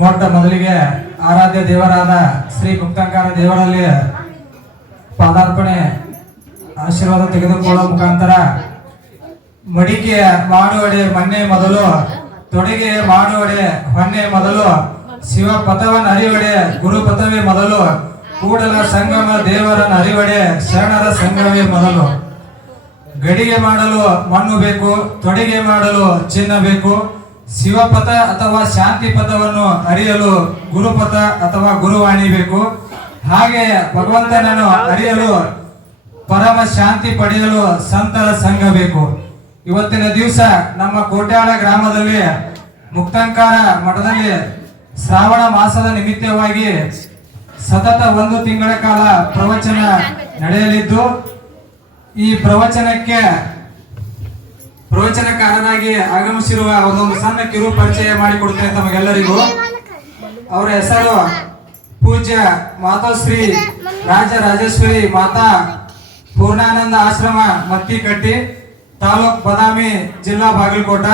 ಮೊದಲಿಗೆ ಆರಾಧ್ಯ ದೇವರಾದ ಶ್ರೀ ಮುಕ್ತಾಂಕಾರ ದೇವರಲ್ಲಿ ಪಾದಾರ್ಪಣೆ ಆಶೀರ್ವಾದ ತೆಗೆದುಕೊಳ್ಳುವ ಮುಖಾಂತರ ಮಡಿಕೆ ಮಾಡುವಡೆ ಮನ್ನೆ ಮೊದಲು, ತೊಡೆಗೆ ಮಾಡುವಡೆ ಹೊನ್ನೆ ಮೊದಲು, ಶಿವ ಪಥವನ್ನು ಅರಿವಡೆ ಗುರು ಪಥವೇ ಮೊದಲು, ಕೂಡಲ ಸಂಗಮ ದೇವರನ್ನು ಅರಿವಡೆ ಶರಣರ ಸಂಗಮವೇ ಮೊದಲು. ಗಡಿಗೆ ಮಾಡಲು ಮಣ್ಣು ಬೇಕು, ತೊಡೆಗೆ ಮಾಡಲು ಚಿನ್ನ ಬೇಕು. ಶಿವಪಥ ಅಥವಾ ಶಾಂತಿ ಪಥವನ್ನು ಅರಿಯಲು ಗುರುಪಥ ಅಥವಾ ಗುರುವಾಣಿ ಬೇಕು. ಹಾಗೆ ಭಗವಂತನನ್ನು ಅರಿಯಲು ಪರಮ ಶಾಂತಿ ಪಡೆಯಲು ಸಂತರ ಸಂಘ ಬೇಕು. ಇವತ್ತಿನ ದಿವಸ ನಮ್ಮ ಕೋಟ್ಯಾಳ ಗ್ರಾಮದಲ್ಲಿ ಮುಕ್ತಾಂಕಾರ ಮಠದಲ್ಲಿ ಶ್ರಾವಣ ಮಾಸದ ನಿಮಿತ್ತವಾಗಿ ಸತತ 1 ತಿಂಗಳ ಕಾಲ ಪ್ರವಚನ ನಡೆಯಲಿದ್ದು, ಈ ಪ್ರವಚನಕಾರನಾಗಿ ಆಗಮಿಸಿರುವ ಒಂದು ಸಣ್ಣ ಕಿರು ಪರಿಚಯ ಮಾಡಿಕೊಡುತ್ತೇನೆ ತಮಗೆಲ್ಲರಿಗೂ. ಅವರ ಹೆಸರು ಪೂಜ್ಯ ಮಾತಾಶ್ರೀ ರಾಜರಾಜೇಶ್ವರಿ ಮಾತಾ ಪೂರ್ಣಾನಂದ ಆಶ್ರಮ ಮತ್ತಿಕಟ್ಟಿ, ತಾಲೂಕ್ ಬದಾಮಿ, ಜಿಲ್ಲಾ ಬಾಗಲಕೋಟ.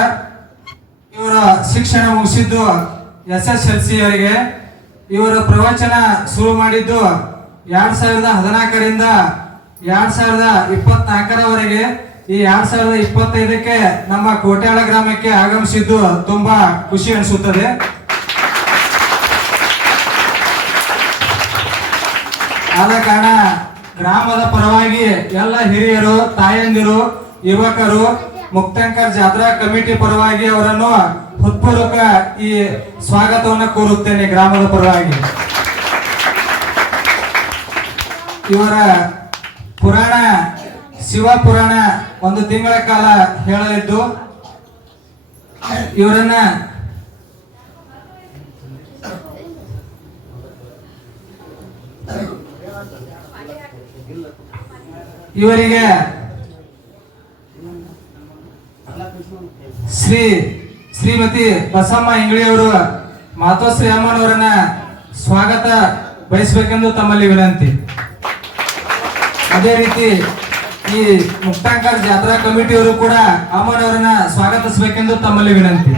ಇವರ ಶಿಕ್ಷಣ ಮುಗಿಸಿದ್ದು SSLC ಅವರಿಗೆ. ಇವರ ಪ್ರವಚನ ಶುರು ಮಾಡಿದ್ದು 2014ರಿಂದ 2024ರವರೆಗೆ. ಈ 2025ಕ್ಕೆ ನಮ್ಮ ಕೋಟ್ಯಾಳ ಗ್ರಾಮಕ್ಕೆ ಆಗಮಿಸಿದ್ದು ತುಂಬಾ ಖುಷಿ ಅನಿಸುತ್ತದೆ. ಆದ ಕಾರಣ ಗ್ರಾಮದ ಪರವಾಗಿ ಎಲ್ಲ ಹಿರಿಯರು, ತಾಯಂದಿರು, ಯುವಕರು, ಮುಕ್ತಾಂಕರ್ ಜಾತ್ರಾ ಕಮಿಟಿ ಪರವಾಗಿ ಅವರನ್ನು ಹೃತ್ಪೂರ್ವಕ ಈ ಸ್ವಾಗತವನ್ನು ಕೋರುತ್ತೇನೆ ಗ್ರಾಮದ ಪರವಾಗಿ. ಇವರ ಪುರಾಣ ಶಿವ ಪುರಾಣ 1 ತಿಂಗಳ ಕಾಲ ಹೇಳಲಿದ್ದು, ಇವರಿಗೆ ಶ್ರೀಮತಿ ಬಸಮ್ಮ ಇಂಗಳಿಯವರು ಮಾತೋಶ್ರೀ ಅಮ್ಮನವರನ್ನ ಸ್ವಾಗತ ಬಯಸಬೇಕೆಂದು ತಮ್ಮಲ್ಲಿ ವಿನಂತಿ. ಅದೇ ರೀತಿ ಈ ಮುಕ್ತಾಂಕರ್ ಜಾತ್ರಾ ಕಮಿಟಿಯವರು ಕೂಡ ಅಮ್ಮನವರನ್ನ ಸ್ವಾಗತಿಸಬೇಕೆಂದು ತಮ್ಮಲ್ಲಿ ವಿನಂತಿ.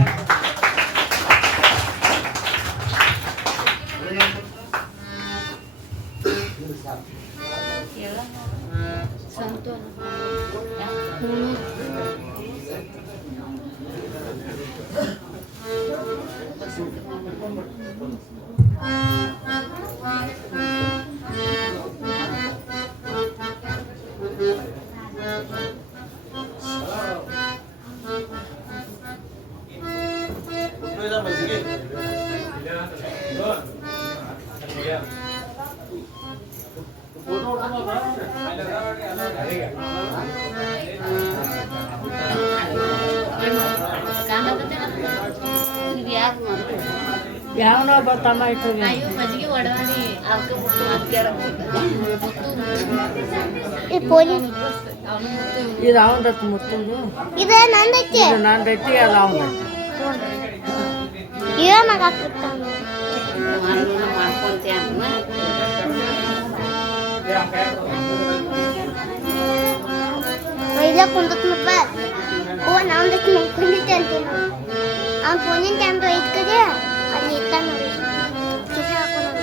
ಯಾವನೋ ಬರ್ತಾಮ ಇಟ್ಟು ಮಜ್ಜಿಗೆ ಒಡವಾಣಿ ಇದು ಅವನದತ್ತು ಮುತ್ತಂದು ಇದು ನಂದೈತಿ, ನಂದೈತಿ, ಅದು ಅವನದೈತಿ. ಮಾಡ್ಕೊಂತೀಯ ಇಲ್ಲ ಕುಂದತ್ ಮಪ್ಪ ಓ ನಾವ್ದಕ್ಕೆ ಕುಂದಿತ್ತೆ ಅಂತೀವಿ ನಾವು. ಅವ್ನ ಫೋನಿನ ಟೈಮ್ದು ಐತ್ ಕಡೆ ಅಲ್ಲಿ ಇತ್ತ ನೋಡಿ ಕಿಸ ಹಾಕೊಂಡು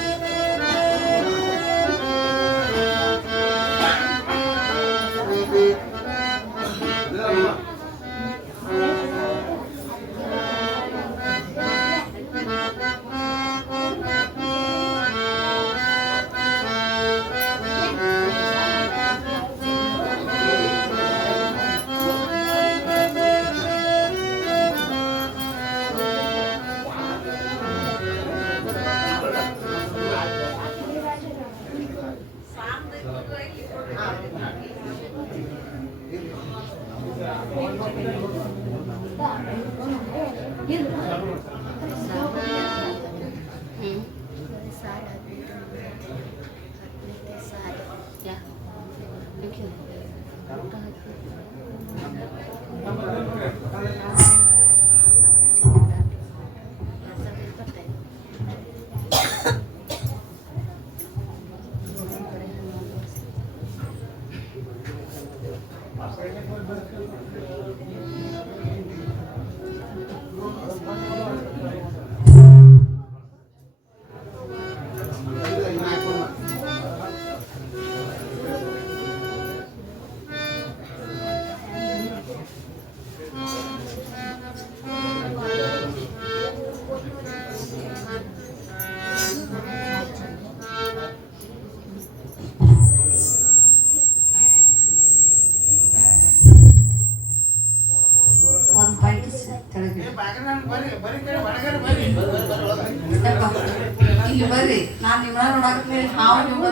ಇಲ್ಲಿ ಬರ್ರಿ ನಾನ್ ನಿಮ್ಮ ನೋಡಾಕ್ತೀನಿ ಹಾವು ನೀವು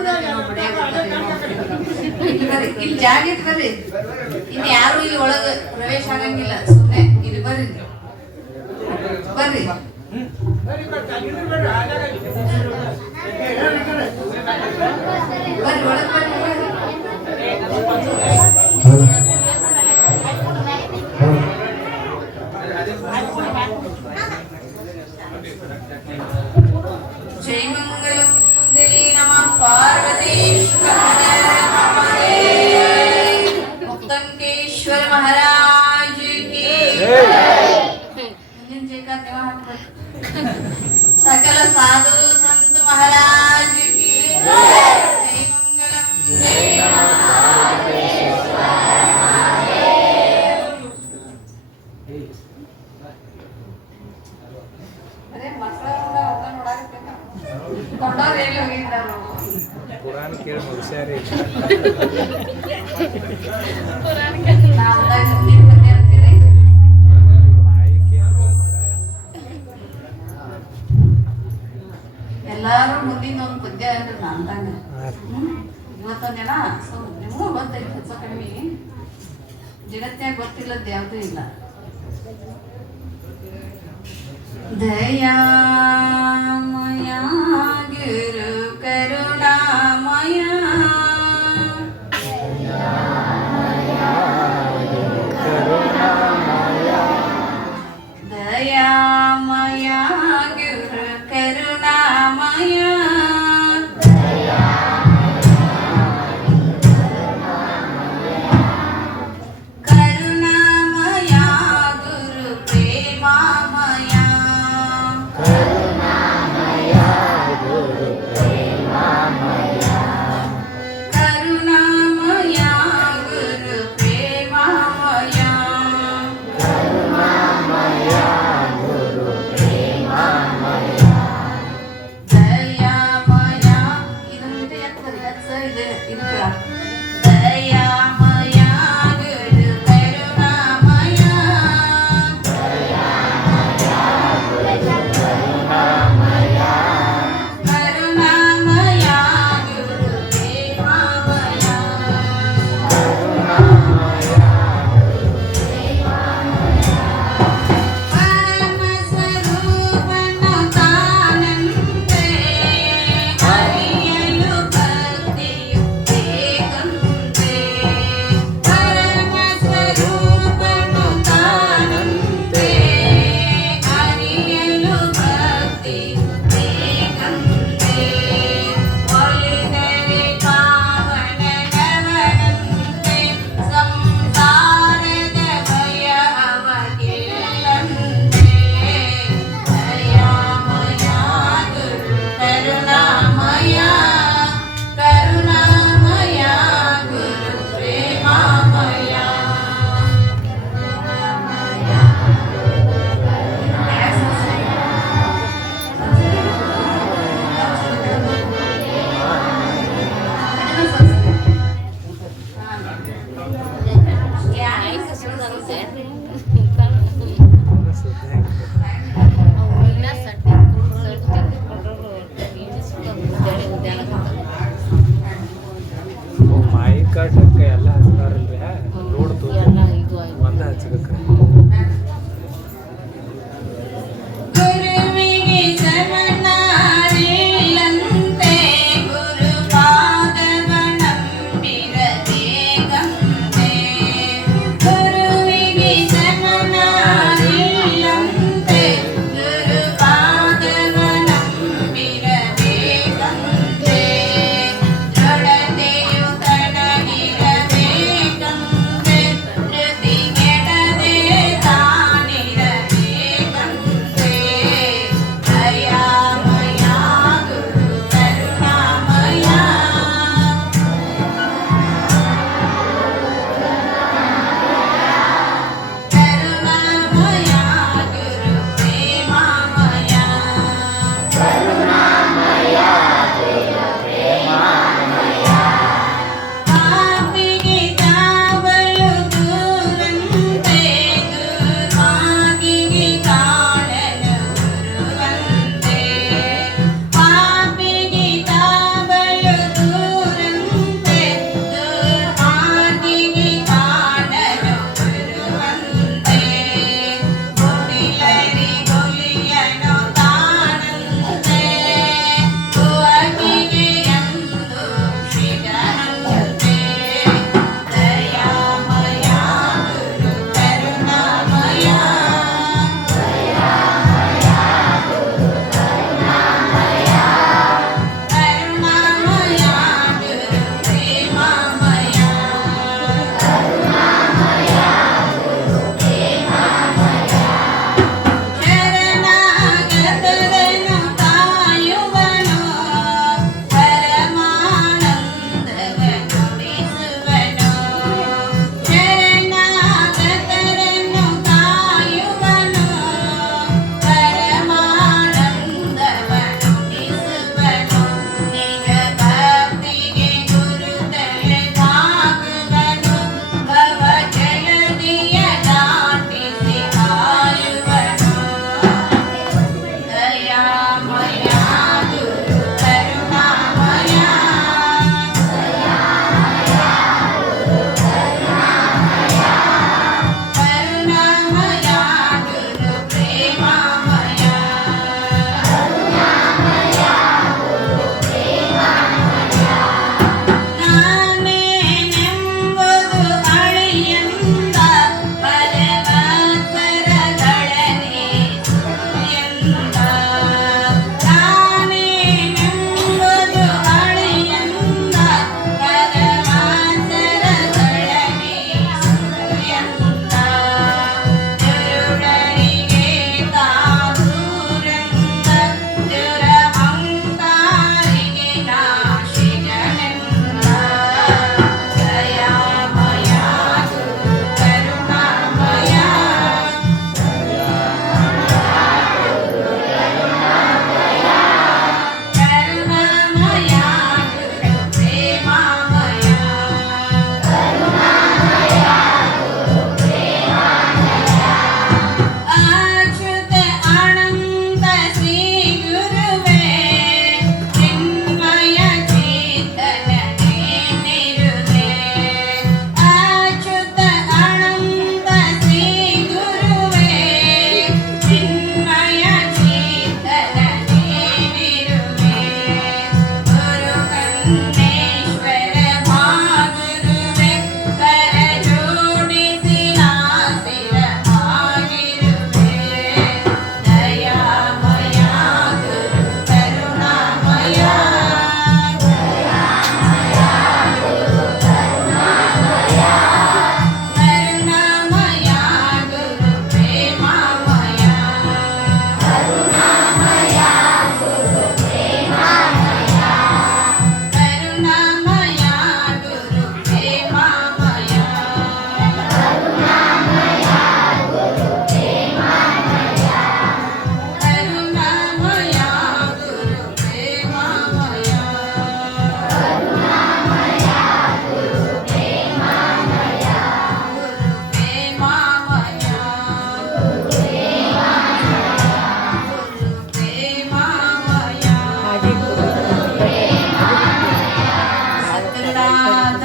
ಇಲ್ಲಿ ಬರ್ರಿ ಇಲ್ಲಿ ಜಾಗ ಇತ್ತು ಬರ್ರಿ ಇನ್ನು ಯಾರು ಇಲ್ಲಿ ಒಳಗ ಪ್ರವೇಶ ಆಗಂಗಿಲ್ಲ ಸುಮ್ಮನೆ ಇಲ್ಲಿ ಬರ್ರಿ ಬರ್ರಿ ಬರ್ರಿ ಒಳಗ್ ಬರ್ರಿ जय मंगलम देवी नमः पार्वतीश्वर मुक्तंकेश्वर महाराज की सकल साधु संत महाराज की जय मंगलम देवी अरे मसला ಪುರಾಣ ಕೇಳಿ ಹುಷಾರಿ ಎಲ್ಲಾರು ಮುಂದಿನ ಒಂದು ಪದ್ಯ ಅಂದ್ರೆ ಅಂದಂಗ ಇವತ್ತೊಂದ್ ಜನ ಸೊ ನಿಮಗೂ ಗೊತ್ತೈತಿ ಹೆಚ್ಚು ಕಡಿಮೆ ಜಗತ್ಯಾಗ ಗೊತ್ತಿಲ್ಲದ ಯಾವ್ದು ಇಲ್ಲ ದಯಾಮಯ ಗುರು ಕರುಣಾಮಯ ದಯಾಮಯ ಗುರು ಕರುಣಾಮಯ ಕರುಣಾಮಯ ಗುರು ಪ್ರೇಮಾಮಯ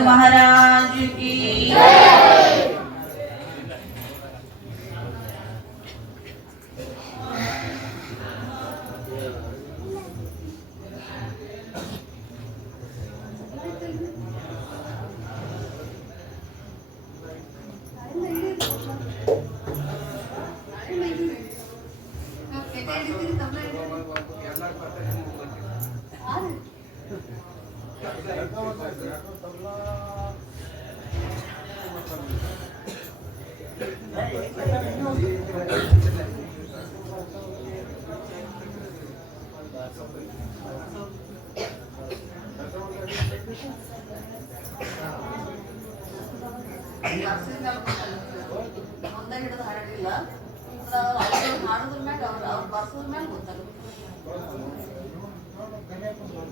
महाराज की ಮುಂದೆ ಹಿಡಿದು ಹಾಡಿಲ್ಲ ಅವ್ರು ಹಾಡೋದ್ರ ಮ್ಯಾಗ ಅವ್ರು ಬರ್ಸೋದ್ರ ಮ್ಯಾಗ ಗೊತ್ತಾಗುತ್ತೆ.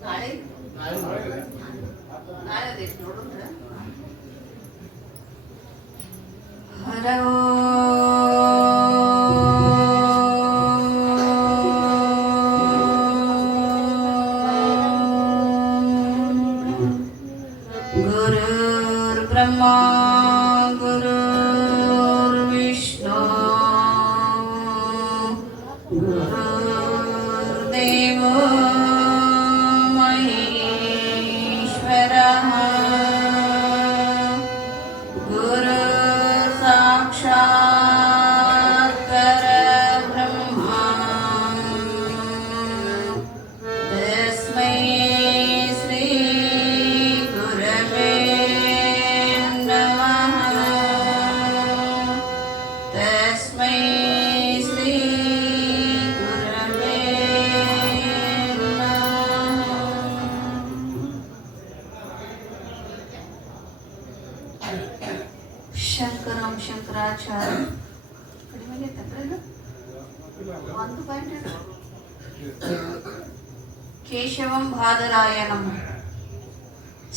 ನಾಳೆ ಅದೈತಿ ನೋಡಿದ್ರೆ ಹರವೋ गुरुर्ब्रह्मा गुरुर्विष्णु गुरुर्देवो महेश्वरः गुरुर्साक्षात् परब्रह्मा तस्मै श्री गुरवे नमः तस्मै श्री गुरवे नमः ಶಂಕರಂ ಶಂಕರಾಚಾರ್ಯ ಕಡಿಮೆಗೆ ತಪ್ಪೇನು ಒಂದು ಪಾಯಿಂಟ್ ಕೇಶವಂ ಬಾದರಾಯಣಂ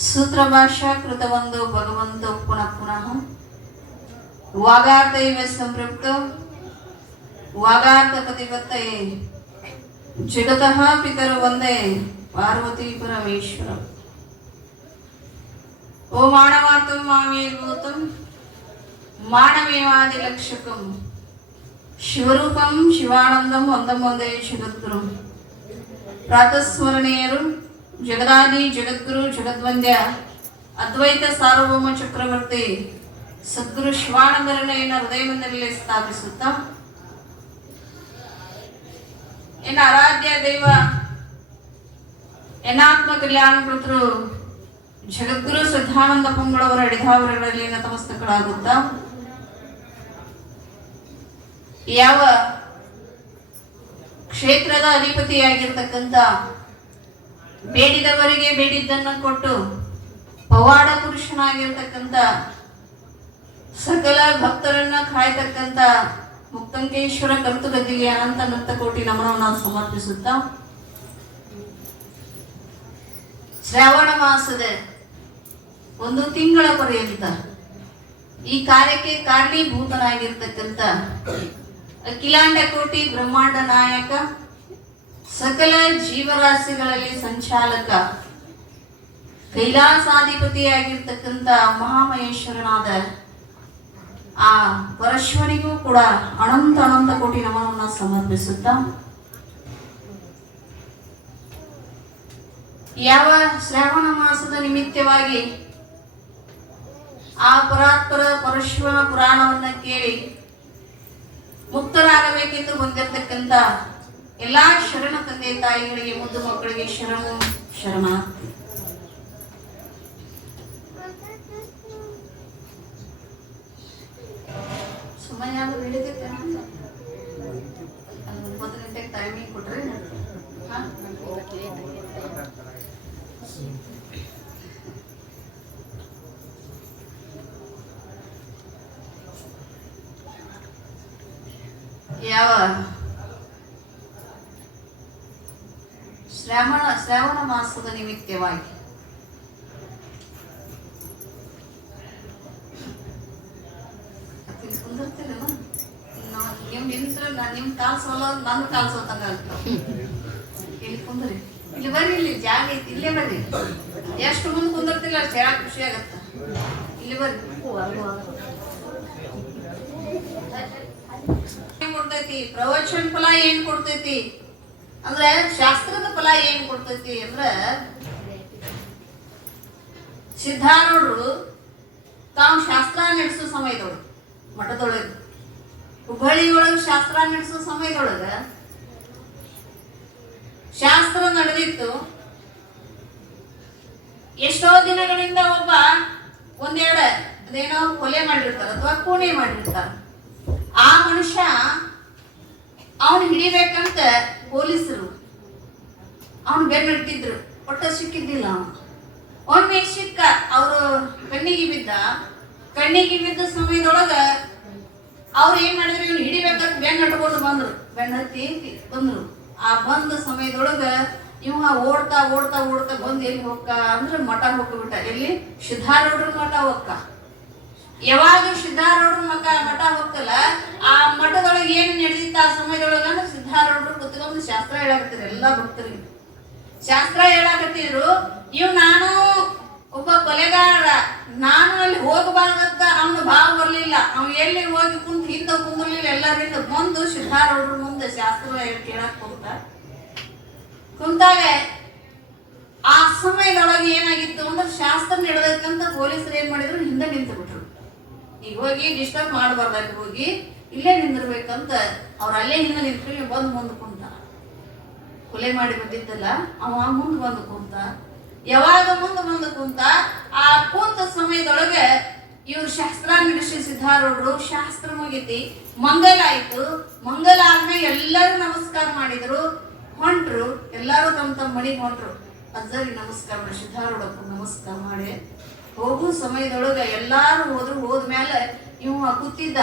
ಸೂತ್ರ ಭಾಷಾ ಕೃತವಂದು ಭಗವಂತೋ ಪುನಃ ಪುನಃ ವಾಗಾರ್ಥೈವ ಸಂಪೃಕ್ತ ವಾಗಾರ್ಥ ಪತಿಪತ್ತಯೇ ಜಗತಃ ಪಿತರು ವಂದೇ ಪಾರ್ವತಿ ಪರಮೇಶ್ವರ ಓ ಮಾನವಾರ್ಥಂ ಮಾಮೇಭೂತಂ ಮಾನವೇವಾದಿಲಕ್ಷಕಂ ಶಿವರೂಪಂ ಶಿವಾನಂದಂ ಒಂದಂ ಒಂದೇ ಜಗದ್ಗುರು ಪ್ರಾತಸ್ಮರಣೀಯರು ಜಗದಾದಿ ಜಗದ್ಗುರು ಜಗದ್ವಂದ್ಯ ಅದ್ವೈತ ಸಾರ್ವಭೌಮ ಚಕ್ರವರ್ತಿ ಸದ್ಗುರು ಶಿವಾನಂದರನ್ನು ಹೃದಯದಲ್ಲಿ ಸ್ಥಾಪಿಸುತ್ತಾ ಎನ್ನ ಆರಾಧ್ಯ ದೈವ ಎನ್ನಾತ್ಮ ಕಲ್ಯಾಣ ಕೃತರು ಜಗದ್ಗುರು ಸಿದ್ಧಾನಂದ ಪಂಗಳವರ ಅಡಿಧಾವರಗಳಲ್ಲಿ ನತಮಸ್ತಕಳಾಗುತ್ತಾ ಯಾವ ಕ್ಷೇತ್ರದ ಅಧಿಪತಿಯಾಗಿರ್ತಕ್ಕಂಥ ಬೇಡಿದವರಿಗೆ ಬೇಡಿದ್ದನ್ನು ಕೊಟ್ಟು ಪವಾಡ ಪುರುಷನಾಗಿರ್ತಕ್ಕಂಥ ಸಕಲ ಭಕ್ತರನ್ನ ಕಾಯ್ತಕ್ಕಂಥ ಮುಕ್ತಂಕೇಶ್ವರ ಕರ್ತುಗದ್ದಿಗೆ ಅನಂತ ನೃತ್ತ ಕೋಟಿ ನಮನವನ್ನು ಸಮರ್ಪಿಸುತ್ತಾ ಶ್ರಾವಣ ಮಾಸದ ಒಂದು ತಿಂಗಳ ಪರ್ಯಂತ ಈ ಕಾರ್ಯಕ್ಕೆ ಕಾರಣೀಭೂತನಾಗಿರ್ತಕ್ಕಂಥ ಅಖಿಲಾಂಡ ಕೋಟಿ ಬ್ರಹ್ಮಾಂಡ ನಾಯಕ ಸಕಲ ಜೀವರಾಶಿಗಳಲ್ಲಿ ಸಂಚಾಲಕ ಕೈಲಾಸಾಧಿಪತಿಯಾಗಿರ್ತಕ್ಕಂಥ ಮಹಾಮಹೇಶ್ವರನಾದ ಆ ಪರಶ್ವರಿಗೂ ಕೂಡ ಅನಂತ ಅನಂತ ಕೋಟಿ ನಮನವನ್ನು ಸಮರ್ಪಿಸುತ್ತಾ ಯಾವ ಶ್ರಾವಣ ಮಾಸದ ನಿಮಿತ್ತವಾಗಿ ಆ ಪರಾತ್ಪರ ಪರಶ್ವರ ಪುರಾಣವನ್ನ ಕೇಳಿ ಮುಕ್ತರಾಗಬೇಕೆಂದು ಬಂದಿರತಕ್ಕಂಥ ಎಲ್ಲಾ ಶರಣ ತಂದೆ ತಾಯಿಗಳಿಗೆ ಮುದ್ದು ಮಕ್ಕಳಿಗೆ ಶರಣು ಶರಣಾರ್ಥಿ. ಸಮಯ ಹಿಡಿದೈತೆ 9 ಗಂಟೆಗೆ ಟೈಮಿಂಗ್ ಕೊಟ್ರೆ ಶ್ರಾವಣ ಮಾಸದ ನಿಮಿತ್ತವಾಗಿ ಕುಂದಿರ್ತೀರಲ್ಲ, ನೀವು ನಿಂತ್ರೆ ನಿಮ್ ಕಾಲ್ಸೋಲ್ಲ, ನನ್ನ ಕಾಲ್ಸೋತಂಗ ಇಲ್ಲಿ ಕುಂದ್ರಿ, ಇಲ್ಲಿ ಬರ್ರಿ, ಇಲ್ಲಿ ಜಾಗ ಐತಿ, ಇಲ್ಲೇ ಬರ್ರಿ. ಎಷ್ಟು ಮುಂದೆ ಕುಂದಿರ್ತಿಲ್ಲ ಅಷ್ಟು ಹೇಳಕ್ ಖುಷಿ ಆಗತ್ತ. ಇಲ್ಲಿ ಬರ್ರಿ. ಏನ್ ಕೊಡ್ತೈತಿ ಪ್ರವಚನ ಫಲ, ಏನ್ ಕೊಡ್ತೈತಿ ಅಂದ್ರೆ ಶಾಸ್ತ್ರದ ಫಲ ಏನ್ ಕೊಡ್ತೈತಿ ಅಂದ್ರ, ಸಿದ್ಧಾರೂಢರು ತಾವು ಶಾಸ್ತ್ರ ನಡೆಸೋ ಸಮಯದೊಳಗ ಮಠದೊಳಗ ಹುಬ್ಬಳ್ಳಿ ಒಳಗ ಶಾಸ್ತ್ರ ನಡೆಸೋ ಸಮಯದೊಳಗ ಶಾಸ್ತ್ರ ನಡೆದಿತ್ತು. ಎಷ್ಟೋ ದಿನಗಳಿಂದ ಒಬ್ಬ ಒಂದೆರಡು ಅದೇನೋ ಕೊಲೆ ಮಾಡಿರ್ತಾರ ಅಥವಾ ಕೋಣೆ ಮಾಡಿರ್ತಾರ. ಆ ಮನುಷ್ಯ ಅವನು ಹಿಡಿಬೇಕಂತ ಪೊಲೀಸರು ಅವನು ಬೆನ್ನಟ್ಟಿದ್ರು, ಒಟ್ಟ ಸಿಕ್ಕಿದ್ದಿಲ್ಲ. ಒಮ್ಮೆ ಸಿಕ್ಕ, ಅವರು ಕಣ್ಣಿಗೆ ಬಿದ್ದ ಸಮಯದೊಳಗ ಅವ್ರು ಏನ್ ಮಾಡಿದ್ರು, ಇವ್ನು ಹಿಡಿಬೇಕಂತ ಬೆನ್ನ ಹಟ್ಕೊಂಡು ಬಂದ್ರು, ಬೆನ್ನ ಹತ್ತಿ ಬಂದ್ರು. ಆ ಬಂದ ಸಮಯದೊಳಗ ಇವ ಓಡ್ತಾ ಓಡ್ತಾ ಓಡ್ತಾ ಬಂದು ಎಲ್ಲಿ ಹೋಗ್ಕ ಅಂದ್ರೆ ಮಠ ಹೋಗ್ಬಿಟ್ಟ. ಎಲ್ಲಿ? ಸಿದ್ಧಾರೂಢರ ಮಠ ಹೋಗ್ಕ. ಯಾವಾಗ ಸಿದ್ಧಾರೂಢರ ಮಠ ಹೋಗ್ತಲ್ಲ, ಆ ಮಠದೊಳಗೆ ಏನ್ ನಡೆದಿತ್ತ ಆ ಸಮಯದೊಳಗ ಅಂದ್ರೆ ಸಿದ್ಧಾರೂಢರು ಕುತ್ಕೊಂಡು ಶಾಸ್ತ್ರ ಹೇಳಾಕತ್ತಿದ್ರು. ಎಲ್ಲಾ ಭಕ್ತರಿಗೆ ಶಾಸ್ತ್ರ ಹೇಳಾಕತ್ತಿದ್ರು. ನಾನು ಒಬ್ಬ ಕೊಲೆಗಾರ, ನಾನು ಅಲ್ಲಿ ಹೋಗಬಾರ್ದಂತ ಅವನ ಭಾವ ಬರ್ಲಿಲ್ಲ. ಅವ್ ಎಲ್ಲಿ ಹೋಗಿ ಕುಂತ ಹಿಂದ ಕುಂದಿರ್ಲಿಲ್ಲ. ಎಲ್ಲರಿಂದ ಬಂದು ಸಿದ್ಧಾರೂಢರ ಮುಂದೆ ಶಾಸ್ತ್ರ ಕೇಳಕ್ ಕುಂತಾಗ ಆ ಸಮಯದೊಳಗೆ ಏನಾಗಿತ್ತು ಅಂದ್ರೆ, ಶಾಸ್ತ್ರ ನಡೆದಕ್ಕಂತ ಪೊಲೀಸರು ಏನ್ ಮಾಡಿದ್ರು, ಹಿಂದೆ ನಿಂತು ಬಿಟ್ರು. ಈಗ ಹೋಗಿ ಡಿಸ್ಟರ್ಬ್ ಮಾಡಬಾರ್ದು, ಅಲ್ಲಿ ಹೋಗಿ ಇಲ್ಲೇ ನಿಂದಿರ್ಬೇಕಂತ ಅವ್ರು ಅಲ್ಲೇ ಹಿಂದೆ ನಿಂತ್ಕೊಂಡು ಬಂದು ಮುಂದೆ ಕುಂತ. ಕೊಲೆ ಮಾಡಿ ಬಂದಿದ್ದಲ್ಲ ಅವ ಮುಂದೆ ಬಂದು ಕುಂತ. ಯಾವಾಗ ಮುಂದೆ ಕುಂತ, ಆ ಕುಂತ ಸಮಯದೊಳಗೆ ಇವ್ರು ಶಾಸ್ತ್ರ ನಡೆಸಿ ಸಿದ್ಧಾರೂಢರು ಶಾಸ್ತ್ರ ಮುಗಿತಿ, ಮಂಗಲ ಆಯ್ತು. ಮಂಗಲ ಆದ್ಮೇಲೆ ಎಲ್ಲರೂ ನಮಸ್ಕಾರ ಮಾಡಿದ್ರು, ಹೊಂಟ್ರು. ಎಲ್ಲಾರು ತಮ್ಮ ಮನೆಗೆ ಹೊಂಟ್ರು. ಅಜ್ಜರಿಗೆ ನಮಸ್ಕಾರ ಮಾಡಿ, ಸಿದ್ಧಾರೂಢಪ್ಪ ನಮಸ್ಕಾರ ಮಾಡಿ ಹೋಗು ಸಮಯದೊಳಗ ಎಲ್ಲಾರು ಹೋದ್ರು. ಹೋದ್ಮೇಲೆ ಇವ ಕೂತಿದ್ದ.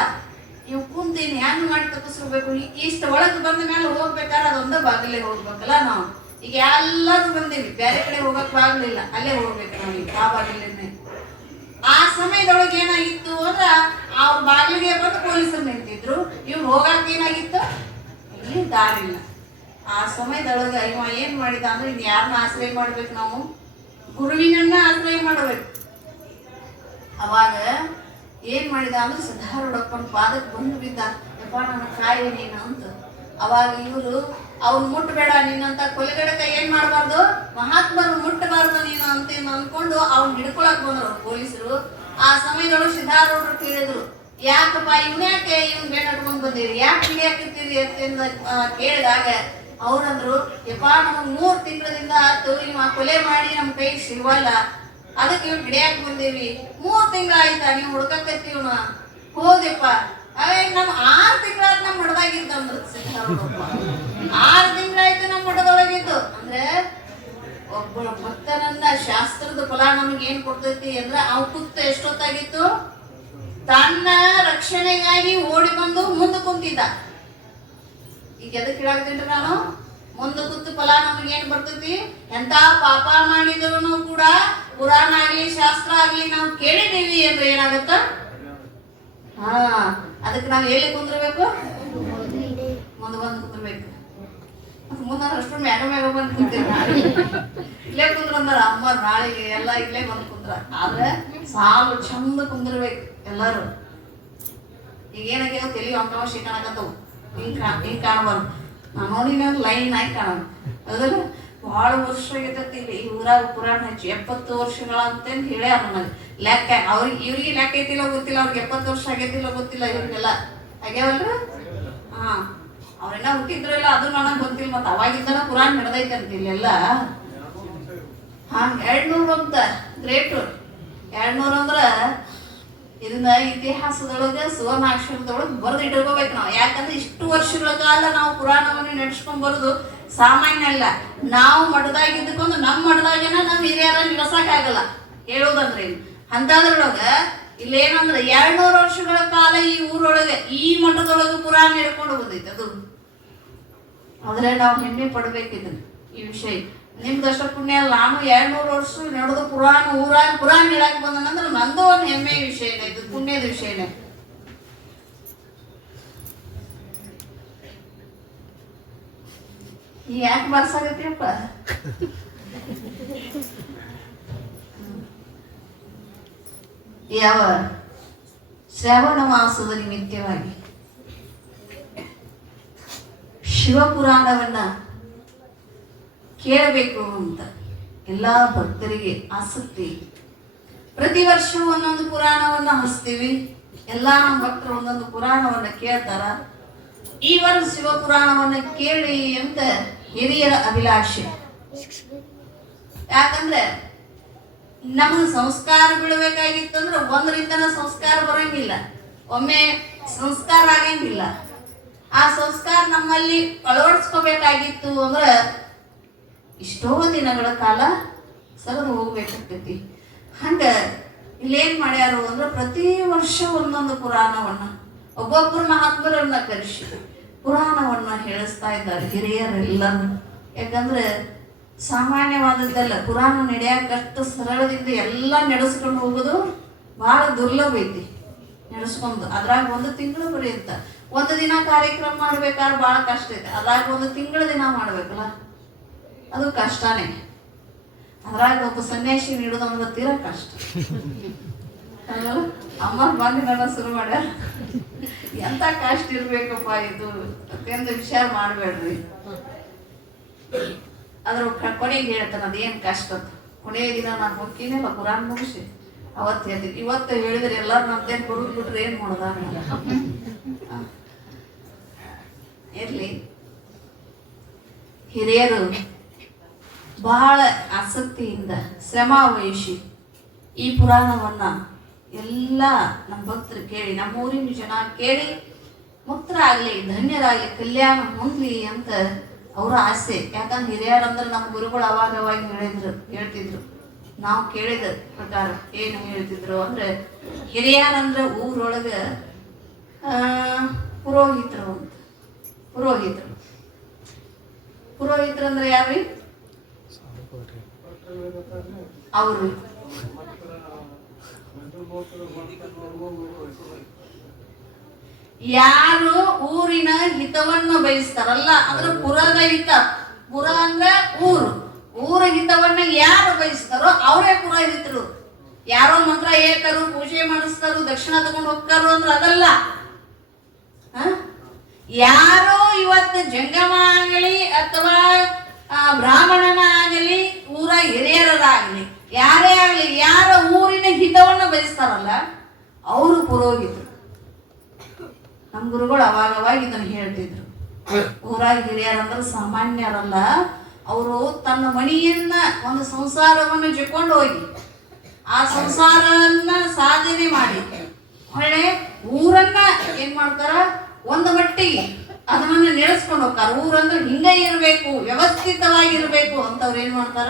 ಇವ್ ಕುಂತೀನಿ ಹೆಂಗ್ ಮಾಡಿ ತಪ್ಪಿಸ್ಕೋಬೇಕು, ಇಷ್ಟ ಒಳಗೆ ಬಂದ ಮೇಲೆ ಹೋಗ್ಬೇಕಾದ್ರೆ ಅದೊಂದ ಬಾಗಿಲೇ ಹೋಗ್ಬೇಕಲ್ಲ ನಾವು. ಈಗ ಎಲ್ಲರೂ ಬಂದೀವಿ, ಬೇರೆ ಕಡೆ ಹೋಗಕ್ ಬಾಗ್ಲಿಲ್ಲ, ಅಲ್ಲೇ ಹೋಗ್ಬೇಕು ನಾವೀಗ ಆ ಬಾಗಿಲೇ. ಆ ಸಮಯದೊಳಗೆ ಏನಾಗಿತ್ತು ಅಂದ್ರ, ಅವ್ರ ಬಾಗಿಲಿಗೆ ಬಂದು ಪೊಲೀಸರು ನಿಂತಿದ್ರು. ಇವ್ರು ಹೋಗಕ್ ಏನಾಗಿತ್ತು, ಇಲ್ಲಿ ದಾರಿಲ್ಲ. ಆ ಸಮಯದೊಳಗ ಇವ ಏನ್ ಮಾಡಿದ ಅಂದ್ರೆ, ಇನ್ ಯಾರನ್ನ ಆಶ್ರಯ ಮಾಡ್ಬೇಕು ನಾವು, ಗುರುವಿನನ್ನ ಆಶ್ರಯ ಮಾಡ್ಬೇಕು. ಅವಾಗ ಏನ್ ಮಾಡಿದ ಅಂದ್ರೆ, ಸಿದ್ಧಾರೂಢಪ್ಪನ ಪಾದಕ್ಕೆ ಬಂದು ಬಿದ್ದ. ಯಪ್ಪ ನನ್ನ ಕಾಯಿ ನೀನು ಅಂತ. ಅವಾಗ ಇವರು ಅವ್ನು ಮುಟ್ಟಬೇಡ, ನೀನಂತ ಕೊಲೆಗಡಕ ಏನ್ ಮಾಡಬಾರ್ದು, ಮಹಾತ್ಮರು ಮುಟ್ಟಬಾರ್ದು ನೀನು ಅಂತ ಅನ್ಕೊಂಡು ಅವ್ನು ಹಿಡ್ಕೊಳಕ್ ಬಂದ್ರು ಪೊಲೀಸರು. ಆ ಸಮಯದೊಳಗೆ ಸಿದ್ಧಾರೂಢರು ಕೇಳಿದ್ರು, ಯಾಕಪ್ಪ ಇವ್ನ್ಯಾಕೆ ಇವ್ನ್ ಬೇಡಟ್ಕೊಂಡ್ ಬಂದಿರಿ, ಯಾಕೆ ಹಿಡಿಯಾಕತ್ತೀರಿ ಅಂತ ಕೇಳಿದಾಗ ಅವ್ರಂದ್ರು, ಯಪ್ಪ ನಮಗ್ 3 ತಿಂಗಳಿಂದ ಆತು ಇವ ಕೊಲೆ ಮಾಡಿ ನಮ್ ಕೈಗೆ ಸಿಗವಲ್ಲ, ಅದಕ್ಕೆ ಇವ್ ಹಿಡಿಯಾಕ ಬಂದೇವಿ. 3 ತಿಂಗಳಾಯ್ತಾ ನೀವು ಹುಡ್ಕಕತ್ತೀವ್ನ, ಹೋದೆಪ್ಪ. ನಮ್ 6 ತಿಂಗಳಾಯ್ತು ನಮ್ ಮಠದಾಗಿದ್ದಂದ್ರು ಸಿದ್ಧಾರೂಢಪ್ಪ. 6 ತಿಂಗಳಾಯ್ತು ನಮ್ ಮಠದೊಳಗಿದ್ದು. ಅಂದ್ರೆ ಒಬ್ಬ ಭಕ್ತನನ್ನ ಶಾಸ್ತ್ರದ ಫಲ ನಮಗೆ ಏನ್ ಕೊಡ್ತೈತಿ ಅಂದ್ರೆ, ಅವ್ ಕುತ್ತ ಎಷ್ಟೊತ್ತಾಗಿತ್ತು, ತನ್ನ ರಕ್ಷಣೆಗಾಗಿ ಓಡಿ ಬಂದು ಮುಂದೆ ಕುಂತಿದ್ದ. ಈಗ ಎದಕ್ಕೆ ಹೇಳಾಕ್ತೇನ್ರಿ ನಾನು, ಮುಂದೆ ಕೂತು ಫಲ ನಮಗೆ ಏನ್ ಬರ್ತೈತಿ, ಎಂತ ಪಾಪ ಮಾಡಿದ್ರು ಕೂಡ ಪುರಾಣ ಆಗ್ಲಿ ಶಾಸ್ತ್ರ ಆಗ್ಲಿ ನಾವು ಕೇಳಿದೀವಿ ಅಂದ್ರೆ ಏನಾಗತ್ತ, ಅದಕ್ಕೆ ನಾವು ಎಲ್ಲಿ ಕುಂದಿರ್ಬೇಕು, ಮುಂದೆ ಬಂದು ಕುಂದಿರ್ಬೇಕು. ಮುಂದೆ ಅಷ್ಟು ಮ್ಯಾಗ ಬಂದು ಕುಂತೀವಿ, ಇಲ್ಲೇ ಕುಂದ್ರಂದಾರ ಅಮ್ಮ ನಾಳೆಗೆ ಎಲ್ಲ ಇಲ್ಲೇ ಬಂದು ಕುಂದ್ರ. ಆದ್ರೆ ಸಾಲು ಚಂದ ಕುಂದಿರ್ಬೇಕು ಎಲ್ಲಾರು. ಈಗ ಏನಾಗ್ಯಾವ ತಲೆ ಅಂಕವ ಶಿಕಾಣಕತ್ತವು, ಹಿಂಗ್ ಕಾಣಬಾರ್ದು. ನಾನು ನೋಡಿನ ಲೈನ್ ಆಗಿ ಕಾಣ. ಅದಲ್ಲ ಬಹಳ ವರ್ಷ ಆಗೈತಿ ಇಲ್ಲಿ ಈ ಊರಾಗ ಪುರಾಣ ಹಚ್ಚಿ 70 ವರ್ಷಗಳಂತಂದು ಹೇಳ್ಯಾರ ನನಗೆ. ಲೆಕ್ಕ ಇವ್ರಿಗೆ ಲೆಕ್ಕ ಐತಿಲ್ಲ ಗೊತ್ತಿಲ್ಲ, ಅವ್ರಿಗೆ 70 ವರ್ಷ ಆಗೈತಿಲ್ಲ ಗೊತ್ತಿಲ್ಲ, ಇವ್ರಿಗೆಲ್ಲ ಆಗ್ಯಾವಲ್ರ. ಅವ್ರೆಲ್ಲ ಹುಟ್ಟಿದ್ರಲ್ಲ ಅದು ನನಗೆ ಗೊತ್ತಿಲ್ಲ. ಮತ್ತೆ ಅವಾಗಿಂದನ ಪುರಾಣ ನಡೆದೈತೆ ಅಂತ ಇಲ್ಲೆಲ್ಲ. 200 ಅಂತ ಗ್ರೇಟ್. 200 ಅಂದ್ರ ಇದನ್ನ ಇತಿಹಾಸದೊಳಗೆ ಸುವರ್ಣಾಕ್ಷರದೊಳಗೆ ಬರೆದು ಇಟ್ಕೋಬೇಕು ನಾವು. ಯಾಕಂದ್ರೆ ಇಷ್ಟು ವರ್ಷಗಳ ಕಾಲ ನಾವು ಪುರಾಣವನ್ನು ನಡೆಸ್ಕೊಂಡ್ ಬರೋದು ಸಾಮಾನ್ಯ ಅಲ್ಲ. ನಾವು ಮಠದಾಗಿದ್ದಕ್ಕೊಂದು ನಮ್ಮ ಮಠದಾಗೇನ ನಮ್ಮ ಹಿರಿಯರ ನಿಲ್ಸಕ್ಕಾಗಲ್ಲ ಹೇಳೋದಂದ್ರೆ. ಅಂತದ್ರೊಳಗ ಇಲ್ಲೇನಂದ್ರೆ 200 ವರ್ಷಗಳ ಕಾಲ ಈ ಊರೊಳಗೆ ಈ ಮಠದೊಳಗೆ ಪುರಾಣ ಹಿಡ್ಕೊಂಡು ಬಂದೈತೆ. ಅದು ಆದ್ರೆ ನಾವು ಹೆಮ್ಮೆ ಪಡ್ಬೇಕಿದ್ದನ್ನು. ಈ ವಿಷಯ ನಿಮ್ದಷ್ಟ ಪುಣ್ಯ ಅಲ್ಲ. ನಾನು 200 ವರ್ಷ ನಡೆದು ಪುರಾಣ ಊರಾಗ ಪುರಾಣ ಹೇಳಕ್ ಬಂದನಂದ್ರೆ ನಂದು ಒಂದು ಹೆಮ್ಮೆಯ ವಿಷಯನೇ, ಇದು ಪುಣ್ಯದ ವಿಷಯನೇ. ಯಾಕೆ ಬರ್ಸಾಗತ್ತಿಯಪ್ಪ? ಯಾವ ಶ್ರಾವಣ ಮಾಸದ ನಿಮಿತ್ತವಾಗಿ ಶಿವಪುರಾಣವನ್ನ ಕೇಳಬೇಕು ಅಂತ ಎಲ್ಲ ಭಕ್ತರಿಗೆ ಆಸಕ್ತಿ. ಪ್ರತಿ ವರ್ಷ ಒಂದೊಂದು ಪುರಾಣವನ್ನ ಹಚ್ತೀವಿ, ಎಲ್ಲಾ ಭಕ್ತರು ಒಂದೊಂದು ಪುರಾಣವನ್ನ ಕೇಳ್ತಾರ. ಈ ವರ್ಷ ಶಿವಪುರಾಣವನ್ನ ಕೇಳಿ ಅಂತ ಹಿರಿಯರ ಅಭಿಲಾಷೆ. ಯಾಕಂದ್ರೆ ನಮಗೆ ಸಂಸ್ಕಾರ ಬೀಳಬೇಕಾಗಿತ್ತಂದ್ರೆ ಒಂದರಿಂದನ ಸಂಸ್ಕಾರ ಬರಂಗಿಲ್ಲ, ಒಮ್ಮೆ ಸಂಸ್ಕಾರ ಆಗಂಗಿಲ್ಲ. ಆ ಸಂಸ್ಕಾರ ನಮ್ಮಲ್ಲಿ ಅಳವಡಿಸ್ಕೋಬೇಕಾಗಿತ್ತು ಅಂದ್ರೆ ಎಷ್ಟೋ ದಿನಗಳ ಕಾಲ ಸರಿದು ಹೋಗ್ಬೇಕಾಗ್ತೈತಿ. ಹಂಗ ಇಲ್ಲೇನ್ ಮಾಡ್ಯಾರು ಅಂದ್ರೆ ಪ್ರತಿ ವರ್ಷ ಒಂದೊಂದು ಪುರಾಣವನ್ನ ಒಬ್ಬೊಬ್ಬರು ಮಹಾತ್ಮರನ್ನ ಕರೆಸಿ ಪುರಾಣವನ್ನ ಹೇಳಿಸ್ತಾ ಇದ್ದಾರೆ ಹಿರಿಯರೆಲ್ಲರೂ. ಯಾಕಂದ್ರೆ ಸಾಮಾನ್ಯವಾದದ್ದಲ್ಲ, ಪುರಾಣ ನಡೆಯಕಷ್ಟು ಸರಳದಿಂದ ಎಲ್ಲ ನಡೆಸ್ಕೊಂಡು ಹೋಗೋದು ಬಹಳ ದುರ್ಲಭ ಐತಿ. ನಡೆಸ್ಕೊಂಡು ಅದ್ರಾಗ 1 ತಿಂಗಳು ಬರೀ ಅಂತ ಒಂದು ದಿನ ಕಾರ್ಯಕ್ರಮ ಮಾಡ್ಬೇಕಾದ್ರೆ ಬಹಳ ಕಷ್ಟ ಐತೆ. ಅದ್ರಾಗ 1 ತಿಂಗಳ ದಿನ ಮಾಡ್ಬೇಕಲ್ಲ, ಅದು ಕಷ್ಟನೇ. ಅದ್ರಾಗ ಒಬ್ಬ ಸನ್ಯಾಸಿ ನೀಡೋದಂದ್ರೆ ತೀರಾ ಕಷ್ಟ. ಅಮ್ಮ ಬಂದು ನನ್ನ ಶುರು ಮಾಡ್ಯಾರ, ಎಂತ ಕಷ್ಟ ಇರ್ಬೇಕಪ್ಪ ಇದು ಅತ್ಯಂತ ವಿಚಾರ ಮಾಡ್ಬೇಡ್ರಿ. ಅದ್ರ ಕೊನೆಗೆ ಹೇಳ್ತಾನೆ ಅದೇನ್ ಕಷ್ಟ. ಕೊನೆಯ ದಿನ ನಾನು ಹೋಗ್ತೀನಿಲ್ಲ ಪುರಾಣ ಮುಗಿಸಿ ಅವತ್ತು ಹೇಳ್ತೀನಿ. ಇವತ್ತು ಹೇಳಿದ್ರೆ ಎಲ್ಲಾರು ನಮ್ದೇನ್ ಬರುದ್ ಬಿಟ್ರೆ ಏನ್ ಮಾಡೋದ ಇರ್ಲಿ. ಹಿರಿಯರು ಬಹಳ ಆಸಕ್ತಿಯಿಂದ ಶ್ರಮ ವಹಿಸಿ ಈ ಪುರಾಣವನ್ನ ಎಲ್ಲ ನಮ್ಮ ಭಕ್ತರು ಕೇಳಿ, ನಮ್ಮೂರಿನ ಜನ ಕೇಳಿ ಮುಕ್ತರಾಗ್ಲಿ, ಧನ್ಯರಾಗ್ಲಿ, ಕಲ್ಯಾಣ ಹೊಂದ್ಲಿ ಅಂತ ಅವರ ಆಸೆ. ಯಾಕಂದ್ರೆ ಹಿರಿಯರಂದ್ರೆ ನಮ್ಮ ಗುರುಗಳು ಅವಾಗ ಹೇಳ್ತಿದ್ರು. ನಾವು ಕೇಳಿದ ಪ್ರಕಾರ ಏನು ಹೇಳ್ತಿದ್ರು ಅಂದ್ರೆ ಹಿರಿಯರಂದ್ರೆ ಊರೊಳಗ ಪುರೋಹಿತರು ಅಂತ. ಪುರೋಹಿತರು ಅಂದ್ರೆ ಯಾರು? ಅವರು ಯಾರು ಊರಿನ ಹಿತವನ್ನು ಬಯಸ್ತಾರಲ್ಲ ಅಂದ್ರೆ ಪುರದ ಹಿತ. ಪುರ ಅಂದ್ರೆ ಊರ ಹಿತವನ್ನ ಯಾರು ಬಯಸ್ತಾರೋ ಅವರೇ ಪುರೋಹಿತರು. ಯಾರೋ ಮಂತ್ರ ಹೇಳ್ತಾರು, ಪೂಜೆ ಮಾಡಿಸ್ತಾರು, ದಕ್ಷಿಣ ತಗೊಂಡು ಹೋಗ್ತಾರೋ ಅಂದ್ರೆ ಅದಲ್ಲ. ಯಾರೋ ಇವತ್ತು ಜಂಗಮ ಆಗಲಿ ಅಥವಾ ಬ್ರಾಹ್ಮಣನ ಆಗಲಿ ಊರ ಹಿರಿಯರಾಗಲಿ ಯಾರೇ ಆಗಲಿ, ಯಾರ ಊರಿನ ಹಿತವನ್ನ ಬಯಸ್ತಾರಲ್ಲ ಅವರು ಪುರೋಹಿತರು. ನಮ್ಮ ಗುರುಗಳು ಅವಾಗ ಇದನ್ನ ಹೇಳ್ತಿದ್ರು. ಊರಾಗ ಹಿರಿಯರಂದ್ರೆ ಸಾಮಾನ್ಯರಲ್ಲ. ಅವರು ತನ್ನ ಮನೆಯನ್ನ ಒಂದು ಸಂಸಾರವನ್ನು ಜಕೊಂಡು ಹೋಗಿ ಆ ಸಂಸಾರನ್ನ ಸಾಧನೆ ಮಾಡಿ ಒಳ್ಳೆ ಊರನ್ನ ಏನ್ ಮಾಡ್ತಾರ, ಒಂದು ಮಟ್ಟಿಗೆ ಅದನ್ನ ನಡೆಸ್ಕೊಂಡು ಹೋಗ್ತಾರ. ಊರಂದ್ರೆ ಹಿಂಗೆ ಇರಬೇಕು, ವ್ಯವಸ್ಥಿತವಾಗಿರ್ಬೇಕು ಅಂತ ಅವ್ರು ಏನ್ ಮಾಡ್ತಾರ,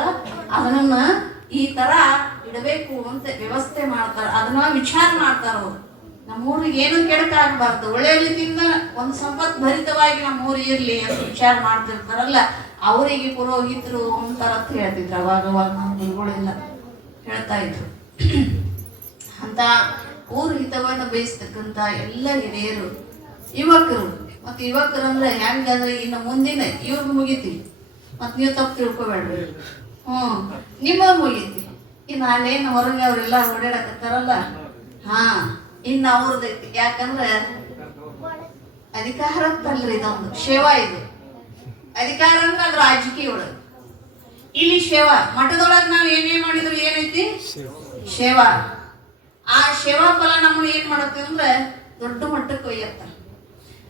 ಅದನ್ನ ಈ ತರ ಇಡಬೇಕು ಅಂತ ವ್ಯವಸ್ಥೆ ಮಾಡ್ತಾರ. ಅದನ್ನ ವಿಚಾರ ಮಾಡ್ತಾರ. ಅವ್ರು ನಮ್ಮೂರಿಗೆ ಏನು ಕೆಡಕಾಗಬಾರ್ದು, ಒಳ್ಳೆ ರೀತಿಯಿಂದ ಒಂದು ಸಂಪತ್ ಭರಿತವಾಗಿ ನಮ್ಮೂರು ಇರ್ಲಿ ಅಂತ ವಿಚಾರ ಮಾಡ್ತಿರ್ತಾರಲ್ಲ ಅವರಿಗೆ ಪುರೋಹಿತರು ಅಂತಾರ ಅಂತ ಹೇಳ್ತಿದ್ರು. ಅವಾಗ ನಮ್ಮ ಗುರುಗಳೆಲ್ಲ ಹೇಳ್ತಾ ಇದ್ರು. ಅಂತ ಊರು ಹಿತವನ್ನು ಬಯಸ್ತಕ್ಕಂತ ಎಲ್ಲ ಹಿರಿಯರು, ಯುವಕರು. ಮತ್ತೆ ಯುವಕರಂದ್ರೆ ಹೆಂಗಂದ್ರೆ ಇನ್ನು ಮುಂದಿನ ಇವ್ರಿಗೆ ಮುಗಿತಿ, ಮತ್ ನೀವು ತಪ್ಪು ತಿಳ್ಕೊಬೇಡ್ರಿ. ನಿಮ್ಮ ಮುಗಿತಿ. ಇನ್ನು ಅಲ್ಲೇನು ಹೊರಗೆ ಅವರೆಲ್ಲ ಓಡಾಡಕತ್ತಾರಲ್ಲ, ಇನ್ನು ಅವ್ರದೈತಿ. ಯಾಕಂದ್ರೆ ಅಧಿಕಾರ ಅಂತಲ್ರಿ, ಇದೊಂದು ಸೇವಾ. ಇದು ಅಧಿಕಾರ ಅಂದ್ರೆ ಅದು ರಾಜಕೀಯ ಒಳಗೆ. ಇಲ್ಲಿ ಸೇವಾ ಮಠದೊಳಗೆ ನಾವು ಏನೇ ಮಾಡಿದ್ರು ಏನೈತಿ, ಸೇವಾ. ಆ ಸೇವಾ ಫಲ ನಮ್ಮನ್ನ ಏನ್ ಮಾಡತ್ತೀವಿ ಅಂದ್ರೆ ದೊಡ್ಡ ಮಟ್ಟಕ್ಕೆ ಒಯ್ಯತ್ತ.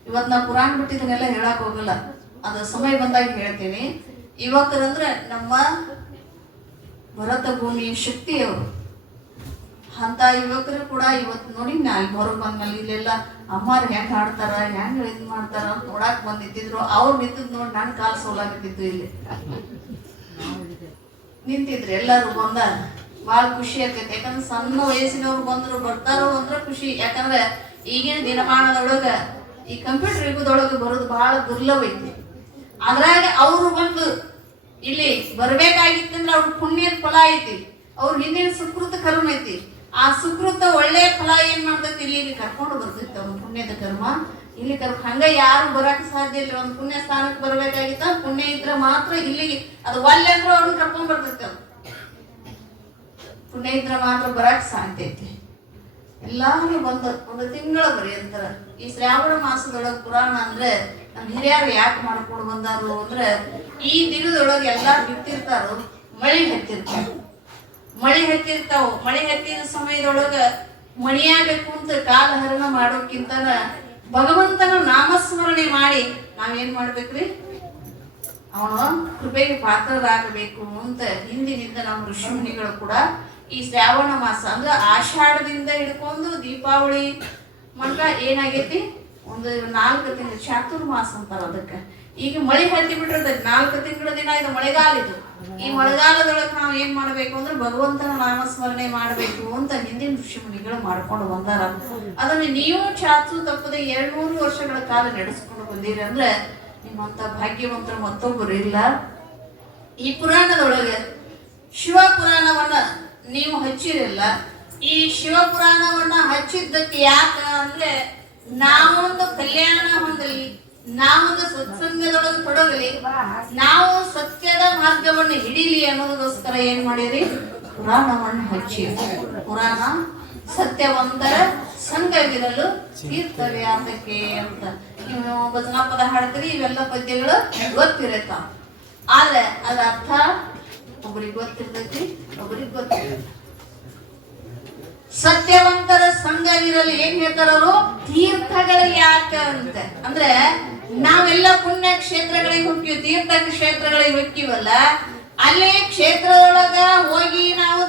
ಇವತ್ತು ನಾವು ಪುರಾಣ ಬಿಟ್ಟಿದ್ದನ್ನೆಲ್ಲ ಹೇಳಕ್ ಹೋಗಲ್ಲ, ಅದು ಸಮಯ ಬಂದಾಗ ಹೇಳ್ತೀನಿ. ಯುವಕರಂದ್ರೆ ನಮ್ಮ ಭರತ ಭೂಮಿಯ ಶಕ್ತಿಯವರು. ಅಂತ ಯುವಕರು ಕೂಡ ಇವತ್ತು ನೋಡಿ ಅಲ್ಲಿ ಹೊರಗೆ ಬಂದ್ಮೇಲೆ ಇಲ್ಲೆಲ್ಲ ಅಮ್ಮಾರು ಹೆಂಗ್ ಹಾಡ್ತಾರ, ಹೆಂಗ್ ಇದು ಮಾಡ್ತಾರ ಅಂತ ನೋಡಾಕ್ ಬಂದಿದ್ರು. ಅವ್ರು ನಿಂತಿದ್ ನೋಡಿ ನನ್ನ ಕಾಲು ಸೋಲಾಗಿದ್ದು. ಇಲ್ಲಿ ನಿಂತಿದ್ರು ಎಲ್ಲರೂ ಬಂದಾರ, ಭಾಳ ಖುಷಿ ಆಗ್ತೈತಿ. ಯಾಕಂದ್ರೆ ಸಣ್ಣ ವಯಸ್ಸಿನವ್ರು ಬಂದ್ರು ಬರ್ತಾರೋ ಅಂದ್ರೆ ಖುಷಿ. ಯಾಕಂದ್ರೆ ಈಗಿನ ದಿನಮಾನದೊಳಗ ಈ ಕಂಪ್ಯೂಟರ್ ಯುಗದೊಳಗೆ ಬರೋದು ಬಹಳ ದುರ್ಲಭ ಐತಿ. ಅದ್ರಾಗ ಅವರು ಬಂದು ಇಲ್ಲಿ ಬರ್ಬೇಕಾಗಿತ್ತಂದ್ರೆ ಅವ್ರ ಪುಣ್ಯದ ಫಲ ಐತಿ, ಅವ್ರ ಹಿಂದಿನ ಸುಕೃತ ಕರ್ಮ ಐತಿ. ಆ ಸುಕೃತ ಒಳ್ಳೆ ಫಲ ಏನ್ ಮಾಡ್ತೈತಿ, ಇಲ್ಲಿ ಕರ್ಕೊಂಡು ಬರ್ತೈತಿ ಅವ್ರ ಪುಣ್ಯದ ಕರ್ಮ. ಇಲ್ಲಿ ಹಂಗ ಯಾರು ಬರಕ್ ಸಾಧ್ಯ ಇಲ್ಲ. ಒಂದು ಪುಣ್ಯ ಸ್ಥಾನಕ್ಕೆ ಬರ್ಬೇಕಾಗಿತ್ತ, ಪುಣ್ಯ ಇದ್ರೆ ಮಾತ್ರ ಇಲ್ಲಿಗೆ ಅದು ಒಲ್ಲೆ ಅಂದ್ರೂ ಅವ್ರನ್ನ ಕರ್ಕೊಂಡ್ ಬರ್ತೈತಿ. ಅವ್ರು ಪುಣ್ಯ ಇದ್ರೆ ಮಾತ್ರ ಬರಕ್ ಸಾಧ್ಯ ಐತಿ. ಎಲ್ಲಾರು ಬಂದ ಒಂದು ತಿಂಗಳ ಪರ್ಯಂತರ ಈ ಶ್ರಾವಣ ಮಾಸದೊಳಗೆ ಪುರಾಣ ಅಂದ್ರೆ ನಮ್ಮ ಹಿರಿಯರು ಯಾಕೆ ಮಾಡ್ಕೊಂಡು ಬಂದಾರು ಅಂದ್ರೆ, ಈ ದಿನದೊಳಗೆ ಎಲ್ಲಾ ಬಿತ್ತಿರ್ತಾರು, ಮಳಿ ಹತ್ತಿರ್ತಾವ. ಮಳಿ ಹತ್ತಿದ ಸಮಯದೊಳಗ ಮಣಿಯಾಗ ಕುಂತ ಕಾಲಹರಣ ಮಾಡೋಕ್ಕಿಂತ ಭಗವಂತನ ನಾಮಸ್ಮರಣೆ ಮಾಡಿ ನಾವೇನ್ ಮಾಡ್ಬೇಕ್ರಿ, ಅವನು ಕೃಪೆಗೆ ಪಾತ್ರರಾಗಬೇಕು ಅಂತ ಹಿಂದಿನಿಂದ ನಮ್ಮ ಋಷಿಮುನಿಗಳು ಕೂಡ ಈ ಶ್ರಾವಣ ಮಾಸ ಅಂದ್ರೆ ಆಷಾಢದಿಂದ ಹಿಡ್ಕೊಂಡು ದೀಪಾವಳಿ ಮಟ್ಟ ಏನಾಗೈತಿ, ಒಂದು 4 ತಿಂಗಳು ಚಾತುರ್ಮಾಸ ಅಂತಾರ ಅದಕ್ಕೆ. ಈಗ ಮಳೆ ಹತ್ತಿ ಬಿಟ್ಟಿರ್ತೈತಿ, 4 ತಿಂಗಳ ದಿನ ಇದು ಮಳೆಗಾಲ. ಇದು ಈ ಮಳೆಗಾಲದೊಳಗೆ ನಾವು ಏನ್ ಮಾಡ್ಬೇಕು ಅಂದ್ರೆ ಭಗವಂತನ ನಾಮಸ್ಮರಣೆ ಮಾಡ್ಬೇಕು ಅಂತ ಹಿಂದಿನ ಋಷಿಮುನಿಗಳು ಮಾಡ್ಕೊಂಡು ಬಂದಾರ. ಅದನ್ನ ನೀವು ಚಾಚು ತಪ್ಪದೆ 200 ವರ್ಷಗಳ ಕಾಲ ನಡೆಸ್ಕೊಂಡು ಬಂದಿರಿ ಅಂದ್ರೆ ನಿಮ್ಮಂತ ಭಾಗ್ಯವಂತರು ಮತ್ತೊಬ್ಬರು ಇಲ್ಲ. ಈ ಪುರಾಣದೊಳಗೆ ಶಿವ ಪುರಾಣವನ್ನ ನೀವು ಹಚ್ಚಿರಲ್ಲ. ಈ ಶಿವ ಪುರಾಣವನ್ನ ಹಚ್ಚಿದ್ದಕ್ಕೆ ಯಾಕ ಅಂದ್ರೆ, ನಾವೊಂದು ಕಲ್ಯಾಣ ಹೊಂದಲಿ, ನಾವೊಂದು ಸತ್ಸಂಗದೊಳಗೆ ತೊಡಗಲಿ, ನಾವು ಸತ್ಯದ ಮಾರ್ಗವನ್ನು ಹಿಡಿಲಿ ಅನ್ನೋದಕ್ಕೋಸ್ಕರ ಏನ್ ಮಾಡಿರಿ, ಪುರಾಣವನ್ನು ಹಚ್ಚಿ. ಪುರಾಣ ಸತ್ಯವಂತರ ಸಂಘವಿರಲು ತೀರ್ಥವ್ಯಾತಕ್ಕೆ ಅಂತ ನೀವು ಭಜನಾ ಪದ ಹಾಡ್ತೀರಿ, ಇವೆಲ್ಲ ಪದ್ಯಗಳು ಗೊತ್ತಿರತ್ತ. ಆದ್ರೆ ಅದ ಅರ್ಥ ಒಬ್ಬರಿಗೆ ಗೊತ್ತಿರ್ತೈತಿ, ಒಬ್ಬರಿಗೆ ಗೊತ್ತಿರಲ್ಲ. ಸತ್ಯವಂತರ ಸಂಘವಿರಲಿ ಏನ್ ಹೇಳ್ತಾರವರು, ತೀರ್ಥಗಳು ಯಾಕ ಅಂತ ಅಂದ್ರೆ, ನಾವೆಲ್ಲ ಪುಣ್ಯ ಕ್ಷೇತ್ರಗಳಿಗೆ ಹೋಗ್ತೀವಿ, ತೀರ್ಥ ಕ್ಷೇತ್ರಗಳಿಗೆ ಹೋಗ್ತೀವಲ್ಲ, ಅಲ್ಲೇ ಕ್ಷೇತ್ರದೊಳಗ ಹೋಗಿ ನಾವು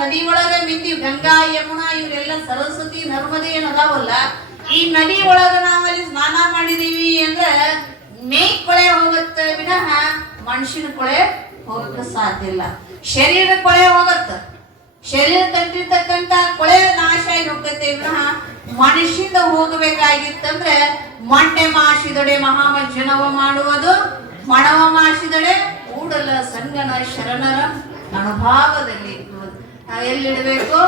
ನದಿ ಒಳಗ ಮಿಂತೀವಿ. ಗಂಗಾ, ಯಮುನಾ ಇವರೆಲ್ಲ ಸರಸ್ವತಿ, ನರ್ಮದೆ ಏನದಾವಲ್ಲ, ಈ ನದಿ ಒಳಗ ನಾವಲ್ಲಿ ಸ್ನಾನ ಮಾಡಿದೀವಿ ಅಂದ್ರೆ ಮೇಯ್ ಕೊಳೆ ಹೋಗುತ್ತೆ ವಿನಃ ಮನುಷ್ಯನ ಕೊಳೆ ಹೋಗಕ್ಕೆ ಸಾಧ್ಯ ಇಲ್ಲ. ಶರೀರ ಕೊಳೆ ಹೋಗತ್ತ, ಶರೀರ ತಟ್ಟಿರ್ತಕ್ಕಂತ ಕೊಳೆ ನಾಶ ಆಗಿ ಹೋಗತ್ತೆ ವಿನಃ ಮನುಷ್ಯಂದ ಹೋಗಬೇಕಾಗಿತ್ತಂದ್ರೆ, ಮಂಡೆ ಮಾಸಿದೊಡೆ ಮಹಾಮಜ್ಜನವ ಮಾಡುವುದು, ಮಣವ ಮಾಸಿದೊಡೆ ಕೂಡಲ ಸಂಗನ ಶರಣರ ಅನುಭಾವದಲ್ಲಿ ಎಲ್ಲಿಡಬೇಕು.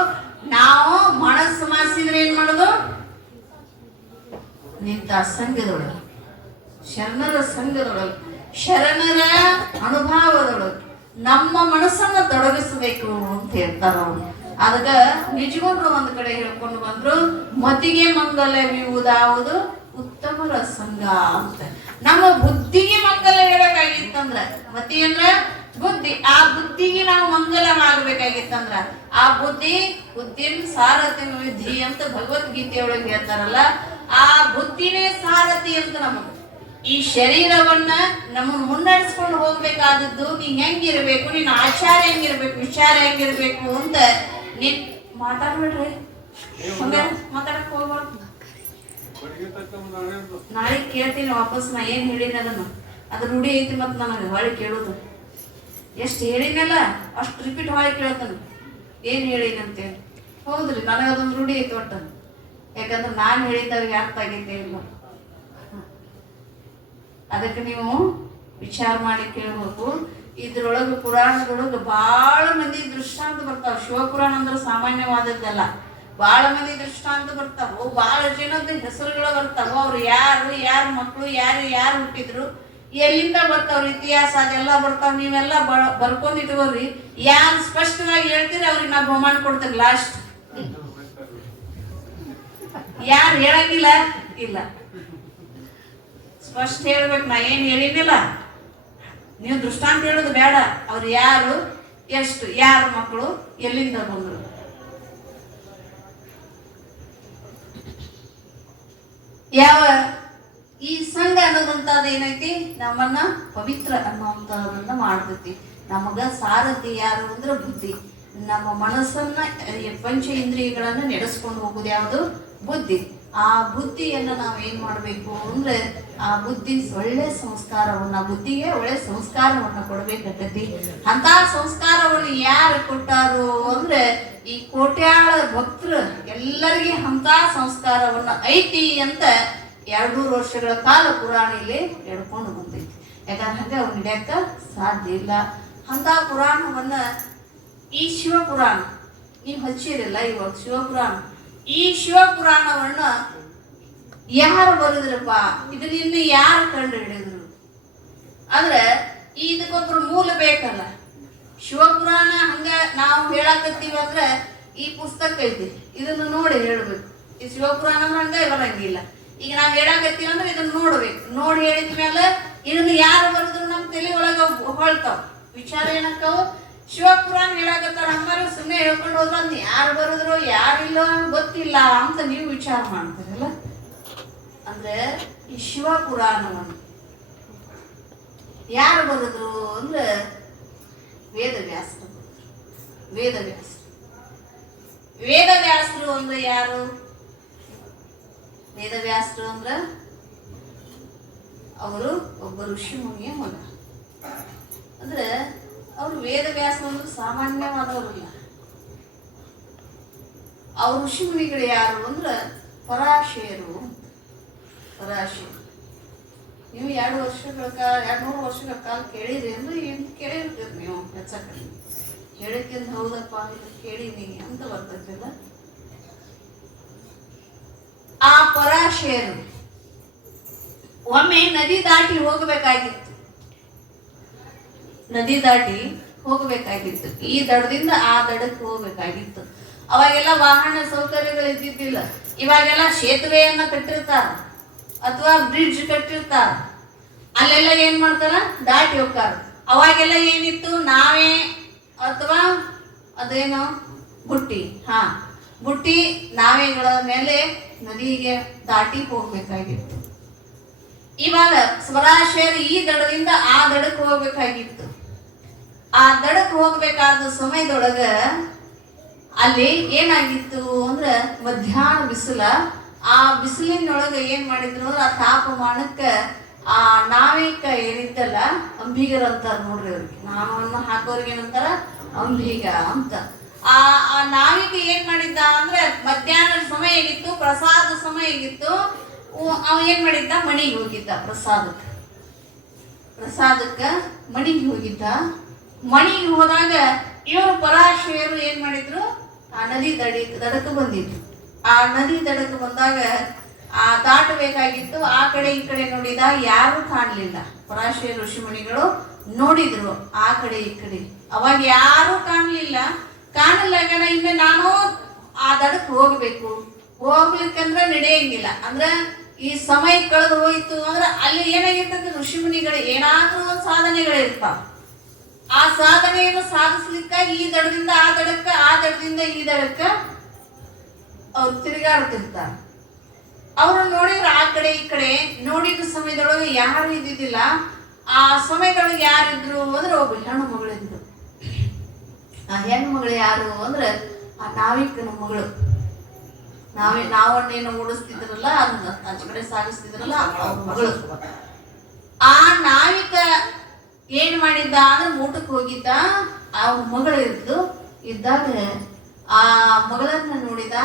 ನಾವು ಮನಸ್ಸು ಮಾಸಿದ್ರೆ ಏನ್ ಮಾಡೋದು, ನಿಂತ ಸಂಘದೊಳಗೆ, ಶರಣರ ಸಂಘದೊಳಗೆ, ಶರಣರ ಅನುಭವದೊಳಗೆ ನಮ್ಮ ಮನಸ್ಸನ್ನ ತೊಡಗಿಸಬೇಕು ಅಂತ ಹೇಳ್ತಾರ ಅವ್ರು. ಅದಕ್ಕ ನಿಜಗೊಂಡ್ರು ಒಂದ್ ಕಡೆ ಹೇಳ್ಕೊಂಡು ಬಂದ್ರು, ಮತಿಗೆ ಮಂಗಲವಿಯುವುದಾವುದು ಉತ್ತಮರ ಸಂಘ ಅಂತ. ನಮ್ಮ ಬುದ್ಧಿಗೆ ಮಂಗಲ ಇರಬೇಕಾಗಿತ್ತಂದ್ರ, ಮತಿ ಅಂದ್ರ ಬುದ್ಧಿ, ಆ ಬುದ್ಧಿಗೆ ನಾವು ಮಂಗಲವಾಗಬೇಕಾಗಿತ್ತಂದ್ರ ಆ ಬುದ್ಧಿಂ ಸಾರಥಿ ವಿಧಿ ಅಂತ ಭಗವದ್ಗೀತೆಯೊಳಗೆ ಹೇಳ್ತಾರಲ್ಲ, ಆ ಬುದ್ಧಿನೇ ಸಾರಥಿ ಅಂತ. ನಮಗ ಈ ಶರೀರವನ್ನ ನಮ್ಮನ್ನ ಮುನ್ನಡೆಸ್ಕೊಂಡು ಹೋಗ್ಬೇಕಾದದ್ದು, ನೀ ಹೆಂಗಿರ್ಬೇಕು, ನಿನ್ನ ಆಚಾರ ಹೆಂಗಿರ್ಬೇಕು, ವಿಚಾರ ಹೆಂಗಿರ್ಬೇಕು ಅಂತ ನೀನ್ ಮಾತಾಡ್ಬಿಡ್ರಿ. ಮಾತಾಡಕ್ ಹೋಗ್ಬಾರ್ದು. ನಾಳೆ ಕೇಳ್ತೀನಿ ವಾಪಸ್ ನಾ ಏನ್ ಹೇಳಿನ ಅದನ್ನ, ಅದ್ರ ರೂಢಿ ಐತಿ. ಮತ್ ನನಗೆ ಹೊಳಿ ಕೇಳೋದು ಎಷ್ಟು ಹೇಳಿನಲ್ಲ ಅಷ್ಟು ರಿಪೀಟ್ ಹೊಳಿ ಕೇಳ್ತಾನ, ಏನ್ ಹೇಳಿನಂತೇಳಿ. ಹೌದ್ರಿ, ನನಗೆ ಅದೊಂದು ರೂಢಿ ಐತಿ ಒಟ್ಟ. ಯಾಕಂದ್ರೆ ನಾನು ಹೇಳಿದವ್ರಿಗೆ ಅರ್ಥ ಆಗೈತೆ ಇಲ್ಲ. ಅದಕ್ಕೆ ನೀವು ವಿಚಾರ ಮಾಡಿ ಕೇಳ್ಬೇಕು. ಇದ್ರೊಳಗೆ ಪುರಾಣದೊಳಗೆ ಬಹಳ ಮಂದಿ ದೃಷ್ಟಾಂತ ಬರ್ತಾವ. ಶಿವಪುರಾಣ ಅಂದ್ರೆ ಸಾಮಾನ್ಯವಾದದ್ದಲ್ಲ, ಬಹಳ ಮಂದಿ ದೃಷ್ಟಾಂತ ಬರ್ತಾವ, ಬಹಳ ಜನದ ಹೆಸರುಗಳು ಬರ್ತಾವ. ಅವ್ರು ಯಾರ ಮಕ್ಕಳು, ಯಾರು ಹುಟ್ಟಿದ್ರು, ಎಲ್ಲಿಂದ ಬರ್ತಾವ್ರ ಇತಿಹಾಸ ಅದೆಲ್ಲ ಬರ್ತಾವ. ನೀವೆಲ್ಲ ಬರ್ಕೊಂಡ್ ಇಟ್ಕೋರಿ. ಯಾರು ಸ್ಪಷ್ಟವಾಗಿ ಹೇಳ್ತೀರಿ ಅವ್ರಿಗೆ ನಾ ಬಹುಮಾನ ಕೊಡ್ತೇನೆ ಲಾಸ್ಟ್. ಯಾರು ಹೇಳಂಗಿಲ್ಲ ಇಲ್ಲ, ಸ್ಪಷ್ಟ ಹೇಳ್ಬೇಕು. ನಾ ಏನ್ ಹೇಳಿನಿಲ್ಲ, ನೀವು ದೃಷ್ಟಾಂತ ಹೇಳೋದು ಬೇಡ. ಅವ್ರು ಯಾರು, ಎಷ್ಟು, ಯಾರ ಮಕ್ಕಳು, ಎಲ್ಲಿಂದ ಬಂದ್ರು. ಯಾವ ಈ ಸಂಘ ಅನ್ನೋದಂತದ ಏನೈತಿ, ನಮ್ಮನ್ನ ಪವಿತ್ರ ಅನ್ನೋಂಥದನ್ನ ಮಾಡ್ತೈತಿ. ನಮಗ ಸಾರಥಿ ಯಾರು ಅಂದ್ರೆ ಬುದ್ಧಿ. ನಮ್ಮ ಮನಸ್ಸನ್ನ ಪಂಚ ಇಂದ್ರಿಯಗಳನ್ನ ನಡೆಸ್ಕೊಂಡು ಹೋಗುದು ಯಾವುದು, ಬುದ್ಧಿ. ಆ ಬುದ್ಧಿಯನ್ನ ನಾವ್ ಏನ್ ಮಾಡ್ಬೇಕು ಅಂದ್ರೆ, ಆ ಬುದ್ಧಿ ಒಳ್ಳೆ ಸಂಸ್ಕಾರವನ್ನ, ಬುದ್ಧಿಗೆ ಒಳ್ಳೆ ಸಂಸ್ಕಾರವನ್ನ ಕೊಡ್ಬೇಕಾಗ್ತೈತಿ. ಅಂತ ಸಂಸ್ಕಾರವನ್ನು ಯಾರು ಕೊಟ್ಟಾರು ಅಂದ್ರೆ, ಈ ಕೋಟ್ಯಾಳ ಭಕ್ತರು ಎಲ್ಲರಿಗೆ ಅಂತ ಸಂಸ್ಕಾರವನ್ನ ಐತಿ ಅಂತ 200 ವರ್ಷಗಳ ಕಾಲ ಪುರಾಣ ಇಲ್ಲಿ ಹೇಳ್ಕೊಂಡು ಬಂದೈತಿ. ಯಾಕಂದ್ರೆ ಹಂಗೆ ಅವ್ನು ಹಿಡಿಯಕ್ಕ ಸಾಧ್ಯ ಇಲ್ಲ. ಅಂತ ಪುರಾಣವನ್ನ ಈ ಶಿವಪುರಾಣ ನೀವು ಹಚ್ಚಿರಲ್ಲ ಇವಾಗ ಶಿವಪುರಾಣ, ಈ ಶಿವಪುರಾಣವನ್ನ ಯಾರು ಬರೆದ್ರಪ್ಪ, ಇದನ್ನ ಯಾರು ಕಂಡು ಹಿಡಿದ್ರು ಅಂದ್ರೆ ಇದಕ್ಕೊಬ್ರು ಮೂಲ ಬೇಕಲ್ಲ. ಶಿವಪುರಾಣ ಹಂಗ ನಾವು ಹೇಳಕತ್ತೀವಿ ಅಂದ್ರೆ ಈ ಪುಸ್ತಕ ಐತಿ, ಇದನ್ನ ನೋಡಿ ಹೇಳ್ಬೇಕು. ಈ ಶಿವಪುರಾಣ ಹಂಗ ಬರಂಗಿಲ್ಲ. ಈಗ ನಾವ್ ಹೇಳಕತ್ತೀವಿ ಅಂದ್ರೆ ಇದನ್ನ ನೋಡ್ಬೇಕು, ನೋಡಿ ಹೇಳಿದ್ಮೇಲೆ ಇದನ್ನ ಯಾರು ಬರೆದ್ರು ನಮ್ ತಲೆ ಒಳಗ ಹೊಳ್ತಾವ ವಿಚಾರ ಏನಕ್ಕವು. ಶಿವಪುರಾಣ ಹೇಳಕತ್ತಾರ ಹಂಗಾರು ಸುಮ್ಮನೆ ಹೇಳ್ಕೊಂಡು ಹೋದ್ರ ಅದ್ ಯಾರು ಬರೆದ್ರು ಯಾರಿಲ್ಲ ಗೊತ್ತಿಲ್ಲ ಅಂತ ನೀವು ವಿಚಾರ ಮಾಡ್ತೀರಲ್ಲ. ಅಂದ್ರೆ ಈ ಶಿವಪುರಾಣವನ್ನು ಯಾರು ಬರೆದ್ರು ಅಂದ್ರೆ ವೇದವ್ಯಾಸರು. ವೇದವ್ಯಾಸರು ಅಂದ್ರೆ ಯಾರು? ವೇದವ್ಯಾಸರು ಅಂದ್ರ ಅವರು ಒಬ್ಬ ಋಷಿ ಮುನಿಯ ಮಗ. ಅಂದ್ರೆ ಅವರು ವೇದವ್ಯಾಸರು ಅಂದ್ರೆ ಸಾಮಾನ್ಯವಾದವರಲ್ಲ. ಅವ್ರ ಋಷಿ ಮುನಿಗಳು ಯಾರು ಅಂದ್ರ ಪರಾಶರು. ನೀವು 200 ವರ್ಷಗಳ ಕಾಲ ಕೇಳಿದ್ರಿ ಅಂದ್ರೆ ಏನು ಕೇಳಿರ್ತೀರಿ ನೀವು ಹೆಚ್ಚ ಕಡಿಮೆ. ಹೇಳಿಕೆಂದು ಹೌದಪ್ಪ ಇದು ಕೇಳೀನಿ ಅಂತ ಬರ್ತೈತಿಲ್ಲ. ಆ ಪರಾಶರು ಒಮ್ಮೆ ನದಿ ದಾಟಿ ಹೋಗಬೇಕಾಗಿತ್ತು. ಈ ದಡದಿಂದ ಆ ದಡಕ್ಕೆ ಹೋಗ್ಬೇಕಾಗಿತ್ತು. ಅವಾಗೆಲ್ಲ ವಾಹನ ಸೌಕರ್ಯಗಳು ಇದ್ದಿದ್ದಿಲ್ಲ. ಇವಾಗೆಲ್ಲ ಸೇತುವೆಯನ್ನ ಕಟ್ಟಿರ್ತಾರ ಅಥವಾ ಬ್ರಿಡ್ಜ್ ಕಟ್ಟಿರ್ತಾರ, ಅಲ್ಲೆಲ್ಲ ಏನ್ ಮಾಡ್ತಾರ ದಾಟಿ ಹೋಗ್ತಾರ. ಅವಾಗೆಲ್ಲ ಏನಿತ್ತು ನಾವೇ ಅಥವಾ ಅದೇನೋ ಬುಟ್ಟಿ ನಾವೆಗಳ ಮೇಲೆ ನದಿಗೆ ದಾಟಿ ಹೋಗ್ಬೇಕಾಗಿತ್ತು. ಇವಾಗ ಸ್ವರಾಶಯರು ಈ ದಡದಿಂದ ಆ ದಡಕ್ಕೆ ಹೋಗ್ಬೇಕಾಗಿತ್ತು. ಆ ದಡಕ್ಕೆ ಹೋಗ್ಬೇಕಾದ ಸಮಯದೊಳಗ ಅಲ್ಲಿ ಏನಾಗಿತ್ತು ಅಂದ್ರೆ ಮಧ್ಯಾಹ್ನ ಬಿಸಿಲ. ಆ ಬಿಸಿಲಿನೊಳಗ ಏನ್ ಮಾಡಿದ್ರು ಅಂದ್ರೆ ಆ ತಾಪಮಾನಕ್ಕೆ ಆ ನಾವಿಕ ಏನಿತ್ತಲ್ಲ ಅಂಬಿಗರ ಅಂತಾರ ನೋಡ್ರಿ. ಅವ್ರಿಗೆ ನಾವನ್ನ ಹಾಕೋರಿಗೆ ಏನಂತಾರ ಅಂಬಿಗ ಅಂತ. ಆ ನಾವಿಕ ಏನ್ ಮಾಡಿದ್ದ ಅಂದ್ರೆ ಮಧ್ಯಾಹ್ನದ ಸಮಯ ಆಗಿತ್ತು, ಪ್ರಸಾದ ಸಮಯ ಆಗಿತ್ತು. ಅವ ಏನ್ ಮಾಡಿದ್ದ ಮಣಿಗೆ ಹೋಗಿದ್ದ, ಪ್ರಸಾದಕ್ಕ ಮಣಿಗೆ ಹೋಗಿದ್ದ. ಮಣಿಗೆ ಹೋದಾಗ ಇವರು ಪರಾಶಯರು ಏನ್ ಮಾಡಿದ್ರು ಆ ನದಿ ದಡಕ್ಕೆ ಬಂದಿದ್ರು. ಆ ನದಿ ದಡಕ್ಕೆ ಬಂದಾಗ ಆ ದಾಟಬೇಕಾಗಿತ್ತು. ಆ ಕಡೆ ಈ ಕಡೆ ನೋಡಿದಾಗ ಯಾರು ಕಾಣಲಿಲ್ಲ. ಪರಾಶಯ ಋಷಿಮುನಿಗಳು ನೋಡಿದ್ರು ಆ ಕಡೆ ಈ ಕಡೆ, ಅವಾಗ ಯಾರು ಕಾಣಲಿಲ್ಲ. ಇನ್ನು ನಾನು ಆ ದಡಕ್ಕೆ ಹೋಗ್ಲಿಕ್ಕಂದ್ರೆ ನಡೆಯಂಗಿಲ್ಲ. ಅಂದ್ರೆ ಈ ಸಮಯ ಕಳೆದು ಹೋಯ್ತು ಅಂದ್ರೆ ಅಲ್ಲಿ ಏನಾಗಿರ್ತದೆ, ಋಷಿಮುನಿಗಳು ಏನಾದ್ರೂ ಒಂದು ಸಾಧನೆಗಳಿರ್ತಾವ. ಆ ಸಾಧನೆಯನ್ನು ಸಾಧಿಸ್ಲಿಕ್ಕಾಗಿ ಈ ದಡದಿಂದ ಆ ದಡಕ್ಕ, ಆ ದಡದಿಂದ ಈ ದಡಕ್ಕ ಅವ್ರು ತಿರುಗಾಡ್ತಿರ್ತಾರೆ. ಅವ್ರು ನೋಡಿದ್ರೆ ಆ ಕಡೆ ಈ ಕಡೆ ನೋಡಿದ ಸಮಯದೊಳಗೆ ಯಾರು ಇದ್ದಿದ್ದಿಲ್ಲ. ಆ ಸಮಯದೊಳಗೆ ಯಾರಿದ್ರು ಅಂದ್ರೆ ಒಬ್ಬ ಹೆಣ್ಣು ಮಗಳಿದ್ರು. ಆ ಹೆಣ್ಣು ಮಗಳು ಯಾರು ಅಂದ್ರೆ ಆ ನಾವಿಕನ ಮಗಳು. ನಾವನ್ನೇನು ಓಡಿಸ್ತಿದ್ರಲ್ಲ ಅದನ್ನ ಆಚೆ ಕಡೆ ಸಾಗಿಸ್ತಿದ್ರಲ್ಲ ಅವ್ರ ಮಗಳು. ಆ ನಾವಿಕ ಏನ್ ಮಾಡಿದ್ದ ಅಂದ್ರೆ ಊಟಕ್ಕೆ ಹೋಗಿದ್ದ. ಅವ್ರ ಮಗಳು ಇದ್ದಾಗ ಆ ಮಗಳನ್ನ ನೋಡಿದ.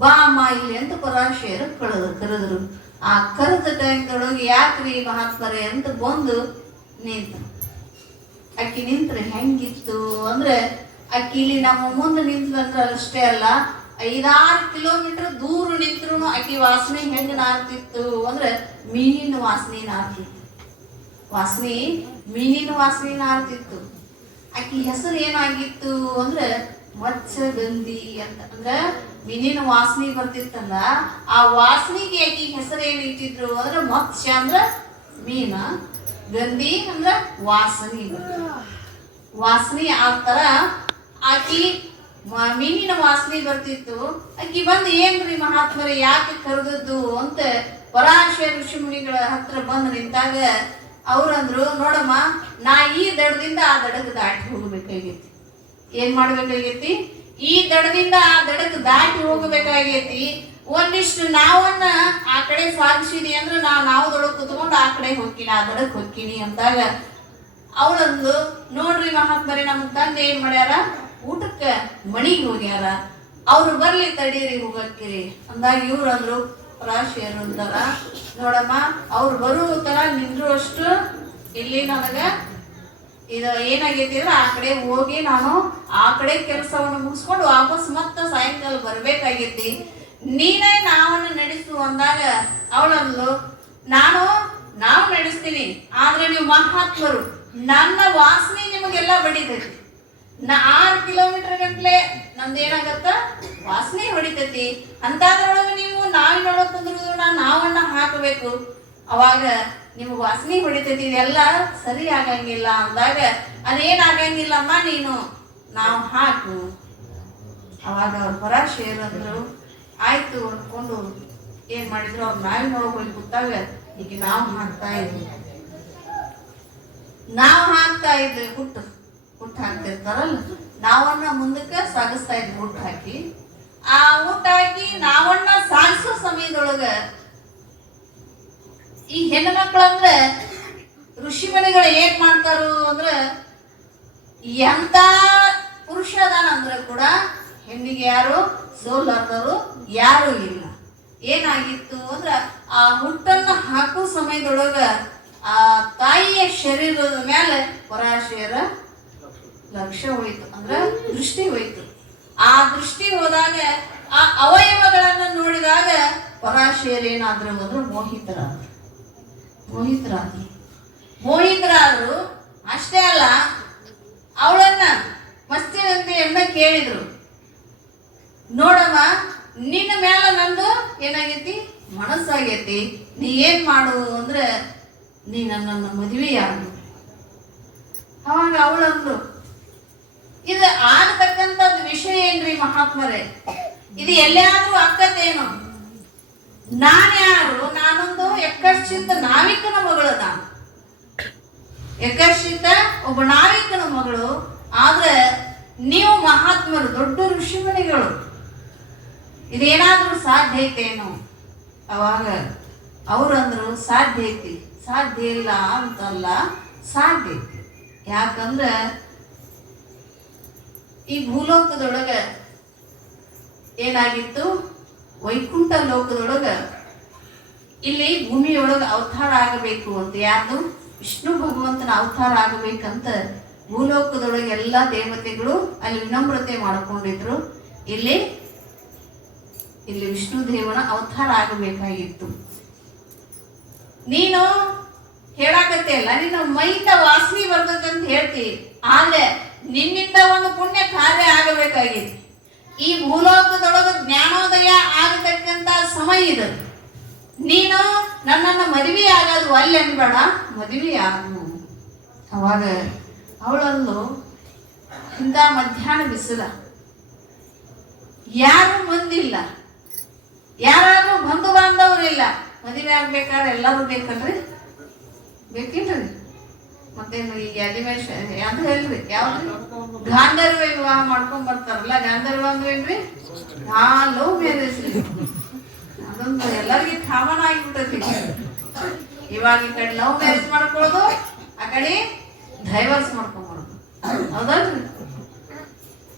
ಬಾ ಅಮ್ಮ ಇಲ್ಲಿ ಅಂತ ಪರಾಶಯರು ಕರೆದ್ರು. ಆ ಕರೆದ ಟೈಮ್ದೊಳಗೆ ಯಾಕ್ರಿ ಮಹಾತ್ಮರೇ ಅಂತ ಬಂದು ನಿಂತ. ಅಕ್ಕಿ ನಿಂತ್ರೆ ಹೆಂಗಿತ್ತು ಅಂದ್ರೆ ಅಕ್ಕಿ ಇಲ್ಲಿ ನಮ್ಮ ಮುಂದೆ ನಿಂತಂದ್ರೆ ಅಷ್ಟೇ ಅಲ್ಲ, 5-6 ಕಿಲೋಮೀಟರ್ ದೂರ ನಿಂತ್ರು ಅಕ್ಕಿ ವಾಸನೆ ಹೆಂಗ ನಾರ್ತಿತ್ತು ಅಂದ್ರೆ ಮೀನಿನ ವಾಸನೆ ನಾರ್ತಿತ್ತು. ಅಕ್ಕಿ ಹೆಸರು ಏನಾಗಿತ್ತು ಅಂದ್ರೆ ಮತ್ಸ್ಯಗಂಧಿ ಅಂತ. ಅಂದ್ರೆ ಮೀನಿನ ವಾಸನೆ ಬರ್ತಿತ್ತಲ್ಲ, ಆ ವಾಸನೆಗೆ ಆಕಿ ಹೆಸರು ಏನ್ ಇಟ್ಟಿದ್ರು ಅಂದ್ರೆ ಮತ್ಸ್ಯ ಅಂದ್ರ ಮೀನ, ಗಂಧಿ ಅಂದ್ರ ವಾಸನೆ ಆಗ್ತಾರ. ಆಕಿ ಮೀನಿನ ವಾಸನೆ ಬರ್ತಿತ್ತು. ಆಕಿ ಬಂದು ಏನ್ರಿ ಮಹಾತ್ಮರೇ ಯಾಕೆ ಕರೆದದ್ದು ಅಂತ ಪರಾಶಯ ಋಷಿ ಮುನಿಗಳ ಹತ್ರ ಬಂದು ನಿಂತಾಗ ಅವ್ರಂದ್ರು, ನೋಡಮ್ಮ ನಾ ಈ ದಡದಿಂದ ಆ ದಡಕ್ಕೆ ದಾಟಿ ಹೋಗ್ಬೇಕಾಗೈತಿ. ಏನ್ ಮಾಡ್ಬೇಕಾಗೈತಿ? ಈ ದಡದಿಂದ ಆ ದಡಕ್ಕೆ ದಾಟಿ ಹೋಗಬೇಕಾಗೈತಿ. ಒಂದಿಷ್ಟು ನಾವನ್ನ ಆ ಕಡೆ ಸಾಗಿಸಿದಿ ಅಂದ್ರೆ ನಾವು ದೊಡಕ್ ಕುತ್ಕೊಂಡು ಆ ಕಡೆ ಹೋಗ್ತೀನಿ, ಆ ದಡಕ್ಕೆ ಹೋಗ್ತೀನಿ ಅಂದಾಗ ಅವಳಂದು, ನೋಡ್ರಿ ಮಹಾತ್ಮರೇ ನಮ್ಮ ತಂದೆ ಏನ್ ಮಾಡ್ಯಾರ, ಊಟಕ್ಕೆ ಮಣಿಗೆ ಹೋಗ್ಯಾರ, ಅವ್ರು ಬರ್ಲಿ ತಡೀರಿ ಹೋಗಕ್ಕಿರಿ ಅಂದಾಗ ಇವ್ರಂದ್ರು ಪರಾಶಯರು ಅಂತಾರ, ನೋಡಮ್ಮ ಅವ್ರು ಬರೋ ತರ ನಿಂದ್ರು ಅಷ್ಟು ಇಲ್ಲಿ ನನಗ ಇದು ಏನಾಗೈತಿ ಅಂದ್ರೆ ಆ ಕಡೆ ಹೋಗಿ ನಾನು ಆ ಕಡೆ ಕೆಲಸವನ್ನು ಮುಗಿಸ್ಕೊಂಡು ವಾಪಸ್ ಮತ್ತೆ ಸಾಯಂಕಾಲ ಬರ್ಬೇಕಾಗೈತಿ. ನೀನೇ ನಾವನ್ನು ನಡೆಸು ಅಂದಾಗ ಅವಳಂದ್ಲು, ನಾವು ನಡೆಸ್ತೀನಿ, ಆದ್ರೆ ನೀವು ಮಹಾತ್ಮರು, ನನ್ನ ವಾಸನೆ ನಿಮಗೆಲ್ಲ ಬಡಿತೈತಿ. 6 ಕಿಲೋಮೀಟರ್ ಗಂಟ್ಲೆ ನಮ್ದೇನಾಗತ್ತ ವಾಸನೆ ಹೊಡಿತೈತಿ. ಅಂತಾದ್ರೊಳಗೆ ನೀವು ನಾವಿನೊಳಗೆ ಕುಂದ್ರು ನಾವನ್ನ ಹಾಕಬೇಕು, ಅವಾಗ ನಿಮ್ಗೆ ವಾಸನೆ ಹೊಡಿತೈತಿ, ಇದೆಲ್ಲ ಸರಿ ಆಗಂಗಿಲ್ಲ ಅಂದಾಗ ಅದೇನಾಗಂಗಿಲ್ಲ ಅಮ್ಮ, ನಾವು ಹಾಕು. ಅವಾಗ ಅವ್ರ ಪರಾಶೇರ್ ಅಂದ್ರು, ಆಯ್ತು ಅನ್ಕೊಂಡು ಏನ್ ಮಾಡಿದ್ರು, ಅವ್ರು ನಾವಿನೊಳಗೆ ಹೋಗಿ ಕೂತಾಗ ಈಗ ನಾವು ಹಾಕ್ತಾ ಇದ್ವಿ ಹುಟ್ಟು ಹಾಕ್ತಿರ್ತಾರಲ್ಲ, ನಾವನ್ನ ಮುಂದಕ್ಕೆ ಸಾಗಿಸ್ತಾ ಇದ್ವಿ ಹುಟ್ಟು ಹಾಕಿ. ಆ ಹುಟ್ಟು ಹಾಕಿ ನಾವನ್ನ ಸಾಗಿಸೋ ಸಮಯದೊಳಗ ಈ ಹೆಣ್ಣು ಮಕ್ಕಳಂದ್ರೆ ಋಷಿ ಮನೆಗಳು ಏನ್ ಮಾಡ್ತಾರು ಅಂದ್ರ, ಎಂತ ಪುರುಷ ಅದಾನ ಅಂದ್ರೆ ಕೂಡ ಹೆಣ್ಣಿಗೆ ಯಾರು ಸೋಲಾರ್ದವರು ಯಾರು ಇಲ್ಲ. ಏನಾಗಿತ್ತು ಅಂದ್ರ ಆ ಹುಟ್ಟನ್ನ ಹಾಕೋ ಸಮಯದೊಳಗ ಆ ತಾಯಿಯ ಶರೀರದ ಮೇಲೆ ಪರಾಶರ ಲಕ್ಷ್ಯ ಹೋಯ್ತು, ಅಂದ್ರ ದೃಷ್ಟಿ ಹೋಯ್ತು. ಆ ದೃಷ್ಟಿ ಹೋದಾಗ ಆ ಅವಯವಗಳನ್ನ ನೋಡಿದಾಗ ಪರಾಶರ ಏನಾದ್ರು ಅಂದ್ರೆ ಮೋಹಿತರಾದ್ರು. ಅಷ್ಟೇ ಅಲ್ಲ, ಅವಳನ್ನ ಮತ್ಸ್ಯಗಂಧೆಯನ್ನ ಕೇಳಿದ್ರು, ನೋಡಮ್ಮ ನಿನ್ನ ಮೇಲೆ ನಂದು ಏನಾಗೈತಿ ಮನಸ್ಸಾಗೈತಿ, ನೀ ಏನ್ ಮಾಡು ಅಂದ್ರೆ ನೀ ನನ್ನನ್ನು ಮದುವೆಯಾಗು. ಅವಾಗ ಅವಳಂದ್ರು, ಇದು ಆಗತಕ್ಕಂಥದ್ದು ವಿಷಯ ಏನ್ರಿ ಮಹಾತ್ಮರೇ, ಇದು ಎಲ್ಲಾದ್ರೂ ಅಕ್ಕತೇನು? ನಾನ್ಯಾರು? ನಾನೊಂದು ಯಕಶ್ಚಿತ ನಾವಿಕನ ಮಗಳು. ಯಕಶ್ಚಿತ ಒಬ್ಬ ನಾವಿಕನ ಮಗಳು. ಆದ್ರೆ ನೀವು ಮಹಾತ್ಮರು, ದೊಡ್ಡ ಋಷಿಮಣಿಗಳು, ಇದೇನಾದ್ರೂ ಸಾಧ್ಯ ಐತೇನು? ಅವಾಗ ಅವ್ರಂದ್ರು, ಸಾಧ್ಯ ಐತಿ, ಸಾಧ್ಯ ಇಲ್ಲ ಅಂತಲ್ಲ, ಸಾಧ್ಯ ಐತಿ. ಯಾಕಂದ್ರ ಈ ಭೂಲೋಕದೊಳಗ ಏನಾಗಿತ್ತು, ವೈಕುಂಠ ಲೋಕದೊಳಗ ಇಲ್ಲಿ ಭೂಮಿಯೊಳಗ ಅವತಾರ ಆಗಬೇಕು ಅಂತ, ಯಾರ್ದು ವಿಷ್ಣು ಭಗವಂತನ ಅವತಾರ ಆಗಬೇಕಂತ ಭೂಲೋಕದೊಳಗೆ ಎಲ್ಲ ದೇವತೆಗಳು ಅಲ್ಲಿ ವಿನಮ್ರತೆ ಮಾಡಿಕೊಂಡಿದ್ರು. ಇಲ್ಲಿ ವಿಷ್ಣು ದೇವನ ಅವತಾರ ಆಗಬೇಕಾಗಿತ್ತು. ನೀನು ಹೇಳಾಕತ್ತೆ ಅಲ್ಲ, ನಿನ್ನ ಮೈಯಿಂದ ವಾಸನೆ ಬರ್ತದೆ ಅಂತ ಹೇಳ್ತಿ, ಆದ್ರೆ ನಿನ್ನಿಂದ ಒಂದು ಪುಣ್ಯ ಕಾರ್ಯ ಆಗಬೇಕಾಗಿತ್ತು. ಈ ಭೂಲೋಕದೊಳಗ ಜ್ಞಾನೋದಯ ಆಗತಕ್ಕಂತ ಸಮಯ ಇದು. ನೀನು ನನ್ನನ್ನು ಮದುವೆ ಆಗೋದು ಅಲ್ಲಿ ಅನ್ಬೇಡ, ಮದುವೆ ಆಗು. ಅವಾಗ ಅವಳನ್ನು ಇಂಥ ಮಧ್ಯಾಹ್ನ ಬಿಸಿಲ, ಯಾರು ಮಂದಿಲ್ಲ, ಯಾರಾದ್ರೂ ಬಂಧು ಬಾಂಧವ್ರಿಲ್ಲ, ಮದುವೆ ಆಗ್ಬೇಕಾದ್ರೆ ಎಲ್ಲರೂ ಬೇಕಲ್ರಿ, ಬೇಕಿಲ್ರಿ? ಮತ್ತೇನು ಈಗ ಅದು ಹೇಳ್ರಿ, ಯಾವ್ದು ಗಾಂಧರ್ವ ವಿವಾಹ ಮಾಡ್ಕೊಂಡ್ ಬರ್ತಾರಲ್ಲ, ಗಾಂಧರ್ವ ಅಂದ್ರೆ ಏನ್ರಿ? ಲವ್ ಮ್ಯಾರೇಜ್ ರೀ. ಅದೊಂದು ಎಲ್ಲರಿಗೆ ಕಾಮನ್ ಆಗಿಬಿಟ್ಟೈತಿ. ಇವಾಗ ಈ ಕಡೆ ಲವ್ ಮ್ಯಾರೇಜ್ ಮಾಡ್ಕೊಳ್ಳೋದು, ಆ ಕಡೆ ಡೈವರ್ಸ್ ಮಾಡ್ಕೊಂಡ್ಬರೋದು, ಹೌದಲ್ರಿ?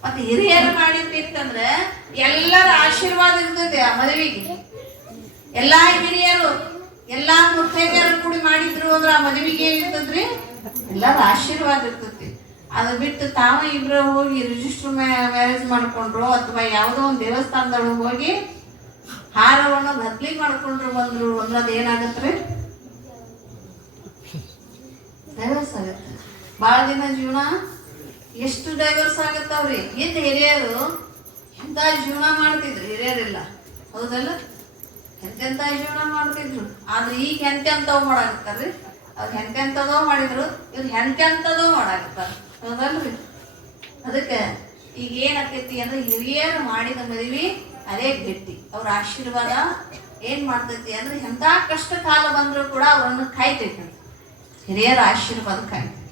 ಮತ್ತೆ ಹಿರಿಯರು ಮಾಡಿದ್ದಿತ್ತಂದ್ರೆ ಎಲ್ಲರ ಆಶೀರ್ವಾದ ಇರ್ತೈತಿ ಆ ಮದುವೆಗೆ. ಎಲ್ಲಾ ಹಿರಿಯರು ಎಲ್ಲಾ ಮುತ್ತೈದೆಯರು ಕೂಡಿ ಮಾಡಿದ್ರು ಅಂದ್ರೆ ಆ ಮದುವೆಗೆ ಏನಿರ್ತದ್ರಿ, ಎಲ್ಲರ ಆಶೀರ್ವಾದ ಇರ್ತೈತಿ. ಅದು ಬಿಟ್ಟು ತಾವ ಇಬ್ರು ಹೋಗಿ ರಿಜಿಸ್ಟರ್ ಮ್ಯಾರೇಜ್ ಮಾಡ್ಕೊಂಡ್ರು ಅಥವಾ ಯಾವುದೋ ಒಂದು ದೇವಸ್ಥಾನದೊಳಗೆ ಹೋಗಿ ಹಾರವನ್ನು ಬದ್ಲಿ ಮಾಡ್ಕೊಂಡ್ರು ಬಂದ್ರು ಅಂದ್ರೆ ಅದು ಏನಾಗತ್ರಿ, ಡೈವರ್ಸ್ ಆಗತ್ತೆ. ಭಾಳ ದಿನ ಜೀವನ ಎಷ್ಟು ಡೈವರ್ಸ್ ಆಗತ್ತಾವ್ರಿ. ಹಿಂದೆ ಹಿರಿಯರು ಎಂತ ಜೀವನ ಮಾಡ್ತಿದ್ರು, ಹಿರಿಯರಿಲ್ಲ, ಹೌದಲ್ಲ? ಎಂತೆಂತ ಜೀವನ ಮಾಡ್ತಿದ್ರು. ಆದ್ರೆ ಈಗ ಎಂತೆಂತವ್ ಮಾಡಾಕತ್ತಾರ್ರಿ. ಅವ್ರು ಎಂತೆಂತದೋ ಮಾಡಿದ್ರು, ಇವ್ರು ಎಂತೆಂತದೋ ಮಾಡಾಕತ್ತಾರ, ಹೌದಲ್ರಿ? ಅದಕ್ಕೆ ಈಗ ಏನಾಕೈತಿ ಅಂದ್ರೆ ಹಿರಿಯರು ಮಾಡಿದ ಮದುವೆ ಅದೇ ಗಟ್ಟಿ. ಅವ್ರ ಆಶೀರ್ವಾದ ಏನ್ ಮಾಡ್ತೈತಿ ಅಂದ್ರೆ ಎಂತ ಕಷ್ಟ ಕಾಲ ಬಂದ್ರು ಕೂಡ ಅವ್ರನ್ನ ಕಾಯ್ತೈತಿ. ಹಿರಿಯರ ಆಶೀರ್ವಾದ ಕಾಯ್ತೈತಿ.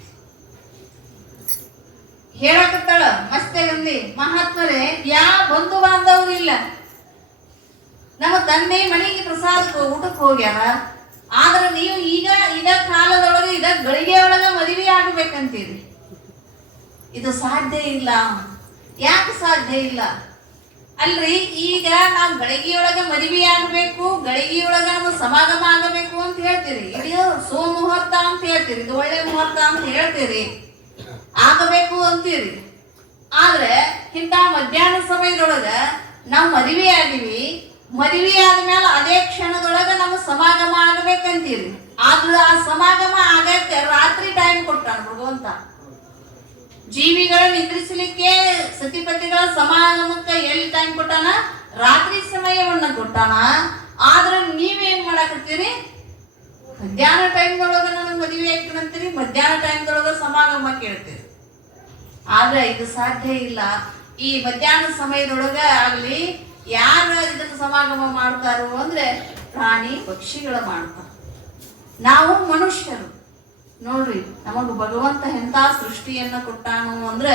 ಹೇಳಕತ್ತಾಳ ಮತ್ಸ್ಯಗಂಧಿ, ಮಹಾತ್ಮರೇ, ಯಾವ ಬಂಧು ಬಾಂಧವ್ರು ಇಲ್ಲ, ನಮ್ಮ ತಂದೆ ಮನೆಗೆ ಪ್ರಸಾದಕ್ಕೆ ಊಟಕ್ಕೆ ಹೋಗ್ಯಾರ, ಆದ್ರೆ ನೀವು ಈಗ ಇದ ಕಾಲದೊಳಗೆ ಇದ ಗಳಿಗೆ ಒಳಗ ಮದುವೆ ಆಗಬೇಕಂತೀರಿ. ಇದು ಸಾಧ್ಯ ಇಲ್ಲ. ಯಾಕೆ ಸಾಧ್ಯ ಇಲ್ಲ? ಅಲ್ರಿ ಈಗ ನಾವು ಗಳಿಗೆಯೊಳಗ ಮದುವೆ ಆಗಬೇಕು, ಗಳಿಗೆಯೊಳಗ ನಮ್ಮ ಸಮಾಗಮ ಆಗಬೇಕು ಅಂತ ಹೇಳ್ತೀರಿ. ಇದು ಸೋಮುಹೂರ್ತ ಅಂತ ಹೇಳ್ತೀರಿ, ಇದು ಒಳ್ಳೆ ಮುಹೂರ್ತ ಅಂತ ಹೇಳ್ತೀರಿ, ಆಗಬೇಕು ಅಂತೀರಿ. ಆದ್ರೆ ಇಂಥ ಮಧ್ಯಾಹ್ನ ಸಮಯದೊಳಗ ನಾವು ಮದುವೆ ಆಗಿವಿ, ಮದುವೆ ಆದ್ಮೇಲೆ ಅದೇ ಕ್ಷಣದೊಳಗ ನಮ್ಮ ಸಮಾಗಮ ಆಗಬೇಕಂತೀರಿ. ಆದ್ರೆ ಆ ಸಮಾಗಮ ಆಗಕ್ಕೆ ರಾತ್ರಿ ಟೈಮ್ ಕೊಟ್ಟಾನ ಭಗವಂತ. ಜೀವಿಗಳ ನಿದ್ರಿಸಲಿಕ್ಕೆ ಸತಿಪತಿಗಳ ಸಮಾಗಮಕ್ಕೆ ಎಲ್ಲಿ ಟೈಮ್ ಕೊಟ್ಟಾನ? ರಾತ್ರಿ ಸಮಯವನ್ನ ಕೊಟ್ಟಾನ. ಆದ್ರೆ ನೀವೇನ್ ಮಾಡಾಕತ್ತೀರಿ? ಮಧ್ಯಾಹ್ನ ಟೈಮ್ದೊಳಗ ನನಗೆ ಮದುವೆ ಆಗ್ತೀರಂತೀರಿ, ಮಧ್ಯಾಹ್ನ ಟೈಮ್ದೊಳಗ ಸಮಾಗಮ ಕೇಳ್ತೀರಿ. ಆದ್ರೆ ಇದು ಸಾಧ್ಯ ಇಲ್ಲ. ಈ ಮಧ್ಯಾಹ್ನ ಸಮಯದೊಳಗ ಆಗ್ಲಿ ಯಾರು ಇದನ್ನ ಸಮಾಗಮ ಮಾಡ್ತಾರೋ ಅಂದ್ರೆ ಪ್ರಾಣಿ ಪಕ್ಷಿಗಳ ಮಾಡ್ತಾರ. ನಾವು ಮನುಷ್ಯರು ನೋಡ್ರಿ, ನಮಗ ಭಗವಂತ ಎಂತ ಸೃಷ್ಟಿಯನ್ನ ಕೊಟ್ಟಾನು ಅಂದ್ರೆ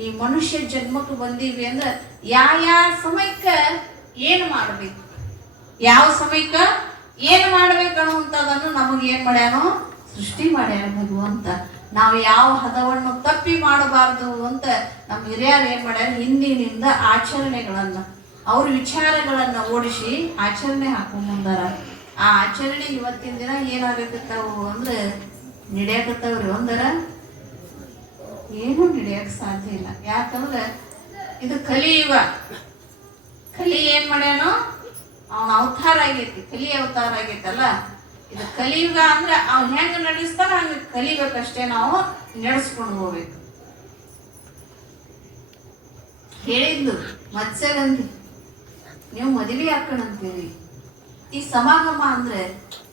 ಈ ಮನುಷ್ಯ ಜನ್ಮಕ್ಕೆ ಬಂದೀವಿ ಅಂದ್ರೆ ಯಾವ ಸಮಯಕ್ಕ ಏನ್ ಮಾಡ್ಬೇಕು, ಯಾವ ಸಮಯಕ್ಕ ಏನ್ ಮಾಡ್ಬೇಕು ಅನ್ನುವಂಥದ್ದನ್ನು ನಮಗೆ ಏನ್ ಮಾಡ್ಯಾನೋ ಸೃಷ್ಟಿ ಮಾಡ್ಯಾನ ಭಗವಂತ. ನಾವು ಯಾವ ಹದವನ್ನು ತಪ್ಪಿ ಮಾಡಬಾರ್ದು ಅಂತ ನಮ್ಮ ಹಿರಿಯರು ಏನ್ ಮಾಡ್ಯಾರ, ಹಿಂದಿನಿಂದ ಆಚರಣೆಗಳನ್ನ ಅವ್ರ ವಿಚಾರಗಳನ್ನ ಓಡಿಸಿ ಆಚರಣೆ ಹಾಕೊಂಡ್ ಬಂದಾರ. ಆ ಆಚರಣೆ ಇವತ್ತಿನ ದಿನ ಏನಾಗಕತ್ತಾವು ಅಂದ್ರೆ ನಡೆಯಕತ್ತವ್ರಿ. ಒಂದರ ಏನು ನಡೆಯಕ್ ಸಾಧ್ಯ ಇಲ್ಲ. ಯಾಕಂದ್ರೆ ಇದು ಕಲಿಯುಗ. ಕಲಿ ಏನ್ ಮಾಡ್ಯಾನೋ ಅವನ ಅವತಾರ ಆಗೈತಿ, ಕಲಿ ಅವತಾರ ಆಗೈತಲ್ಲ. ಇದು ಕಲಿಯುಗ ಅಂದ್ರೆ ಅವ್ನು ಹೆಂಗ ನಡೆಸ್ತಾರ ಹಂಗ ಕಲಿಬೇಕಷ್ಟೇ, ನಾವು ನಡೆಸ್ಕೊಂಡು ಹೋಗ್ಬೇಕು. ಹೇಳಿದ್ದು ಮತ್ಸ್ಯಗಂಧಿ ನೀವು ಮದುವೆ ಹಾಕೋಣಂತೀರಿ, ಈ ಸಮಾಗಮ ಅಂದ್ರೆ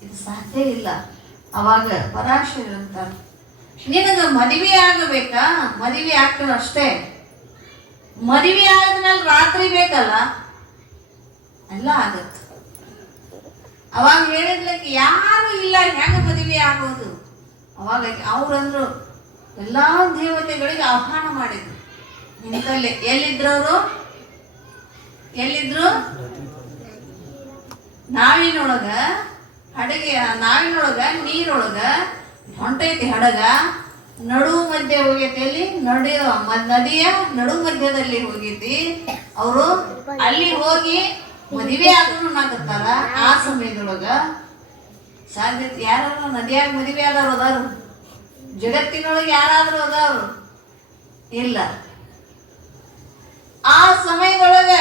ಇದು ಸಾಧ್ಯ ಇಲ್ಲ. ಅವಾಗ ಪರಾಶರ ಅಂತಾರ, ನಿನಗ ಮದುವೆ ಆಗಬೇಕಾ? ಮದುವೆ ಆಗ್ತಾರ ಅಷ್ಟೇ. ಮದುವೆ ಆದ್ಮೇಲೆ ರಾತ್ರಿ ಬೇಕಲ್ಲ, ಎಲ್ಲ ಆಗತ್ತೆ. ಅವಾಗ ಹೇಳಿದ್ಲಕ್ಕೆ ಯಾರು ಇಲ್ಲ, ಹೆಂಗ ಮದುವೆ ಆಗೋದು? ಅವಾಗ ಅವ್ರಂದ್ರು ಎಲ್ಲಾ ದೇವತೆಗಳಿಗೆ ಆಹ್ವಾನ ಮಾಡಿದ್ರು. ನಿಂತಲ್ಲಿ ಎಲ್ಲಿದ್ರು ಅವರು? ಎಲ್ಲಿದ್ರು? ನಾವಿನೊಳಗ ಹಡಗೆ, ನಾವಿನೊಳಗ ನೀರೊಳಗ ಹೊಂಟೈತಿ ಹಡಗ, ನಡು ಮಧ್ಯೆ ಹೋಗೈತಿ. ಅಲ್ಲಿ ನದಿಯ ನಡು ಮಧ್ಯದಲ್ಲಿ ಹೋಗೈತಿ. ಅವರು ಅಲ್ಲಿ ಹೋಗಿ ಮದುವೆ ಆದ್ರೂ ನಾಕತ್ತಾರ. ಆ ಸಮಯದೊಳಗ ಸಾಧ್ಯತೆ ಯಾರು ನದಿಯಾಗ ಮದುವೆ ಆದವ್ರು ಅದಾರು? ಜಗತ್ತಿನೊಳಗೆ ಯಾರಾದ್ರೂ ಅದಾವ್ರು? ಇಲ್ಲ. ಆ ಸಮಯದೊಳಗ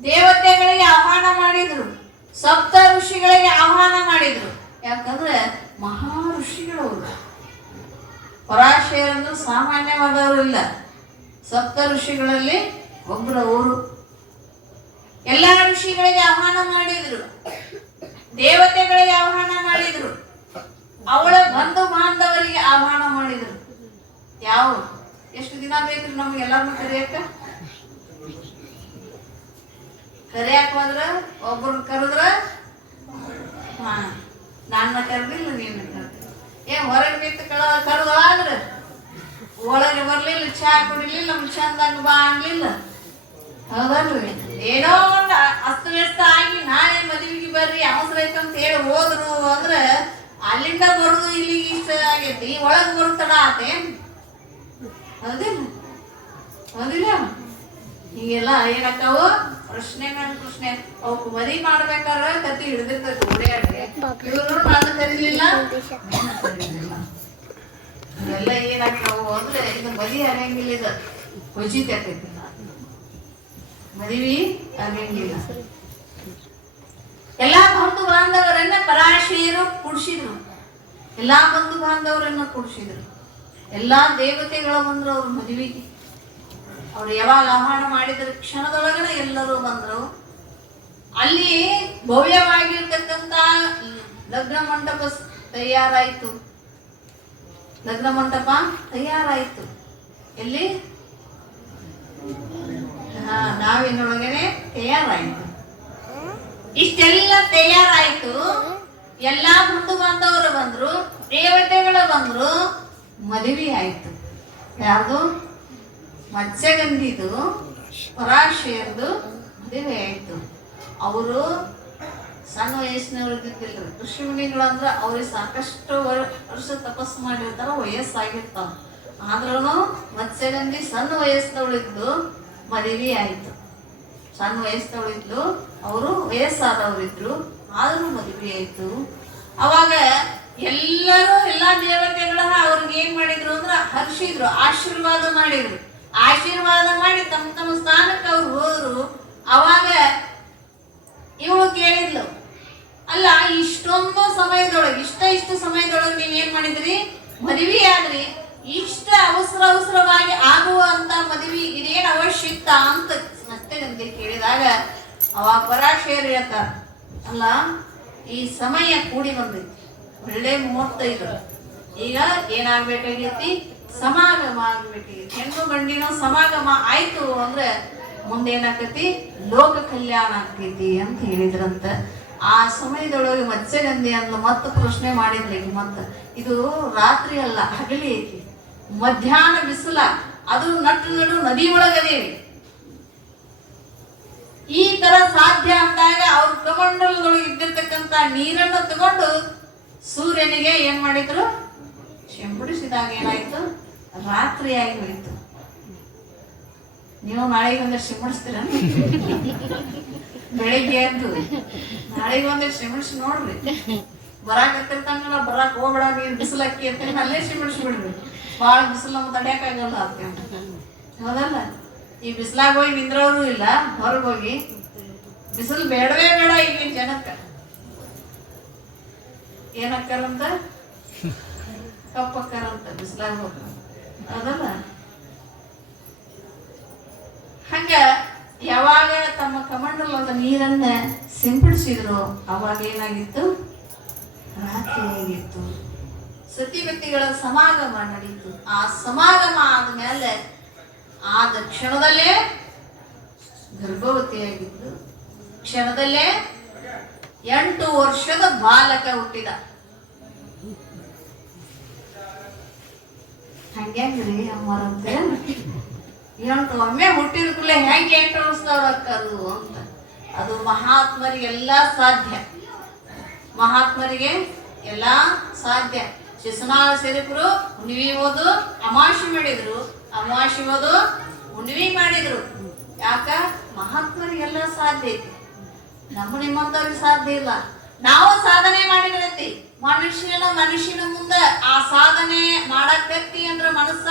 ದೇವತೆಗಳಿಗೆ ಆಹ್ವಾನ ಮಾಡಿದ್ರು, ಸಪ್ತ ಋಷಿಗಳಿಗೆ ಆಹ್ವಾನ ಮಾಡಿದ್ರು. ಯಾಕಂದ್ರೆ ಮಹಾ ಋಷಿಗಳವರು. ಪರಾಶರಂದ್ರು ಸಾಮಾನ್ಯವಾದವರು ಇಲ್ಲ, ಸಪ್ತ ಋಷಿಗಳಲ್ಲಿ ಒಬ್ರು ಅವರು. ಎಲ್ಲ ಋಷಿಗಳಿಗೆ ಆಹ್ವಾನ ಮಾಡಿದ್ರು, ದೇವತೆಗಳಿಗೆ ಆಹ್ವಾನ ಮಾಡಿದ್ರು, ಅವಳ ಬಂಧು ಬಾಂಧವರಿಗೆ ಆಹ್ವಾನ ಮಾಡಿದ್ರು. ಯಾವ ಎಷ್ಟು ದಿನ ಬೇಕು ನಮ್ಗೆ ಎಲ್ಲಾರನ್ನೂ ಕರೆಯಕ್ಕ? ಕರೆಯಾಕ ಹೋದ್ರ ಒಬ್ಬರನ್ನ ಕರೆದ್ರ ನನ್ನ ಕರೆದಿಲ್ಲ, ನೀನು ಕರೆದಿಲ್ಲ. ಹೊರಗೆ ಬಿತ್ತು ಕರೆದ ಆದ್ರ ಒಳಗೆ ಬರ್ಲಿಲ್ಲ, ಚಹಾ ಕುಡಿಲಿಲ್ಲ, ನಮ್ಗೆ ಚಂದಾಗ ಬಾ ಅನ್ಲಿಲ್ಲ. ಹೌದಲ್ರಿ? ಏನೋ ಒಂದು ಅಸ್ತವ್ಯಸ್ತ ಆಗಿ ನಾಳೆ ಮದುವೆಗೆ ಬರ್ರಿ ಅವಸರ ಐತಂತ ಹೇಳಿ ಹೋದ್ರು ಅಂದ್ರೆ ಅಲ್ಲಿಂದ ಬರುದು ಇಲ್ಲಿಗೆ ಇಷ್ಟ ಆಗೈತಿ, ಒಳಗೆ ಬರು ತಡ ಆತೇನ್? ಹೌದಿಲ್ಲ? ಹೌದಿಲ್ಲ? ಹೀಗೆಲ್ಲ ಏನಾಕಾವು ಪ್ರಶ್ನೆ ಮೇಲೆ ಪ್ರಶ್ನೆ. ಅವಕ್ಕೆ ಮದುವೆ ಮಾಡ್ಬೇಕಾದ್ರೆ ಕತ್ತಿ ಹಿಡಿದಿರ್ತೈತಿ ಓಡಾಡಿ. ಇವರು ನಾನು ಕರೀಲಿಲ್ಲ, ಇವೆಲ್ಲ ಏನಾಕಾವು ಅಂದ್ರೆ ಇದು ಮದುವೆ ಆಗಂಗಿಲ್ಲ, ಇದು ವಜಿತ ಆಗ್ತೈತಿ, ಮದುವೆ ಆಗಂಗಿಲ್ಲ. ಎಲ್ಲಾ ಬಂಧು ಬಾಂಧವರನ್ನ ಪರಾಶಿಯರು ಕೂಡಿಸಿದ್ರು, ಎಲ್ಲಾ ಬಂಧು ಬಾಂಧವರನ್ನ ಕೂಡಿಸಿದ್ರು. ಎಲ್ಲಾ ದೇವತೆಗಳು ಬಂದ್ರು ಅವ್ರ ಮದುವೆಗೆ. ಅವ್ರು ಯಾವಾಗ ಆಹ್ವಾನ ಮಾಡಿದ್ರ ಕ್ಷಣದೊಳಗನೆ ಎಲ್ಲರೂ ಬಂದ್ರು. ಅಲ್ಲಿ ಭವ್ಯವಾಗಿರ್ತಕ್ಕಂಥ ಲಗ್ನ ಮಂಟಪ ತಯಾರಾಯ್ತು. ಲಗ್ನ ಮಂಟಪ ತಯಾರಾಯ್ತು. ಎಲ್ಲಿ? ನಾವಿನೊಳಗನೆ ತಯಾರಾಯ್ತು. ಇಷ್ಟೆಲ್ಲ ತಯಾರಾಯ್ತು. ಎಲ್ಲಾ ಬಂಧು ಬಾಂಧವರು ಬಂದ್ರು, ದೇವತೆಗಳು ಬಂದ್ರು, ಮದುವೆ ಆಯ್ತು. ಯಾರ್ದು? ಮತ್ಸ್ಯಗಂಧಿದು ಪರಾಶರದು ಮದುವೆ ಆಯ್ತು. ಅವರು ಸಣ್ಣ ವಯಸ್ಸಿನವ್ರು ಇದ್ದಿದ್ದಿಲ್ಲ. ಋಷಿಮುನಿಗಳು ಅಂದ್ರೆ ಅವ್ರಿಗೆ ಸಾಕಷ್ಟು ವರ್ಷ ತಪಸ್ಸು ಮಾಡಿರ್ತಾರ, ವಯಸ್ಸಾಗಿರ್ತಾವ. ಆದ್ರೂ ಮತ್ಸ್ಯಗಂಧಿ ಸಣ್ಣ ವಯಸ್ಸಿನವಳಿದ್ದು ಮದುವೆ ಆಯ್ತು. ಸಣ್ಣ ವಯಸ್ಸದವಳಿದ್ಲು, ಅವರು ವಯಸ್ಸಾದವರಿದ್ರು, ಆದರೂ ಮದುವೆ ಆಯ್ತು. ಅವಾಗ ಎಲ್ಲರೂ ಎಲ್ಲಾ ದೇವತೆಗಳ ಅವ್ರಿಗೆ ಏನ್ ಮಾಡಿದ್ರು ಅಂದ್ರೆ ಹರ್ಷಿದ್ರು, ಆಶೀರ್ವಾದ ಮಾಡಿದ್ರು. ಆಶೀರ್ವಾದ ಮಾಡಿ ತಮ್ಮ ತಮ್ಮ ಸ್ಥಾನಕ್ಕೆ ಅವ್ರು ಹೋದ್ರು. ಅವಾಗ ಇವಳು ಕೇಳಿದ್ಲು, ಅಲ್ಲ ಇಷ್ಟೊಂದು ಸಮಯದೊಳಗೆ ಇಷ್ಟು ಸಮಯದೊಳಗೆ ನೀವ್ ಏನ್ ಮಾಡಿದ್ರಿ, ಮದುವೆ ಆದ್ರಿ, ಇಷ್ಟ ಅವಸರವಾಗಿ ಆಗುವ ಅಂತ ಮದುವೆ ಇದೇನ್ ಅವಶ್ಯಕ ಅಂತ ಮತ್ತೆ ನನಗೆ ಕೇಳಿದಾಗ ಅವಾಗ ಪರಾಶರ ಹೇಳ್ತಾರ, ಅಲ್ಲ ಈ ಸಮಯ ಕೂಡಿ ಬಂದೈತಿ, ಒಳ್ಳೆ ಮುಹೂರ್ತ ಇದು, ಈಗ ಏನಾಗ್ಬೇಕಾಗೈತಿ, ಸಮಾಗಮ ಆಗ್ಬೇಕಾಗೈತಿ. ಹೆಣ್ಣು ಗಂಡಿನ ಸಮಾಗಮ ಆಯ್ತು ಅಂದ್ರೆ ಮುಂದೆ ಏನಾಕತಿ, ಲೋಕ ಕಲ್ಯಾಣ ಆಗ್ತೈತಿ ಅಂತ ಹೇಳಿದ್ರಂತ. ಆ ಸಮಯದೊಳಗೆ ಮತ್ಸ್ಯಗಂಧಿ ಅಂದ್ಲು, ಮತ್ತೆ ಪ್ರಶ್ನೆ ಮಾಡಿದ್ಲಿ, ಮತ್ತ ಇದು ರಾತ್ರಿ ಅಲ್ಲ ಹಗಲಿ ಐತಿ, ಮಧ್ಯಾಹ್ನ ಬಿಸಿಲ, ಅದು ನಡು ನದಿ ಒಳಗದೇವಿ, ಈ ತರ ಸಾಧ್ಯ ಅಂದಾಗ ಅವ್ರ ಕಮಂಡಲದೊಳಗೆ ಇದ್ದಿರ್ತಕ್ಕಂತ ನೀರನ್ನು ತಗೊಂಡು ಸೂರ್ಯನಿಗೆ ಏನ್ ಮಾಡಿದ್ರು, ಸಿಂಪಡಿಸಿದಾಗ ಏನಾಯ್ತು, ರಾತ್ರಿ ಆಗಿ ಹೋಯ್ತು. ನೀವು ನಾಳೆಗೆ ಒಂದಷ್ಟು ಸಿಂಪಡಿಸ್ತೀರ, ಬೆಳಿಗ್ಗೆ ಎದ್ದು ನಾಳೆಗೆ ಒಂದಷ್ಟು ಸಿಂಪಡಿಸಿ ನೋಡ್ರಿ, ಬರಾಕತ್ತಿರ್ತಾನಲ್ಲ ಬರಾಕ್ ಹೋಗ್ಬೇಡ, ನೀರು ಬಿಸಿಲಕ್ಕಿ ಅಂತ ಅಲ್ಲೇ ಸಿಂಪಡಿಸಿ ಬಿಡ್ರಿ, ಭಾಳ ಬಿಸಿಲು ನಮ್ಗೆ ತಡೆಯಕ್ಕಾಗಲ್ಲ ಅಂತ. ಹೌದಲ್ಲ, ಈ ಬಿಸಿಲಾಗ ಹೋಗಿ ನಿಂದ್ರವರು ಇಲ್ಲ, ಹೊರಗೆ ಹೋಗಿ ಬಿಸಿಲು ಬೇಡವೇ ಬೇಡ ಈಗಿನ ಜನಕ್ಕ. ಏನಕ್ಕಾರಂತ, ಕಪ್ಪಕ್ಕಾರಂತ ಬಿಸಿಲಾಗ ಹೋಗ. ಹೌದಲ್ಲ, ಹಂಗ ಯಾವಾಗ ತಮ್ಮ ಕಮಂಡಲದ ನೀರನ್ನ ಸಿಂಪಡಿಸಿದ್ರು ಅವಾಗ ಏನಾಗಿತ್ತು, ರಾತ್ರಿ ಆಗಿತ್ತು. ಸತಿಪತಿಗಳ ಸಮಾಗಮ ನಡೀತು. ಆ ಸಮಾಗಮ ಆದ್ಮೇಲೆ ಆದ ಕ್ಷಣದಲ್ಲೇ ಗರ್ಭವತಿಯಾಗಿದ್ದು, ಕ್ಷಣದಲ್ಲೇ 8 ವರ್ಷದ ಬಾಲಕ ಹುಟ್ಟಿದ. ಹಂಗ್ರಿ ಅಮ್ಮರಂತೆ 8 ಒಮ್ಮೆ ಹುಟ್ಟಿದ ಕೂಡಲೇ ಹೆಂಗೆ 8 ವರ್ಷದವ್ರು ಅಕ್ಕದು ಅಂತ. ಅದು ಮಹಾತ್ಮರಿಗೆಲ್ಲ ಸಾಧ್ಯ, ಮಹಾತ್ಮರಿಗೆ ಎಲ್ಲ ಸಾಧ್ಯ. ಶಿಶುನಾಳ ಶರೀಫರು ಹುಣ್ಣಿಮೆ ಓದು ಅಮಾವಾಸ್ಯೆ ಮಾಡಿದ್ರು, ಅಮಾವಾಸ್ಯೆ ಓದು ಹುಣ್ಣಿಮೆ ಮಾಡಿದ್ರು. ಯಾಕ, ಮಹಾತ್ಮರಿಗೆಲ್ಲ ಸಾಧ್ಯ ಐತಿ, ನಮ್ಮ ನಿಮ್ಮಂತವ್ರಿಗೆ ಸಾಧ್ಯ ಇಲ್ಲ. ನಾವು ಸಾಧನೆ ಮಾಡಿದ್ರೈತಿ, ಮನುಷ್ಯನ ಮುಂದೆ ಆ ಸಾಧನೆ ಮಾಡಕತ್ತಿ ಅಂದ್ರ ಮನಸ್ಸ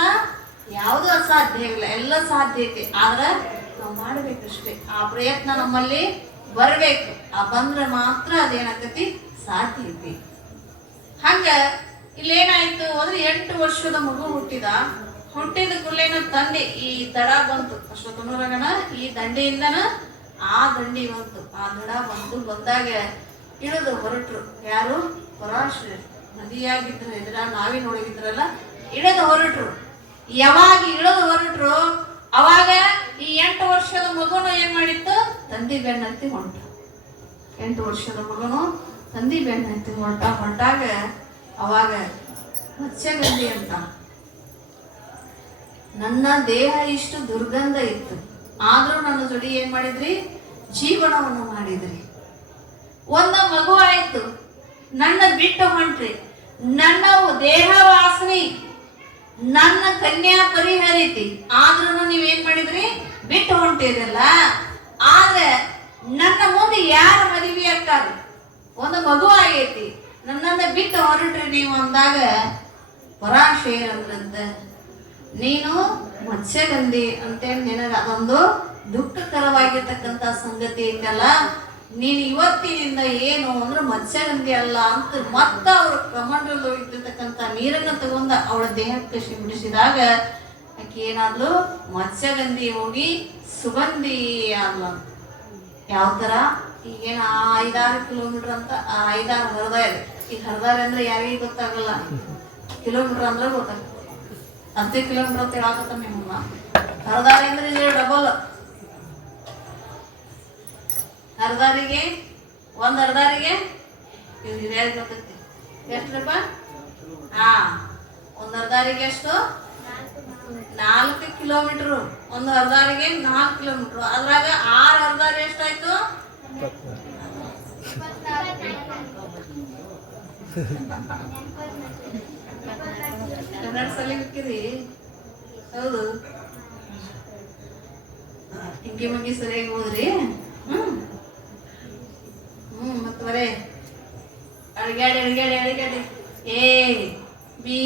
ಯಾವುದು ಅಸಾಧ್ಯ ಇಲ್ಲ, ಎಲ್ಲ ಸಾಧ್ಯ ಐತಿ. ಆದ್ರೆ ನಾವು ಮಾಡ್ಬೇಕಷ್ಟೇ, ಆ ಪ್ರಯತ್ನ ನಮ್ಮಲ್ಲಿ ಬರ್ಬೇಕು. ಆ ಬಂದ್ರೆ ಮಾತ್ರ ಅದೇನಾಕತಿ, ಸಾಧ್ಯ ಐತಿ. ಹಂಗ ಇಲ್ಲೇನಾಯ್ತು ಅಂದ್ರೆ 8 ವರ್ಷದ ಮಗು ಹುಟ್ಟಿದ ಕೂಡಲೇನ ತಂದೆ ಈ ದಡ ಬಂತು, ಅಶ್ವತ್ಥಾಮರಗಣ ಈ ದಂಡೆಯಿಂದನ ಆ ದಂಡಿ ಬಂತು, ಆ ದಡ ಬಂದಾಗ ಇಳಿದು ಹೊರಟ್ರು. ಯಾರು, ಪರಾಶರ ನದಿಯಾಗಿದ್ರು, ಎದುರ ನಾವಿನೊಳಗಿದ್ರಲ್ಲ, ಇಳಿದು ಹೊರಟ್ರು. ಯಾವಾಗ ಇಳಿದು ಹೊರಟ್ರು ಅವಾಗ ಈ 8 ವರ್ಷದ ಮಗುನು ಏನ್ ಮಾಡಿತ್ತು, ತಂದಿ ಬೆನ್ನತ್ತಿ ಹೊಂಟ. 8 ವರ್ಷದ ಮಗನು ತಂದಿ ಬೆನ್ನತ್ತಿ ಹೊಂಟಾಗ ಅವಾಗ ಮತ್ಸ್ಯಗಂಧಿ ಅಂತ, ನನ್ನ ದೇಹ ಇಷ್ಟು ದುರ್ಗಂಧ ಇತ್ತು, ಆದ್ರೂ ನನ್ನ ಜೋಡಿ ಏನ್ ಮಾಡಿದ್ರಿ, ಜೀವನವನ್ನು ಮಾಡಿದ್ರಿ. ಒಂದ ಮಗು ಆಯ್ತು, ನನ್ನ ಬಿಟ್ಟು ಹೊಂಟ್ರಿ, ನನ್ನ ದೇಹ ವಾಸನೆ ನನ್ನ ಕನ್ಯಾ ಪರಿಹರಿತಿ, ಆದ್ರೂ ನೀವೇನ್ ಮಾಡಿದ್ರಿ, ಬಿಟ್ಟು ಹೊಂಟಿರಲ್ಲ. ಆದ್ರೆ ನನ್ನ ಮುಂದೆ ಯಾರ ಮದುವೆ ಅಕ್ಕಾರು, ಒಂದು ಮಗು ಆಗೈತಿ, ನನ್ನನ್ನ ಬಿಟ್ಟು ಹೊರಟ್ರಿ ನೀವು ಅಂದಾಗ ಪರಾಶರ ಅಂದ್ರಂತ, ನೀನು ಮತ್ಸ್ಯಗಂಧಿ ಅಂತೇಳಿ ನಿನಗ ಅದೊಂದು ದುಃಖಕರವಾಗಿರ್ತಕ್ಕಂಥ ಸಂಗತಿ ಐತಲ್ಲ, ನೀನು ಇವತ್ತಿನಿಂದ ಏನು ಅಂದ್ರೆ ಮತ್ಸ್ಯಗಂಧಿ ಅಲ್ಲ ಅಂತ ಮತ್ತ ಅವ್ರ ಕಮಂಡಲು ಇಟ್ಟಿರ್ತಕ್ಕಂಥ ನೀರನ್ನ ತಗೊಂಡ ಅವಳ ದೇಹಕ್ಕೆ ಸಿಂಪಡಿಸಿದಾಗ ಆಕೆ ಏನಾದ್ಲು, ಮತ್ಸ್ಯಗಂಧಿ ಹೋಗಿ ಸುಗಂಧಿ ಅಲ್ಲ. ಯಾವ ತರ, ಈಗೇನ 5-6 ಕಿಲೋಮೀಟರ್ ಅಂತ 5-6 ಹರಿದಾರಿ, ಈಗ ಹರಿದಾರಿ ಅಂದ್ರೆ ಯಾರಿಗೆ ಗೊತ್ತಾಗಲ್ಲ, ಕಿಲೋಮೀಟರ್ ಅಂದ್ರೆ ಗೊತ್ತಾಗಲ್ಲ. 10 ಕಿಲೋಮೀಟರ್ ಅಂತ ಹೇಳಾಕತ್ತ ನಿಮ್ಮ ಹರಿದಾರಿ ಅಂದ್ರೆ ಇದು ಡಬಲ್. ಹರಿದಾರಿಗೆ ಒಂದು ಹರಿದಾರಿಗೆ ಇವ್ ಹಿರಿಯಾಗಿ ಗೊತ್ತೈತಿ ಎಷ್ಟ್ರಪ್ಪ, ಒಂದು ಹರಿದಾರಿಗೆ ಎಷ್ಟು, 4 ಕಿಲೋಮೀಟರ್. ಒಂದು ಹರಿದಾರಿಗೆ 4 ಕಿಲೋಮೀಟರ್, ಅದ್ರಾಗ 6 ಹರಿದಾರಿ ಎಷ್ಟಾಯ್ತು, ಕನ್ನಡ ಸಲ ಬೇಕಿರಿ. ಹೌದು, ಹಿಂಗೆ ಮಂಗಿ ಸರಿಯಾಗಿ ಹೋದ್ರಿ. ಮತ್ ಬರೇ ಅಳಿಗಾಡಿ ಎ ಬಿ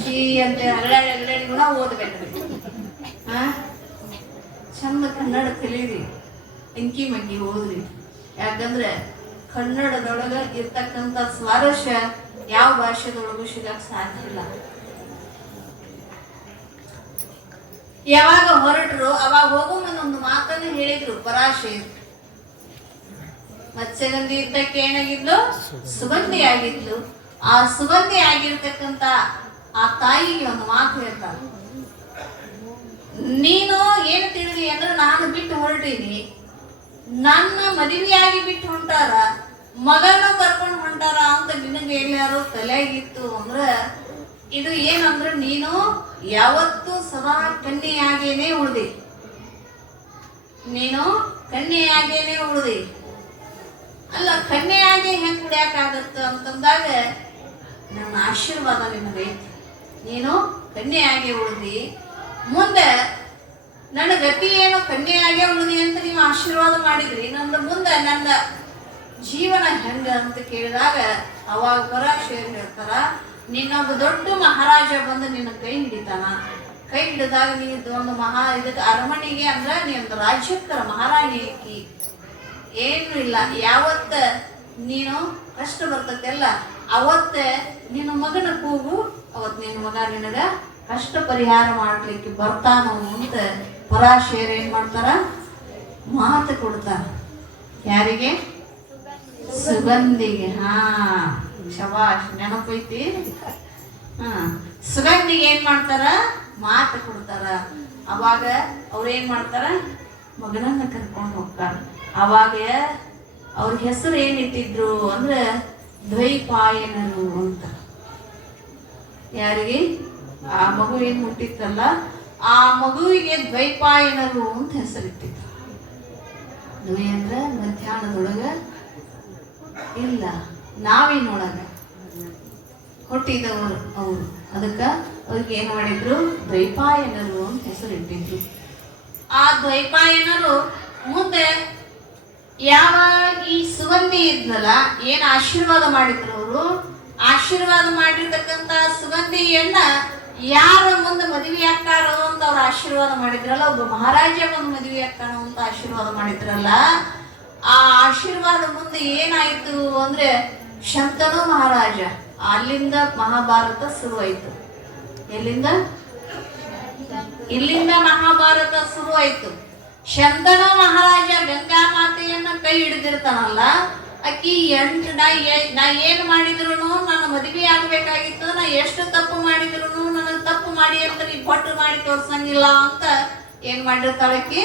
ಸಿ ಅಂತ ಅರಳಾಡಿ ಕೂಡ ಓದ್ಬೇಕ್ರಿ. ಚಂದ ಕನ್ನಡ ಕಲೀರಿ, ಅಂಕಿ ಮಂಕಿ ಓದ್ರಿ. ಯಾಕಂದ್ರೆ ಕನ್ನಡದೊಳಗ ಇರ್ತಕ್ಕಂಥ ಸ್ವಾರಸ್ಯ ಯಾವ ಭಾಷೆದೊಳಗೂ ಸಿಗಕ್ ಸಾಧ್ಯ ಇಲ್ಲ. ಯಾವಾಗ ಹೊರಟರು ಅವಾಗ ಹೋಗೋ ಮುಂದೆ ಒಂದು ಮಾತನ್ನು ಹೇಳಿದ್ರು ಪರಾಶರ. ಮತ್ಸ್ಯಗಂಧಿ ಇದ್ದಕ್ಕೆ ಏನಾಗಿದ್ಲು? ಸುಗಂಧಿ ಆಗಿದ್ಲು. ಆ ಸುಗಂಧಿ ಆಗಿರ್ತಕ್ಕಂಥ ಆ ತಾಯಿಗೆ ಒಂದು ಮಾತು ಹೇಳ್ತಾರೆ, ನೀನು ಏನು ತಿಳಿದಿ ಅಂದ್ರೆ ನಾನು ಬಿಟ್ಟು ಹೊರಟೀನಿ, ನನ್ನ ಮದುವೆಯಾಗಿ ಬಿಟ್ಟು ಹೊಂಟಾರ, ಮಗನ ಕರ್ಕೊಂಡು ಹೊಂಟಾರ ಅಂತ ನಿನಗೆ ಎಲ್ಲಾರು ತಲೆಯಾಗಿತ್ತು ಅಂದ್ರೆ ಇದು ಏನಂದ್ರೆ ನೀನು ಯಾವತ್ತೂ ಸದಾ ಕನ್ಯೆಯಾಗೇನೆ ಉಳಿದಿ, ನೀನು ಕನ್ಯೆಯಾಗೇನೆ ಉಳಿದಿ. ಅಲ್ಲ, ಕನ್ಯೆಯಾಗಿ ಹೆಂಗ್ ಉಳಿಯಾಕಾಗತ್ತ ಅಂತಂದಾಗ ನನ್ನ ಆಶೀರ್ವಾದ ನಿನಗೈತಿ, ನೀನು ಕನ್ಯೆಯಾಗಿ ಉಳಿದಿ. ಮುಂದೆ ನನ್ನ ಗತಿ ಏನು ಕನ್ಯೆಯಾಗೆ ಉಳಿದಿ ಅಂತ ನೀವು ಆಶೀರ್ವಾದ ಮಾಡಿದ್ರಿ, ನನ್ನ ಮುಂದೆ ನನ್ನ ಜೀವನ ಹೆಂಗ ಅಂತ ಕೇಳಿದಾಗ ಅವಾಗ ಪರಾಶರ ಹೇಳ್ತಾರ, ನಿನ್ನೊಬ್ಬ ದೊಡ್ಡ ಮಹಾರಾಜ ಬಂದು ನಿನ್ನ ಕೈ ಹಿಡಿತಾನ. ಕೈ ಹಿಡಿದಾಗ ನೀನು ಒಂದು ಇದಕ್ಕೆ ಅರಮನೆಗೆ ಅಂದ್ರೆ ನೀನು ರಾಜ್ಯಕ್ಕರ ಮಹಾರಾಣಿ ಆಕಿ, ಏನು ಇಲ್ಲ. ಯಾವತ್ತ ನೀನು ಕಷ್ಟ ಬರ್ತೈತೆಲ್ಲ ಅವತ್ತ ನಿನ್ನ ಮಗನ ಕೂಗು, ಅವತ್ತು ನಿನ್ನ ಮಗ ನಿನಗ ಕಷ್ಟ ಪರಿಹಾರ ಮಾಡ್ಲಿಕ್ಕೆ ಬರ್ತಾನೋ ಅಂತ ಪರಾಶರ ಏನ್ ಮಾಡ್ತಾರ? ಮಾತು ಕೊಡ್ತಾರ. ಯಾರಿಗೆ? ಸುಗಂಧಿಗೆ. ಶಬಾಷ್, ನೆನಪೈತಿ. ಸುಗಂಧಿಗೆ ಏನ್ ಮಾಡ್ತಾರ? ಮಾತು ಕೊಡ್ತಾರ. ಅವಾಗ ಅವ್ರೇನ್ ಮಾಡ್ತಾರ? ಮಗನನ್ನ ಕರ್ಕೊಂಡು ಹೋಗ್ತಾರ. ಅವಾಗ ಅವ್ರ ಹೆಸರು ಏನಿಟ್ಟಿದ್ರು ಅಂದ್ರೆ ದ್ವೈಪಾಯನರು ಅಂತ. ಯಾರಿಗೆ? ಆ ಮಗು ಏನ್ ಹುಟ್ಟಿತ್ತಲ್ಲ ಆ ಮಗುವಿಗೆ ದ್ವೈಪಾಯನರು ಅಂತ ಹೆಸರಿಟ್ಟಿದ್ರು. ದ್ವೈ ಅಂದ್ರ ಮಧ್ಯಾಹ್ನದೊಳಗ ಇಲ್ಲ, ನಾವಿನೊಳಗ ಹುಟ್ಟಿದವರು ಅವರು. ಅದಕ್ಕ ಅವ್ರಿಗೆ ಏನ್ ಮಾಡಿದ್ರು? ದ್ವೈಪಾಯನರು ಅಂತ ಹೆಸರಿಟ್ಟಿದ್ರು. ಆ ದ್ವೈಪಾಯನರು ಮುಂದೆ ಯಾವಾಗ ಈ ಸುಗಂಧಿ ಇದ್ನಲ್ಲ, ಏನ್ ಆಶೀರ್ವಾದ ಮಾಡಿದ್ರು ಅವರು, ಆಶೀರ್ವಾದ ಮಾಡಿರ್ತಕ್ಕಂಥ ಸುಗಂಧಿಯನ್ನ ಯಾರ ಮುಂದೆ ಮದುವೆ ಆಗ್ತಾರೋ ಅಂತ ಅವ್ರು ಆಶೀರ್ವಾದ ಮಾಡಿದ್ರಲ್ಲ, ಒಬ್ಬ ಮಹಾರಾಜ ಬಂದು ಮದುವೆ ಆಗ್ತಾನೋ ಅಂತ ಆಶೀರ್ವಾದ ಮಾಡಿದ್ರಲ್ಲ, ಆ ಆಶೀರ್ವಾದ ಮುಂದೆ ಏನಾಯ್ತು ಅಂದ್ರೆ ಶಂತನು ಮಹಾರಾಜ. ಅಲ್ಲಿಂದ ಮಹಾಭಾರತ ಶುರುವಾಯ್ತು. ಎಲ್ಲಿಂದ? ಇಲ್ಲಿಂದ ಮಹಾಭಾರತ ಶುರುವಾಯ್ತು. ಶಂತನು ಮಹಾರಾಜ ಗಂಗಾ ಮಾತೆಯನ್ನ ಕೈ ಹಿಡಿದಿರ್ತಾನಲ್ಲ, ಅಕ್ಕಿ ನಾ ಏನ್ ಮಾಡಿದ್ರು ನಾನು ಮದುವೆ ಆಗ್ಬೇಕಾಗಿತ್ತು, ನಾ ಎಷ್ಟು ತಪ್ಪು ಮಾಡಿದ್ರು ನನಗೆ ತಪ್ಪು ಮಾಡಿ ಅಂತ ನೀ ಪಟ್ಟು ಮಾಡಿ ತೋರ್ಸಂಗಿಲ್ಲ ಅಂತ ಏನ್ ಮಾಡಿರ್ತಾಳಕ್ಕಿ?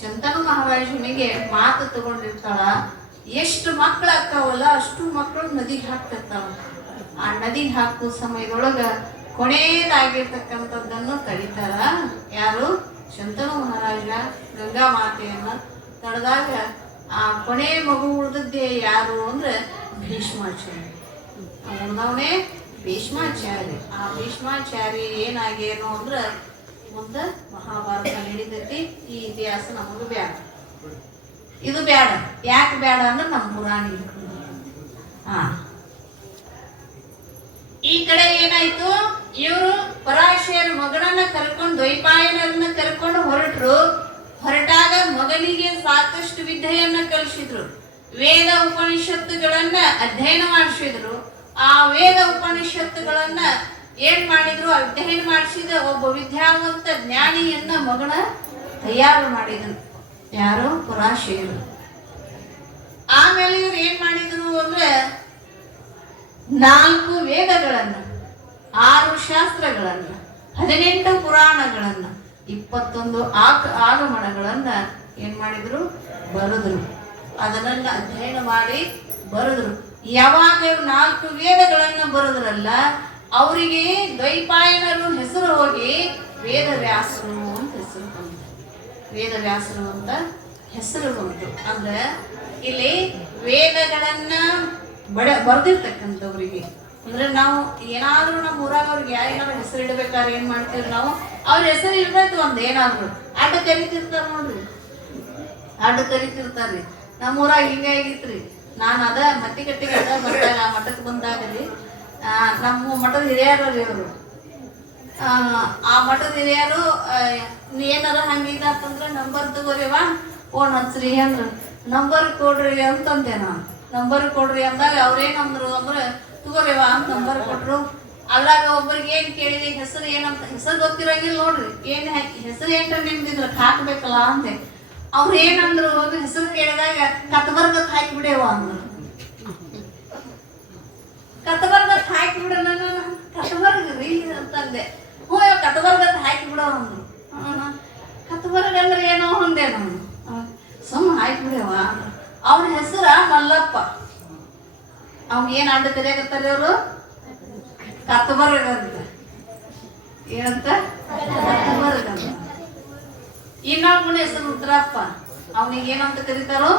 ಶಂತನು ಮಹಾರಾಜನಿಗೆ ಮಾತು ತಗೊಂಡಿರ್ತಾಳ. ಎಷ್ಟು ಮಕ್ಕಳು ಅಕ್ಕಾವಲ್ಲ ಅಷ್ಟು ಮಕ್ಕಳು ನದಿಗೆ ಹಾಕ್ತಿರ್ತಾವ. ಆ ನದಿಗೆ ಹಾಕುವ ಸಮಯದೊಳಗ ಕೊನೆಯದಾಗಿರ್ತಕ್ಕಂಥದ್ದನ್ನು ತಡಿತಾರ. ಯಾರು? ಶಂತನು ಮಹಾರಾಜ ಗಂಗಾ ಮಾತೆಯನ್ನ ತಡೆದಾಗ ಆ ಕೊನೆ ಮಗು ಉಳಿದದ್ದೇ ಯಾರು ಅಂದ್ರೆ ಭೀಷ್ಮಾಚಾರ್ಯ. ಉಳಿದವನೇ ಭೀಷ್ಮಾಚಾರ್ಯ. ಆ ಭೀಷ್ಮಾಚಾರ್ಯ ಏನಾಗೇನು ಅಂದ್ರೆ ಮುಂದೆ ಮಹಾಭಾರತ ನಡೀತೈತಿ. ಈ ಇತಿಹಾಸ ನಮಗ ಬ್ಯಾಡ, ಇದು ಬ್ಯಾಡ. ಯಾಕೆ ಬ್ಯಾಡ ಅಂದ್ರೆ ನಮ್ಮ ಪುರಾಣ. ಈ ಕಡೆ ಏನಾಯ್ತು? ಇವರು ಪರಾಶರ ಮಗನನ್ನ ಕರ್ಕೊಂಡು ದ್ವೈಪಾಯನರನ್ನ ಕರ್ಕೊಂಡು ಹೊರಟರು. ಹೊರಟಾಗ ಮಗನಿಗೆ ಸಾಕಷ್ಟು ವಿದ್ಯೆಯನ್ನ ಕಲಿಸಿದ್ರು, ವೇದ ಉಪನಿಷತ್ತುಗಳನ್ನ ಅಧ್ಯಯನ ಮಾಡಿಸಿದ್ರು. ಆ ವೇದ ಉಪನಿಷತ್ತುಗಳನ್ನ ಏನ್ ಮಾಡಿದ್ರು? ಅಧ್ಯಯನ ಮಾಡಿಸಿದ ಒಬ್ಬ ವಿದ್ಯಾವಂತ ಜ್ಞಾನಿಯನ್ನ ಮಗನ ತಯಾರು ಮಾಡಿದ್ರು. ಯಾರು? ಪರಾಶರ. ಆಮೇಲೆ ಇವ್ರು ಏನ್ ಮಾಡಿದ್ರು ಅಂದ್ರೆ 4 ವೇದಗಳನ್ನ, 6 ಶಾಸ್ತ್ರಗಳನ್ನ, 18 ಪುರಾಣಗಳನ್ನ, 21 ಆಗಮನಗಳನ್ನ ಏನ್ ಮಾಡಿದ್ರು? ಬರೆದ್ರು. ಅದನ್ನ ಅಧ್ಯಯನ ಮಾಡಿ ಬರೆದ್ರು. ಯಾವಾಗ 4 ವೇದಗಳನ್ನ ಬರೆದ್ರಲ್ಲ, ಅವರಿಗೆ ದ್ವೈಪಾಯನರು ಹೆಸರು ಹೋಗಿ ವೇದವ್ಯಾಸರು ಅಂತ ಹೆಸರು ಬಂತು. ವೇದವ್ಯಾಸರು ಅಂತ ಹೆಸರು ಬಂತು. ಅಂದ್ರೆ ಇಲ್ಲಿ ವೇದಗಳನ್ನ ಬರೆದಿರ್ತಕ್ಕಂಥವ್ರಿಗೆ ಅಂದ್ರೆ ನಾವು ಏನಾದ್ರೂ ನಮ್ಮ ಊರಾಗ ಅವ್ರಿಗೆ ಯಾರೇನಾದ್ರು ಹೆಸರು ಇಡಬೇಕಾದ್ರೆ ಏನ್ ಮಾಡ್ತೀವಿ ನಾವು? ಅವ್ರ ಹೆಸರು ಇರ್ತೈತಿ ಒಂದ್ ಏನಾದ್ರು ಅಡ್ಡ ಕರಿತಿರ್ತಾರ ನೋಡ್ರಿ, ಅಡ್ಡ ಕರಿತಿರ್ತಾರ್ರಿ. ನಮ್ಮೂರಾಗ ಹಿಂಗಾಗಿತ್ರಿ. ನಾನು ಅದ ಮತ್ತಿಗಟ್ಟಿಗೆ ಅದ ಬಂದಾಗ ಮಠಕ್ಕೆ ಬಂದಾಗಲಿ ನಮ್ಮ ಮಠದ ಹಿರಿಯರು ರೀ ಅವರು. ಆ ಮಠದ ಹಿರಿಯರು ಏನಾರ ಹಂಗಿದಾತಂದ್ರೆ ನಂಬರ್ ತಗೋರಿವ ಫೋನ್ ಹಚ್ಚ್ರಿ ಅಂದ್ರು. ನಂಬರ್ ಕೊಡ್ರಿ ಅಂತಂದೆ ನಾನು. ನಂಬರ್ ಕೊಡ್ರಿ ಅಂದಾಗ ಅವ್ರೇನಂದ್ರು ಅಂದ್ರೆ ತಗೋರಿವ ಅಂತ ನಂಬರ್ ಕೊಟ್ರು. ಅದ್ರಾಗ ಒಬ್ಬರಿಗೆ ಏನ್ ಕೇಳಿದೆ, ಹೆಸರು ಏನಂತ. ಹೆಸರು ಗೊತ್ತಿರಂಗಿಲ್ಲ ನೋಡ್ರಿ, ಏನ್ ಹೆಸರು ಏನ್ರ ನಿಮ್ದಿದ್ರ ಹಾಕ್ಬೇಕಲ್ಲ ಅಂದೆ. ಅವ್ರು ಏನಂದ್ರು ಹೆಸರು ಕೇಳಿದಾಗ ಕತ್ಬರ್ಗತ್ ಹಾಕಿ ಬಿಡೇವ ಅಂದ್ರು. ಕತ್ಬರ್ಗತ್ ಹಾಕಿ ಬಿಡ. ನಾನು ಕತ್ಬರ್ಗ ರೀ ಅಂತಂದೆ. ಹ್ಞೂ ಕತ್ಬರ್ಗತ್ ಹಾಕಿ ಬಿಡೋ ಅಂದ್ರು. ಕತ್ಬರ್ಗ ಅಂದ್ರೆ ಏನೋ ಅಂದೆ ನಾನು. ಸುಮ್ಮ ಹಾಕಿ ಬಿಡೇವ ಅಂದ್ರು. ಅವ್ನ ಹೆಸರ ಮಲ್ಲಪ್ಪ. ಅವ್ನ ಏನ್ ಅಡ್ಡ ಕರಿಯಾಕತ್ತಾರೆ ಅವರು, ಕತ್ಬರ್ಗ ಅಂತ. ಏನಂತ? ಕತ್ಬರ್ಗ ಅಂತ. ಇನ್ನೊಬ್ಬನ ಹೆಸರು ರುದ್ರಪ್ಪ. ಅವನಿಗೆ ಏನಂತ ಕರೀತಾರೋ,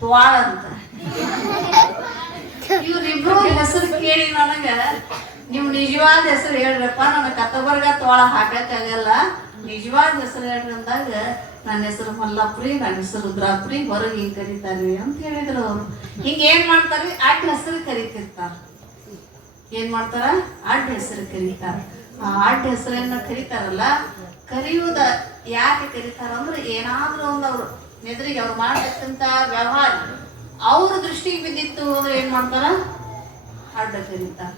ತ್ವಾಳ ಅಂತ. ಇವ್ರಿಬ್ರು ಹೆಸರು ಕೇಳಿ ನನಗ ನೀವು ನಿಜವಾದ ಹೆಸರು ಹೇಳ್ರಪ್ಪ, ನನಗೆ ಕತ್ತಬರ್ಗ ತ್ವಾಳ ಹಾಕಕ್ಕಾಗಲ್ಲ, ನಿಜವಾದ ಹೆಸರು ಹೇಳ್ರಿ ಅಂದಾಗ ನನ್ನ ಹೆಸರು ಮಲ್ಲಪ್ರಿ, ನನ್ನ ಹೆಸರು ರುದ್ರಾಪ್ರಿ, ಹೊರಗೆ ಹಿಂಗ್ ಕರೀತಾರ್ರಿ ಅಂತ ಹೇಳಿದ್ರು ಅವ್ರು. ಹಿಂಗ ಏನ್ ಮಾಡ್ತಾರ್ರಿ, ಅಡ್ಡ ಹೆಸರು ಕರಿತಿರ್ತಾರ. ಏನ್ ಮಾಡ್ತಾರ? ಅಡ್ಡ ಹೆಸರು ಕರೀತಾರ. ಆ ಅಡ್ಡ ಹೆಸರನ್ನ ಕರೀತಾರಲ್ಲ, ಕರೆಯುವುದ ಯಾಕೆ ಕರೀತಾರ ಅಂದ್ರೆ ಏನಾದ್ರೂ ಒಂದು ಅವ್ರು ಎದುರಿಗೆ ಅವ್ರು ಮಾಡ್ತಕ್ಕಂತ ವ್ಯವಹಾರ ಅವ್ರ ದೃಷ್ಟಿಗೆ ಬಿದ್ದಿತ್ತು ಅಂದ್ರೆ ಏನ್ ಮಾಡ್ತಾರ? ಅಡ್ಡ ಕರೀತಾರ.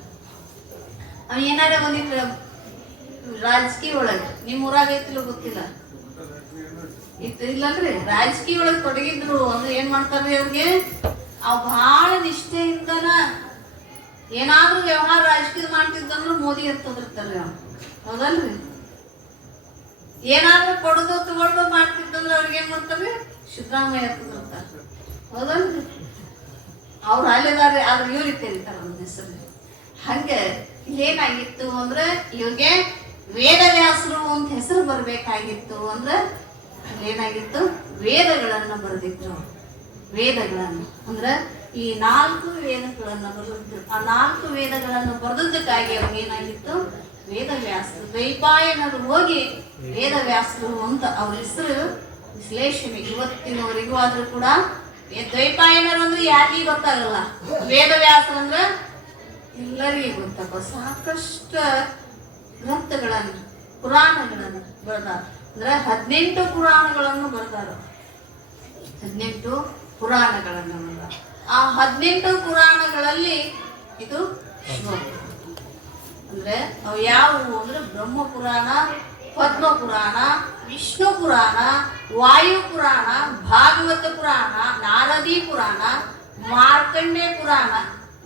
ಅವ್ ಏನಾರ ಒಂದಿತ್ತು ರಾಜಕೀಯ ಒಳಗೆ, ನಿಮ್ ಊರಾಗ ಐತಿಲ್ಲ ಗೊತ್ತಿಲ್ಲ, ಇಲ್ಲಂದ್ರಿ ರಾಜಕೀಯ ಒಳಗೆ ತೊಡಗಿದ್ರು ಅಂದ್ರೆ ಏನ್ ಮಾಡ್ತಾರ್ರಿ ಅವ್ರಿಗೆ, ಅವ್ ಬಹಳ ನಿಷ್ಠೆಯಿಂದನ ಏನಾದ್ರೂ ವ್ಯವಹಾರ ರಾಜಕೀಯ ಮಾಡ್ತಿದ್ದಂದ್ರು ಮೋದಿ ಎತ್ತದಿರ್ತಾರ್ರಿ ಅವ್. ಹೌದಲ್ರಿ? ಏನಾದ್ರೂ ಕೊಡೋದು ತಗೊಳ್ಳೋದು ಮಾಡ್ತಿದ್ದಂದ್ರೆ ಅವ್ರಿಗೆ ಏನ್ ಮಾಡ್ತಾರೆ? ಸಿದ್ದರಾಮಯ್ಯ ಎತ್ತದಿರ್ತಾರ. ಹೌದಲ್ರಿ? ಅವ್ರು ಅಲ್ಲಿದ್ದಾರೆ, ಆದ್ರೆ ಇವ್ರಿಗೆ ಕರೀತಾರ ಒಂದು ಹೆಸರು. ಹಂಗೆ ಏನಾಗಿತ್ತು ಅಂದ್ರೆ ಇವ್ರಿಗೆ ವೇದವ್ಯಾಸರು ಅಂತ ಹೆಸರು ಬರ್ಬೇಕಾಗಿತ್ತು. ಅಂದ್ರೆ ಏನಾಗಿತ್ತು? ವೇದಗಳನ್ನ ಬರೆದಿದ್ರು. ವೇದಗಳನ್ನು ಅಂದ್ರೆ ಈ 4 ವೇದಗಳನ್ನ ಬರೆದಿದ್ರು. ಆ 4 ವೇದಗಳನ್ನು ಬರೆದಕ್ಕಾಗಿ ಅವ್ರಿಗೆ ಏನಾಗಿತ್ತು? ವೇದವ್ಯಾಸರು. ದ್ವೈಪಾಯನರು ಹೋಗಿ ವೇದವ್ಯಾಸರು ಅಂತ ಅವ್ರ ಹೆಸರು ವಿಶ್ಲೇಷಣೆ ಇವತ್ತಿನವರೆಗೂ ಆದ್ರೂ ಕೂಡ. ದ್ವೈಪಾಯನರು ಅಂದ್ರೆ ಯಾರಿಗೂ ಗೊತ್ತಾಗಲ್ಲ, ವೇದವ್ಯಾಸರು ಅಂದ್ರೆ ಎಲ್ಲರಿಗೂ ಗೊತ್ತಪ್ಪ. ಸಾಕಷ್ಟು ಗ್ರಂಥಗಳನ್ನು, ಪುರಾಣಗಳನ್ನು ಬರೆದಾರ. ಅಂದ್ರೆ 18 ಪುರಾಣಗಳನ್ನು ಬರೆದಾರ. 18 ಪುರಾಣಗಳನ್ನು ಬರೆದಾರ. ಆ 18 ಪುರಾಣಗಳಲ್ಲಿ ಇದು ಶಿವಪುರಾಣ. ಅಂದ್ರೆ ಅವು ಯಾವುವು ಅಂದ್ರೆ ಬ್ರಹ್ಮ ಪುರಾಣ, ಪದ್ಮ ಪುರಾಣ, ವಿಷ್ಣು ಪುರಾಣ, ವಾಯು ಪುರಾಣ, ಭಾಗವತ ಪುರಾಣ, ನಾರದಿ ಪುರಾಣ, ಮಾರ್ಕಂಡೇ ಪುರಾಣ.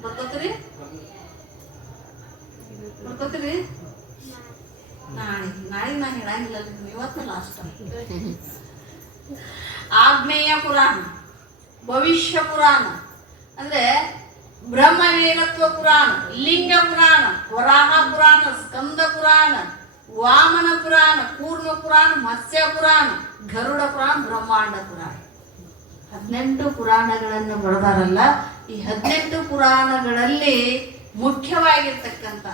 ಬರ್ಕೋತೀರಿ? ಬರ್ಕೋತೀರಿ? ನಾಳೆ ನಾನು ಹೇಳಂಗಿಲ್ಲ, ಇವತ್ತು ಲಾಸ್ಟ್. ಆಗ್ನೇಯ ಪುರಾಣ, ಭವಿಷ್ಯ ಪುರಾಣ ಅಂದ್ರೆ ಬ್ರಹ್ಮಲೀನತ್ವ ಪುರಾಣ, ಲಿಂಗ ಪುರಾಣ, ವರಾಹ ಪುರಾಣ, ಸ್ಕಂದ ಪುರಾಣ, ವಾಮನ ಪುರಾಣ, ಕೂರ್ಮ ಪುರಾಣ, ಮತ್ಸ್ಯ ಪುರಾಣ, ಗರುಡ ಪುರಾಣ, ಬ್ರಹ್ಮಾಂಡ ಪುರಾಣ. 18 ಪುರಾಣಗಳನ್ನು ಬರೆದಾರಲ್ಲ. ಈ 18 ಪುರಾಣಗಳಲ್ಲಿ ಮುಖ್ಯವಾಗಿರ್ತಕ್ಕಂಥ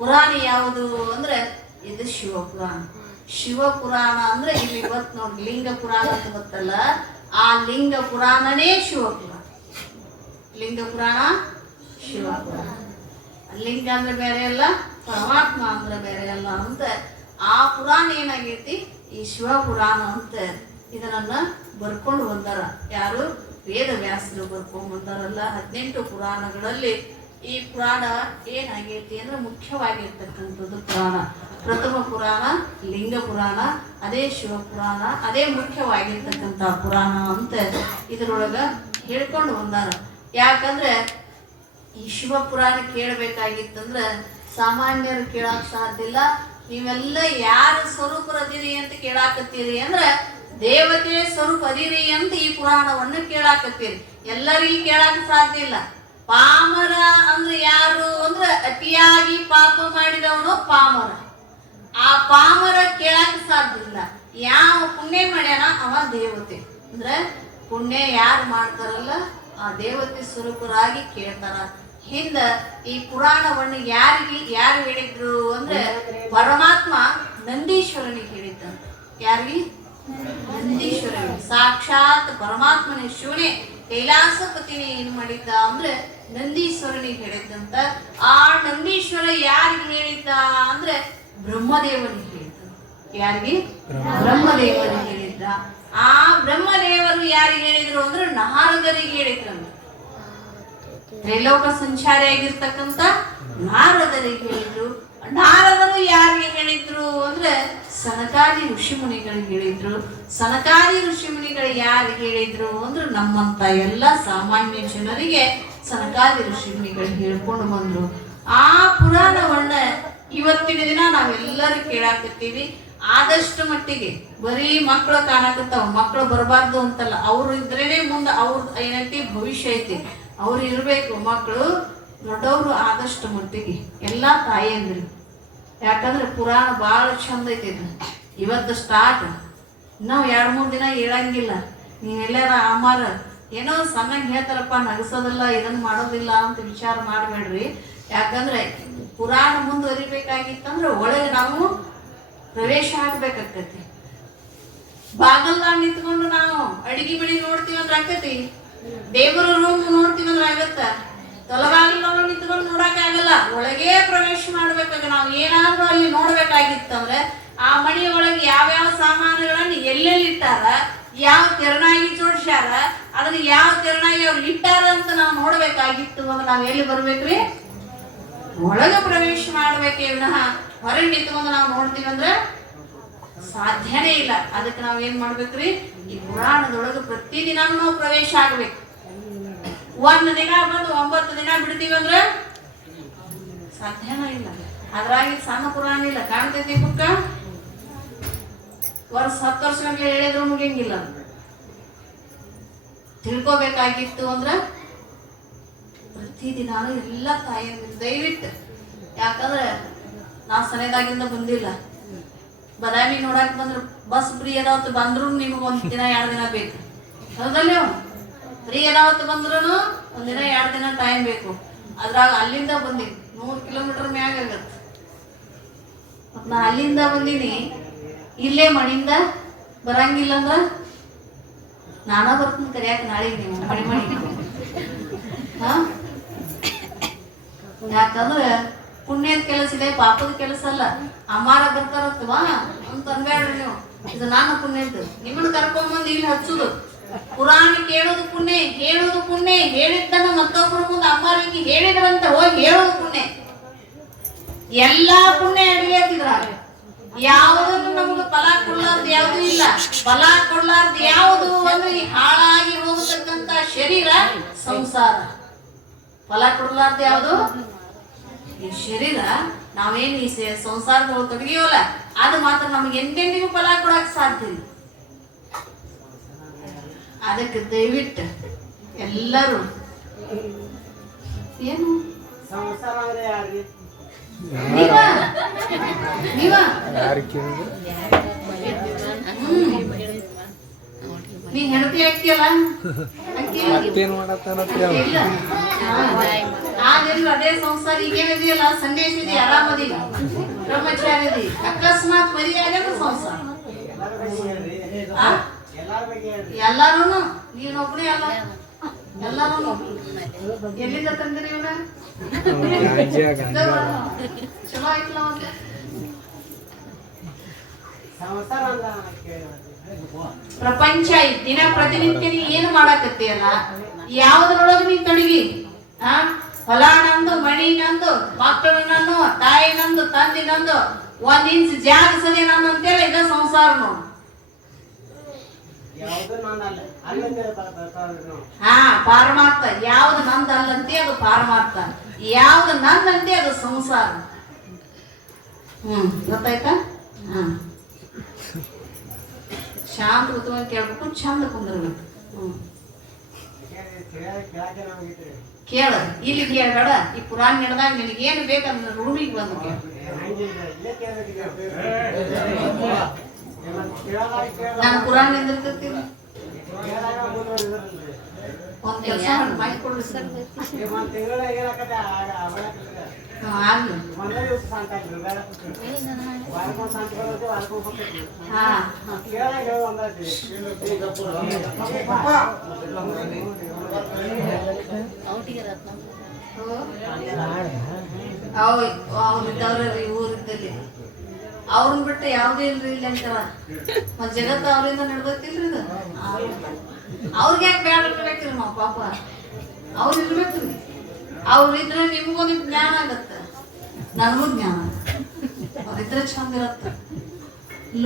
ಪುರಾಣ ಯಾವುದು ಅಂದ್ರೆ ಇದು ಶಿವಪುರಾಣ. ಶಿವಪುರಾಣ ಅಂದ್ರೆ ಇಲ್ಲಿ ಇವತ್ತು ನೋಡಿ ಲಿಂಗ ಪುರಾಣ ಅಂತ ಗೊತ್ತಲ್ಲ, ಆ ಲಿಂಗ ಪುರಾಣನೇ ಶಿವಪುರಾಣ. ಲಿಂಗ ಪುರಾಣ ಶಿವಪುರಾಣ. ಲಿಂಗ ಅಂದ್ರೆ ಬೇರೆ ಅಲ್ಲ, ಪರಮಾತ್ಮ ಅಂದ್ರೆ ಬೇರೆ ಅಲ್ಲ ಅಂತ ಆ ಪುರಾಣ ಏನಾಗೈತಿ, ಈ ಶಿವಪುರಾಣ ಅಂತ ಇದನ್ನ ಬರ್ಕೊಂಡು ಬಂದಾರ. ಯಾರು? ವೇದವ್ಯಾಸರು ಬರ್ಕೊಂಡು ಬಂದಾರಲ್ಲ. 18 ಪುರಾಣಗಳಲ್ಲಿ ಈ ಪುರಾಣ ಏನಾಗೈತಿ ಅಂದ್ರೆ ಮುಖ್ಯವಾಗಿರ್ತಕ್ಕಂಥದ್ದು ಪುರಾಣ. ಪ್ರಥಮ ಪುರಾಣ ಲಿಂಗ ಪುರಾಣ, ಅದೇ ಶಿವಪುರಾಣ, ಅದೇ ಮುಖ್ಯವಾಗಿರ್ತಕ್ಕಂಥ ಪುರಾಣ ಅಂತ ಇದರೊಳಗ ಹೇಳ್ಕೊಂಡು ಬಂದಾರ. ಯಾಕಂದ್ರೆ ಈ ಶಿವಪುರಾಣ ಕೇಳಬೇಕಾಗಿತ್ತಂದ್ರೆ ಸಾಮಾನ್ಯರು ಕೇಳಾಕ ಸಾಧ್ಯ ಇಲ್ಲ. ನೀವೆಲ್ಲ ಯಾರ ಸ್ವರೂಪರದಿರಿ ಅಂತ ಕೇಳಾಕತ್ತೀರಿ ಅಂದ್ರೆ ದೇವತೆ ಸ್ವರೂಪ ಅದಿರಿ ಅಂತ ಈ ಪುರಾಣವನ್ನು ಕೇಳಾಕತ್ತೀರಿ. ಎಲ್ಲರಿಗೂ ಕೇಳಾಕ ಸಾಧ್ಯ ಇಲ್ಲ. ಪಾಮರ ಅಂದ್ರೆ ಯಾರು ಅಂದ್ರೆ ಅತಿಯಾಗಿ ಪಾಪ ಮಾಡಿದವನು ಪಾಮರ. ಆ ಪಾಮರ ಕೇಳಾಕ ಸಾಧ್ಯ ಇಲ್ಲ. ಯಾವ ಪುಣ್ಯ ಮಾಡ್ಯಾನ ಅವ ದೇವತೆ. ಅಂದ್ರೆ ಪುಣ್ಯ ಯಾರು ಮಾಡ್ತಾರಲ್ಲ ಆ ದೇವತೆ ಸ್ವರೂಪರಾಗಿ ಕೇಳ್ತಾರ. ಹಿಂದ ಈ ಪುರಾಣವನ್ನು ಯಾರು ಹೇಳಿದ್ರು ಅಂದ್ರೆ ಪರಮಾತ್ಮ ನಂದಿ ಯಾರಿಗೆ? ನಂದೀಶ್ವರನಿಗೆ. ಸಾಕ್ಷಾತ್ ಪರಮಾತ್ಮನೇ ಶಿವನೇ ಕೈಲಾಸಪತಿನೇ ಏನ್ ಮಾಡಿದ್ದ ಅಂದ್ರೆ ನಂದೀಶ್ವರನಿಗೆ ಹೇಳಿದ್ದಂತ. ಆ ನಂದೀಶ್ವರ ಯಾರಿಗೆ ಹೇಳಿದ್ದ ಅಂದ್ರೆ ಬ್ರಹ್ಮದೇವನಿಗೆ ಹೇಳಿದ್ದ. ಯಾರಿಗೆ? ಬ್ರಹ್ಮದೇವನಿಗೆ ಹೇಳಿದ್ದ. ಆ ಬ್ರಹ್ಮದೇವರು ಯಾರಿಗೆ ಹೇಳಿದ್ರು ಅಂದ್ರೆ ನಾರದರಿಗೆ ಹೇಳಿದ್ರಂತ. ತ್ರೈಲೋಕ ಸಂಚಾರಿಯಾಗಿರ್ತಕ್ಕಂಥ ನಾರದರಿಗೆ ಹೇಳಿದ್ರು. ನಾರದರು ಯಾರಿಗೆ ಹೇಳಿದ್ರು ಅಂದ್ರೆ ಸನಕಾದಿ ಋಷಿಮುನಿಗಳಿಗೆ ಹೇಳಿದ್ರು. ಸನಕಾದಿ ಋಷಿಮುನಿಗಳು ಯಾರಿಗೆ ಹೇಳಿದ್ರು ಅಂದ್ರೆ ನಮ್ಮಂತ ಎಲ್ಲ ಸಾಮಾನ್ಯ ಜನರಿಗೆ ಸನಕಾದಿ ಋಷಿಮುನಿಗಳು ಹೇಳ್ಕೊಂಡು ಬಂದ್ರು. ಆ ಪುರಾಣವನ್ನ ಇವತ್ತಿನ ದಿನ ನಾವೆಲ್ಲರೂ ಕೇಳಾಕತ್ತೀವಿ. ಆದಷ್ಟು ಮಟ್ಟಿಗೆ ಬರೀ ಮಕ್ಕಳು ಕಾಣಕತ್ತಾವ, ಮಕ್ಕಳು ಬರಬಾರ್ದು ಅಂತಲ್ಲ, ಅವ್ರು ಇದ್ರೇನೆ ಮುಂದೆ ಅವ್ರ ಏನೈತಿ ಭವಿಷ್ಯ ಐತಿ, ಅವ್ರು ಇರ್ಬೇಕು ಮಕ್ಕಳು. ದೊಡ್ಡವರು ಆದಷ್ಟು ಮಟ್ಟಿಗೆ ಎಲ್ಲ ತಾಯಿಯಂದ್ರಿ, ಯಾಕಂದ್ರೆ ಪುರಾಣ ಭಾಳ ಚಂದ ಐತಿ. ಇವತ್ತು ಸ್ಟಾರ್ಟ್, ನಾವು 2-3 ದಿನ ಹೇಳಂಗಿಲ್ಲ. ನೀವೆಲ್ಲಾರ ಅಮ್ಮಾರ ಏನೋ ಸಣ್ಣಗೆ ಹೇಳ್ತಾರಪ್ಪ, ನಗಸೋದಿಲ್ಲ, ಇದನ್ನ ಮಾಡೋದಿಲ್ಲ ಅಂತ ವಿಚಾರ ಮಾಡಬೇಡ್ರಿ. ಯಾಕಂದ್ರೆ ಪುರಾಣ ಮುಂದುವರಿಬೇಕಾಗಿತ್ತಂದ್ರೆ ಒಳಗೆ ನಾವು ಪ್ರವೇಶ ಆಗ್ಬೇಕಾಗ್ತೈತಿ. ಬಾಗಲ್ದಾಗ ನಿಂತ್ಕೊಂಡು ನಾವು ಅಡಿಗೆ ಮನೆ ನೋಡ್ತೀವಿ ಅಂದ್ರೆ ಆಕತಿ, ದೇವರ ರೂಮ್ ನೋಡ್ತೀವಿ ಅಂದ್ರೆ ಆಗತ್ತ. ತಲಬಾಗಿಲೊಳಗೆ ನಿಂತ್ಕೊಂಡು ನೋಡಕ್ ಆಗಲ್ಲ, ಒಳಗೆ ಪ್ರವೇಶ ಮಾಡ್ಬೇಕಾಗ ನಾವು ಏನಾದ್ರೂ ಅಲ್ಲಿ ನೋಡ್ಬೇಕಾಗಿತ್ತಂದ್ರೆ ಆ ಮನೆ ಒಳಗೆ ಯಾವ್ಯಾವ ಸಾಮಾನುಗಳನ್ನ ಎಲ್ಲೆಲ್ಲಿ ಇಟ್ಟಾರ, ಯಾವ ತೆರನಾಗಿ ಜೋಡಿಸ್ಯಾರ, ಅದನ್ನ ಯಾವ ತೆರನಾಗಿ ಅವ್ರು ಇಟ್ಟಾರ ಅಂತ ನಾವು ನೋಡ್ಬೇಕಾಗಿತ್ತು ಅಂದ್ರೆ ನಾವ್ ಎಲ್ಲಿ ಬರ್ಬೇಕ್ರಿ? ಒಳಗೆ ಪ್ರವೇಶ ಮಾಡ್ಬೇಕೇ ವಿನಃ ಹೊರಗೆ ನಿಂತ್ಕೊಂಡು ನಾವು ನೋಡ್ತೀವಿ ಅಂದ್ರೆ ಸಾಧ್ಯನೇ ಇಲ್ಲ. ಅದಕ್ಕೆ ನಾವ್ ಏನ್ ಮಾಡ್ಬೇಕ್ರಿ? ಈ ಪುರಾಣದೊಳಗೆ ಪ್ರತಿದಿನ ನಾವು ಪ್ರವೇಶ ಆಗ್ಬೇಕು. 1 ದಿನ ಬಂದು 9 ದಿನ ಬಿಡ್ತೀವಿ ಅಂದ್ರೆ ಸಾಧ್ಯನೇ ಇಲ್ಲ. ಅದ್ರಾಗಿ ಸಣ್ಣ ಪುರಾಣ ಇಲ್ಲ, ಕಾಣ್ತೈತಿ ಬುಕ್ಕ. 10 ವರ್ಷ ಗಂಟ್ಲೆ ಹೇಳಿದ್ರು ಮುಗಿಯಂಗಿಲ್ಲ. ತಿಳ್ಕೋಬೇಕಾಗಿತ್ತು ಅಂದ್ರೆ ಪ್ರತಿದಿನ ಎಲ್ಲ ತಾಯಿಯ ದಯವಿಟ್ಟು. ಯಾಕಂದ್ರೆ ನಾವು ಸನೇದಾಗಿಂದ ಬಂದಿಲ್ಲ. ಬದಾಮಿ ನೋಡಕ್ ಬಂದ್ರೆ ಬಸ್ ಫ್ರೀ ಅದಾವತ್ತು ಬಂದ್ರು ನಿಮ್ಗೆ 1 ದಿನ 2 ದಿನ ಬೇಕು. ಹೌದಲ್ಲ? ಫ್ರೀ ಅದಾವತ್ತು ಬಂದ್ರು 1 ದಿನ 2 ದಿನ ಟೈಮ್ ಬೇಕು. ಅದ್ರಾಗ ಅಲ್ಲಿಂದ ಬಂದೀನಿ 100 ಕಿಲೋಮೀಟರ್ ಮ್ಯಾಗ ಆಗತ್ತೆ. ಮತ್ ನಾ ಅಲ್ಲಿಂದ ಬಂದೀನಿ, ಇಲ್ಲೇ ಮಣಿಂದ ಬರಂಗಿಲ್ಲ ಅಂದ್ರ ನಾನ ಬರ್ತೀನಿ ಕರಿಯಾಕ ನಾಳೆ ನೀವು ಮಣಿ ಹಾ. ಯಾಕಂದ್ರೆ ಪುಣ್ಯದ ಕೆಲಸ ಇದೆ, ಪಾಪದ ಕೆಲಸ ಅಲ್ಲ. ಅಮ್ಮಾರ ಬರ್ತಾರತ್ವಾ ಅಂತ ಅನ್ಬೇಡ್ರಿ ನೀವು. ಇದು ನಾನು ಪುಣ್ಯದ್ದು, ನಿಮ್ಮನ್ನ ಕರ್ಕೊಂಡ್ಬಂದು ಇಲ್ಲಿ ಹಚ್ಚುದು. ಪುರಾಣ ಕೇಳೋದು ಪುಣ್ಯ, ಹೇಳೋದು ಪುಣ್ಯ, ಹೇಳಿದ್ದನ್ನ ಮತ್ತೊಬ್ಬರ ಮುಂದೆ ಅಮ್ಮಾರಿಗೆ ಹೇಳಿದ್ರಂತ ಹೋಗಿ ಹೇಳೋದು ಪುಣ್ಯ. ಎಲ್ಲಾ ಪುಣ್ಯ ಅಡಿಗೆದ್ರಾಗ ಯಾವುದನ್ನು ನಮ್ಗೆ ಫಲ ಕೊಡ್ಲಾರ್ದು ಯಾವುದು ಇಲ್ಲ. ಫಲ ಕೊಡ್ಲಾರ್ದು ಯಾವುದು ಅಂದ್ರೆ ಈ ಹಾಳಾಗಿ ಹೋಗತಕ್ಕಂತ ಶರೀರ ಸಂಸಾರ. ಫಲ ಕೊಡ್ಲಾರ್ದು ಯಾವುದು? ಈ ಶರೀರ. ನಾವೇನು ಈ ಸಂಸಾರದೊಳಗೆ ತೊಡಗಿಯವಲ್ಲ ಅದು ಮಾತ್ರ ನಮ್ಗೆ ಎಂದೆಂದಿಗೂ ಫಲ ಕೊಡಕ್ ಸಾಧ್ಯ ಇಲ್ಲ. ಅದಕ್ಕೆ ದಯವಿಟ್ಟು ಎಲ್ಲರೂ ಏನು ನೀವ ನೀ ಹೆಂಡತಿ ಆಗ್ತೀಯಲ್ಲ ಅದೇ ಸಂಸಾರ. ಈಗೇನಿದೆಯಲ್ಲ ಸಂದೇಶ ಇದೆ, ಆರಾಮದಿ, ಬ್ರಹ್ಮಚಾರಿ, ಅಕಸ್ಮಾತ್ ಮದುವೆ ಆಗ್ಯಾದ ಸಂಸಾರ. ಎಲ್ಲಾರು ನೀನೊಬ್ಬನೇ ಅಲ್ಲ, ಎಲ್ಲಾರು ಎಲ್ಲಿಂದ ತಂದಿರಿ ಇವ್ರ? ಚಲೋ ಆಯ್ತಲ್ಲ ಅವ್ರಿಗೆ. ಪ್ರಪಂಚ ದಿನ ಪ್ರತಿನಿತ್ಯ ನೀ ಏನು ಮಾಡಾಕತ್ತೀಯಲ್ಲ, ಯಾವ್ದ್ರೊಳಗೆ ನೀ ತೊಡಗಿ? ಹೊಲ ನಂದು, ಮಣಿ ನಂದು, ಮಕ್ಕಳು ನಂದು, ತಾಯಿ ನಂದು, ತಂದಿ ನಂದು, 1 ಇಂಚ್ ಜಾಗ ಸರಿ ನಂದು ಅಂತೇಳಿ ಇದ ಸಂಸಾರ ನೋಡು. ಪಾರಮಾರ್ಥ. ಯಾವ್ದು ನಂದು ಅಲ್ಲಂತೆ ಅದು ಪಾರಮಾರ್ಥ, ಯಾವ್ದು ನಂದಂತೆ ಅದು ಸಂಸಾರ. ಗೊತ್ತಾಯ್ತಾ? ಶಾಂತ ಕೂತ್ಕೊಂಡು ಕೇಳ್ಬೇಕು, ಚಂದ ಕುಂದಿರ್ಬೇಕು. ಕೇಳ, ಇಲ್ಲಿ ಕೇಳಬೇಡ. ಈ ಪುರಾಣ ನಡೆದಾಗ ನಿನಗೇನು ಬೇಕಂದ್ರೆ ರೂಮಿಗೆ ಬಂದು ಕೇಳ. ನಾನು ಪುರಾಣ ನಿಂದಿರ್ತಿರ್ತೀನಿ. ಒಂದ್ ಕೆಲಸ ಮಾಡಿಕೊಡ್ರಿ ಸರ್. ಆಗ್ಲಿ ಹಾ ಅವ್ರಿದ್ದವ್ರಿ ಊರಿದ್ದಲ್ಲಿ ಅವ್ರನ್ನ ಬಿಟ್ಟು ಯಾವುದೇ ಇಲ್ರಿ ಇಲ್ಲ ಅಂತಾರ ಮತ್ ಜಗತ್ತು ಅವ್ರಿಂದ ನಡ್ದೈತಿಲ್ರಿ ಇದು ಅವ್ರಿಗೆ ಯಾಕೆ ಬ್ಯಾಡ ಇರ್ಬೇಕ್ರಿ ನಾವು ಪಾಪ ಅವ್ರು ಇರ್ಬೇಕ್ರಿ ಅವ್ರಿದ್ರೆ ನಿಮ್ಗೊಂದು ಜ್ಞಾನ ಆಗತ್ತ ನನಗೂ ಜ್ಞಾನ ಅವ್ರಿದ್ರೆ ಚಂದ ಇರತ್ತ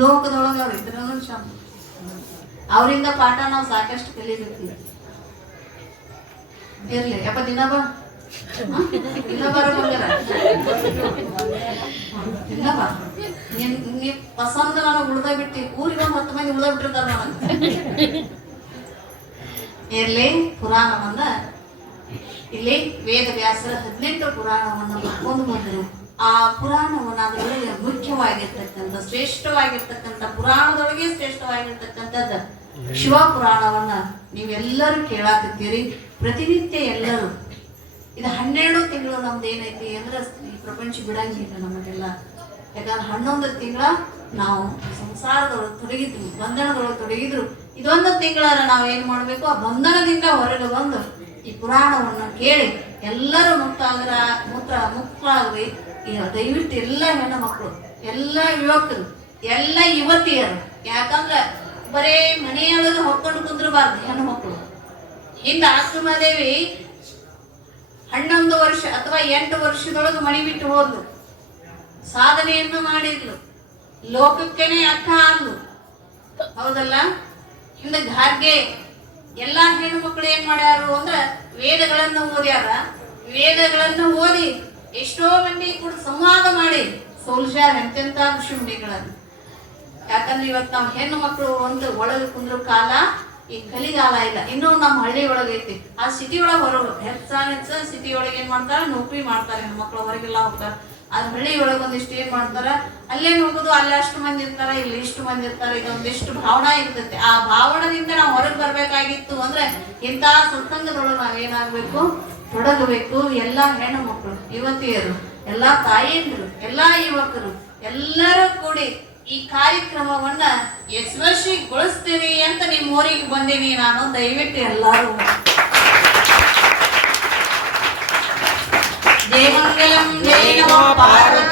ಲೋಕದೊಳಗೆ ಅವ್ರಿದ್ರೂ ಚಂದ ಅವರಿಂದ ಪಾಠ ನಾವು ಸಾಕಷ್ಟು ಕಲಿಬೇಕು ಇರ್ಲಿ ಯಪ್ಪ ದಿನ ಬಾ ಇಲ್ಲ ಬರ ಬಂಗಾರ ಇಲ್ಲ ಬಾ ನೀ ಪಸಂದ ನನಗೆ ಉಳ್ದ ಬಿಟ್ಟಿ ಊರಿಗೆ ಒಂದು 10 ಮಂದಿ ಉಳ್ದ ಬಿಟ್ಟಿರ್ತಾರ ನನಗೆ ಇರ್ಲಿ ಪುರಾಣವನ್ನ ಇಲ್ಲಿ ವೇದ ವ್ಯಾಸರ 18 ಪುರಾಣವನ್ನು ಬರ್ಕೊಂಡು ಬಂದರು ಆ ಪುರಾಣವನ್ನ ಅದರೊಳಗೆ ಮುಖ್ಯವಾಗಿರ್ತಕ್ಕಂಥ ಶ್ರೇಷ್ಠವಾಗಿರ್ತಕ್ಕಂಥ ಪುರಾಣದೊಳಗೆ ಶ್ರೇಷ್ಠವಾಗಿರ್ತಕ್ಕಂಥದ್ದು ಶಿವ ಪುರಾಣವನ್ನ ನೀವೆಲ್ಲರೂ ಕೇಳಾಕತ್ತೀರಿ ಪ್ರತಿನಿತ್ಯ ಎಲ್ಲರೂ ಇದು 12 ತಿಂಗಳು ನಮ್ದು ಏನೈತಿ ಅಂದ್ರೆ ಈ ಪ್ರಪಂಚ ಬಿಡಂಗಿಲ್ಲ ನಮಗೆಲ್ಲ ಯಾಕಂದ್ರೆ 11 ತಿಂಗಳ ನಾವು ಸಂಸಾರದೊಳಗೆ ತೊಡಗಿದ್ವಿ ಬಂಧನದೊಳಗೆ ತೊಡಗಿದ್ರು ಇದೊಂದು ತಿಂಗಳಾರ ನಾವು ಏನ್ ಮಾಡ್ಬೇಕು ಆ ಬಂಧನದಿಂದ ಹೊರಗೆ ಬಂದು ಈ ಪುರಾಣವನ್ನು ಕೇಳಿ ಎಲ್ಲರೂ ಮುಕ್ತರಾಗ್ರಿ ಈಗ ದಯವಿಟ್ಟು ಎಲ್ಲ ಹೆಣ್ಣು ಮಕ್ಕಳು ಎಲ್ಲ ಯುವಕರು ಎಲ್ಲ ಯುವತಿಯರು ಯಾಕಂದ್ರೆ ಬರೇ ಮನೆಯೊಳಗೆ ಹೊಕ್ಕೊಂಡು ಕುಂದ್ರಬಾರ್ದು ಹೆಣ್ಣು ಮಕ್ಕಳು ಹಿಂದ ಆಶ್ರಮದೇವಿ 11 ವರ್ಷ ಅಥವಾ 8 ವರ್ಷದೊಳಗೆ ಮನೆ ಬಿಟ್ಟು ಹೋದ್ಲು ಸಾಧನೆಯನ್ನು ಮಾಡಿದ್ಲು ಲೋಕಕ್ಕೇನೆ ಅಕ್ಕ ಆದ್ಲು ಹೌದಲ್ಲ ಹಿಂದ ಗಾರ್ಗೆ ಎಲ್ಲಾ ಹೆಣ್ಣು ಮಕ್ಕಳು ಏನ್ ಮಾಡ್ಯಾರು ಅಂದ್ರ ವೇದಗಳನ್ನು ಓದ್ಯಾರ ವೇದಗಳನ್ನು ಓದಿ ಎಷ್ಟೋ ಮಂದಿ ಕೂಡ ಸಂವಾದ ಮಾಡಿ ಸೋಲ್ಸ್ಯಾರ ಎಂತೆಂತ ಋಷಿಮುನಿಗಳನ್ನು ಯಾಕಂದ್ರೆ ಇವತ್ತು ನಾವು ಹೆಣ್ಣು ಮಕ್ಕಳು ಒಂದು ಒಳಗೆ ಕುಂದ್ರ ಕಾಲ ಈ ಕಲಿಗಾಲ ಇಲ್ಲ ಇನ್ನೂ ನಮ್ಮ ಹಳ್ಳಿ ಒಳಗೈತಿ ಆ ಸಿಟಿ ಒಳಗೆ ಹೊರಗೆ ಹೆಚ್ಚ ಸಿಟಿ ಒಳಗೆ ಏನ್ ಮಾಡ್ತಾರ ನೌಕರಿ ಮಾಡ್ತಾರೆ ಹೆಣ್ಮಕ್ಳು ಹೊರಗೆಲ್ಲ ಹೋಗ್ತಾರ ಅದ್ ಹಳ್ಳಿ ಒಳಗೆ ಒಂದಿಷ್ಟು ಏನ್ ಮಾಡ್ತಾರ ಅಲ್ಲೇನ್ ಹೋಗುದು ಅಲ್ಲೇ ಅಷ್ಟು ಮಂದಿ ಇರ್ತಾರ ಇಲ್ಲಿ ಇಷ್ಟು ಮಂದಿ ಇರ್ತಾರೆ ಇದೊಂದಿಷ್ಟು ಭಾವನಾ ಇರ್ತೈತಿ ಆ ಭಾವನದಿಂದ ನಾವು ಹೊರಗೆ ಬರ್ಬೇಕಾಗಿತ್ತು ಅಂದ್ರೆ ಇಂಥ ಸತ್ಸಂಗದೊಳಗೆ ನಾವೇನಾಗ್ಬೇಕು ತೊಡಗಬೇಕು ಎಲ್ಲಾ ಹೆಣ್ಣು ಮಕ್ಕಳು ಯುವತಿಯರು ಎಲ್ಲಾ ತಾಯಿಯಂದ್ರು ಎಲ್ಲಾ ಯುವಕರು ಎಲ್ಲರೂ ಕೂಡಿ ಈ ಕಾರ್ಯಕ್ರಮವನ್ನ ಯಶಸ್ವಿಗೊಳಿಸ್ತೀವಿ ಅಂತ ನಿಮ್ಮ ಊರಿಗೆ ಬಂದೀನಿ ನಾನು ದಯವಿಟ್ಟು ಎಲ್ಲರೂ ಜಯ ಮಂಗಲಂ ಜಯ ನಮೋ ಪಾರ್ವತಿ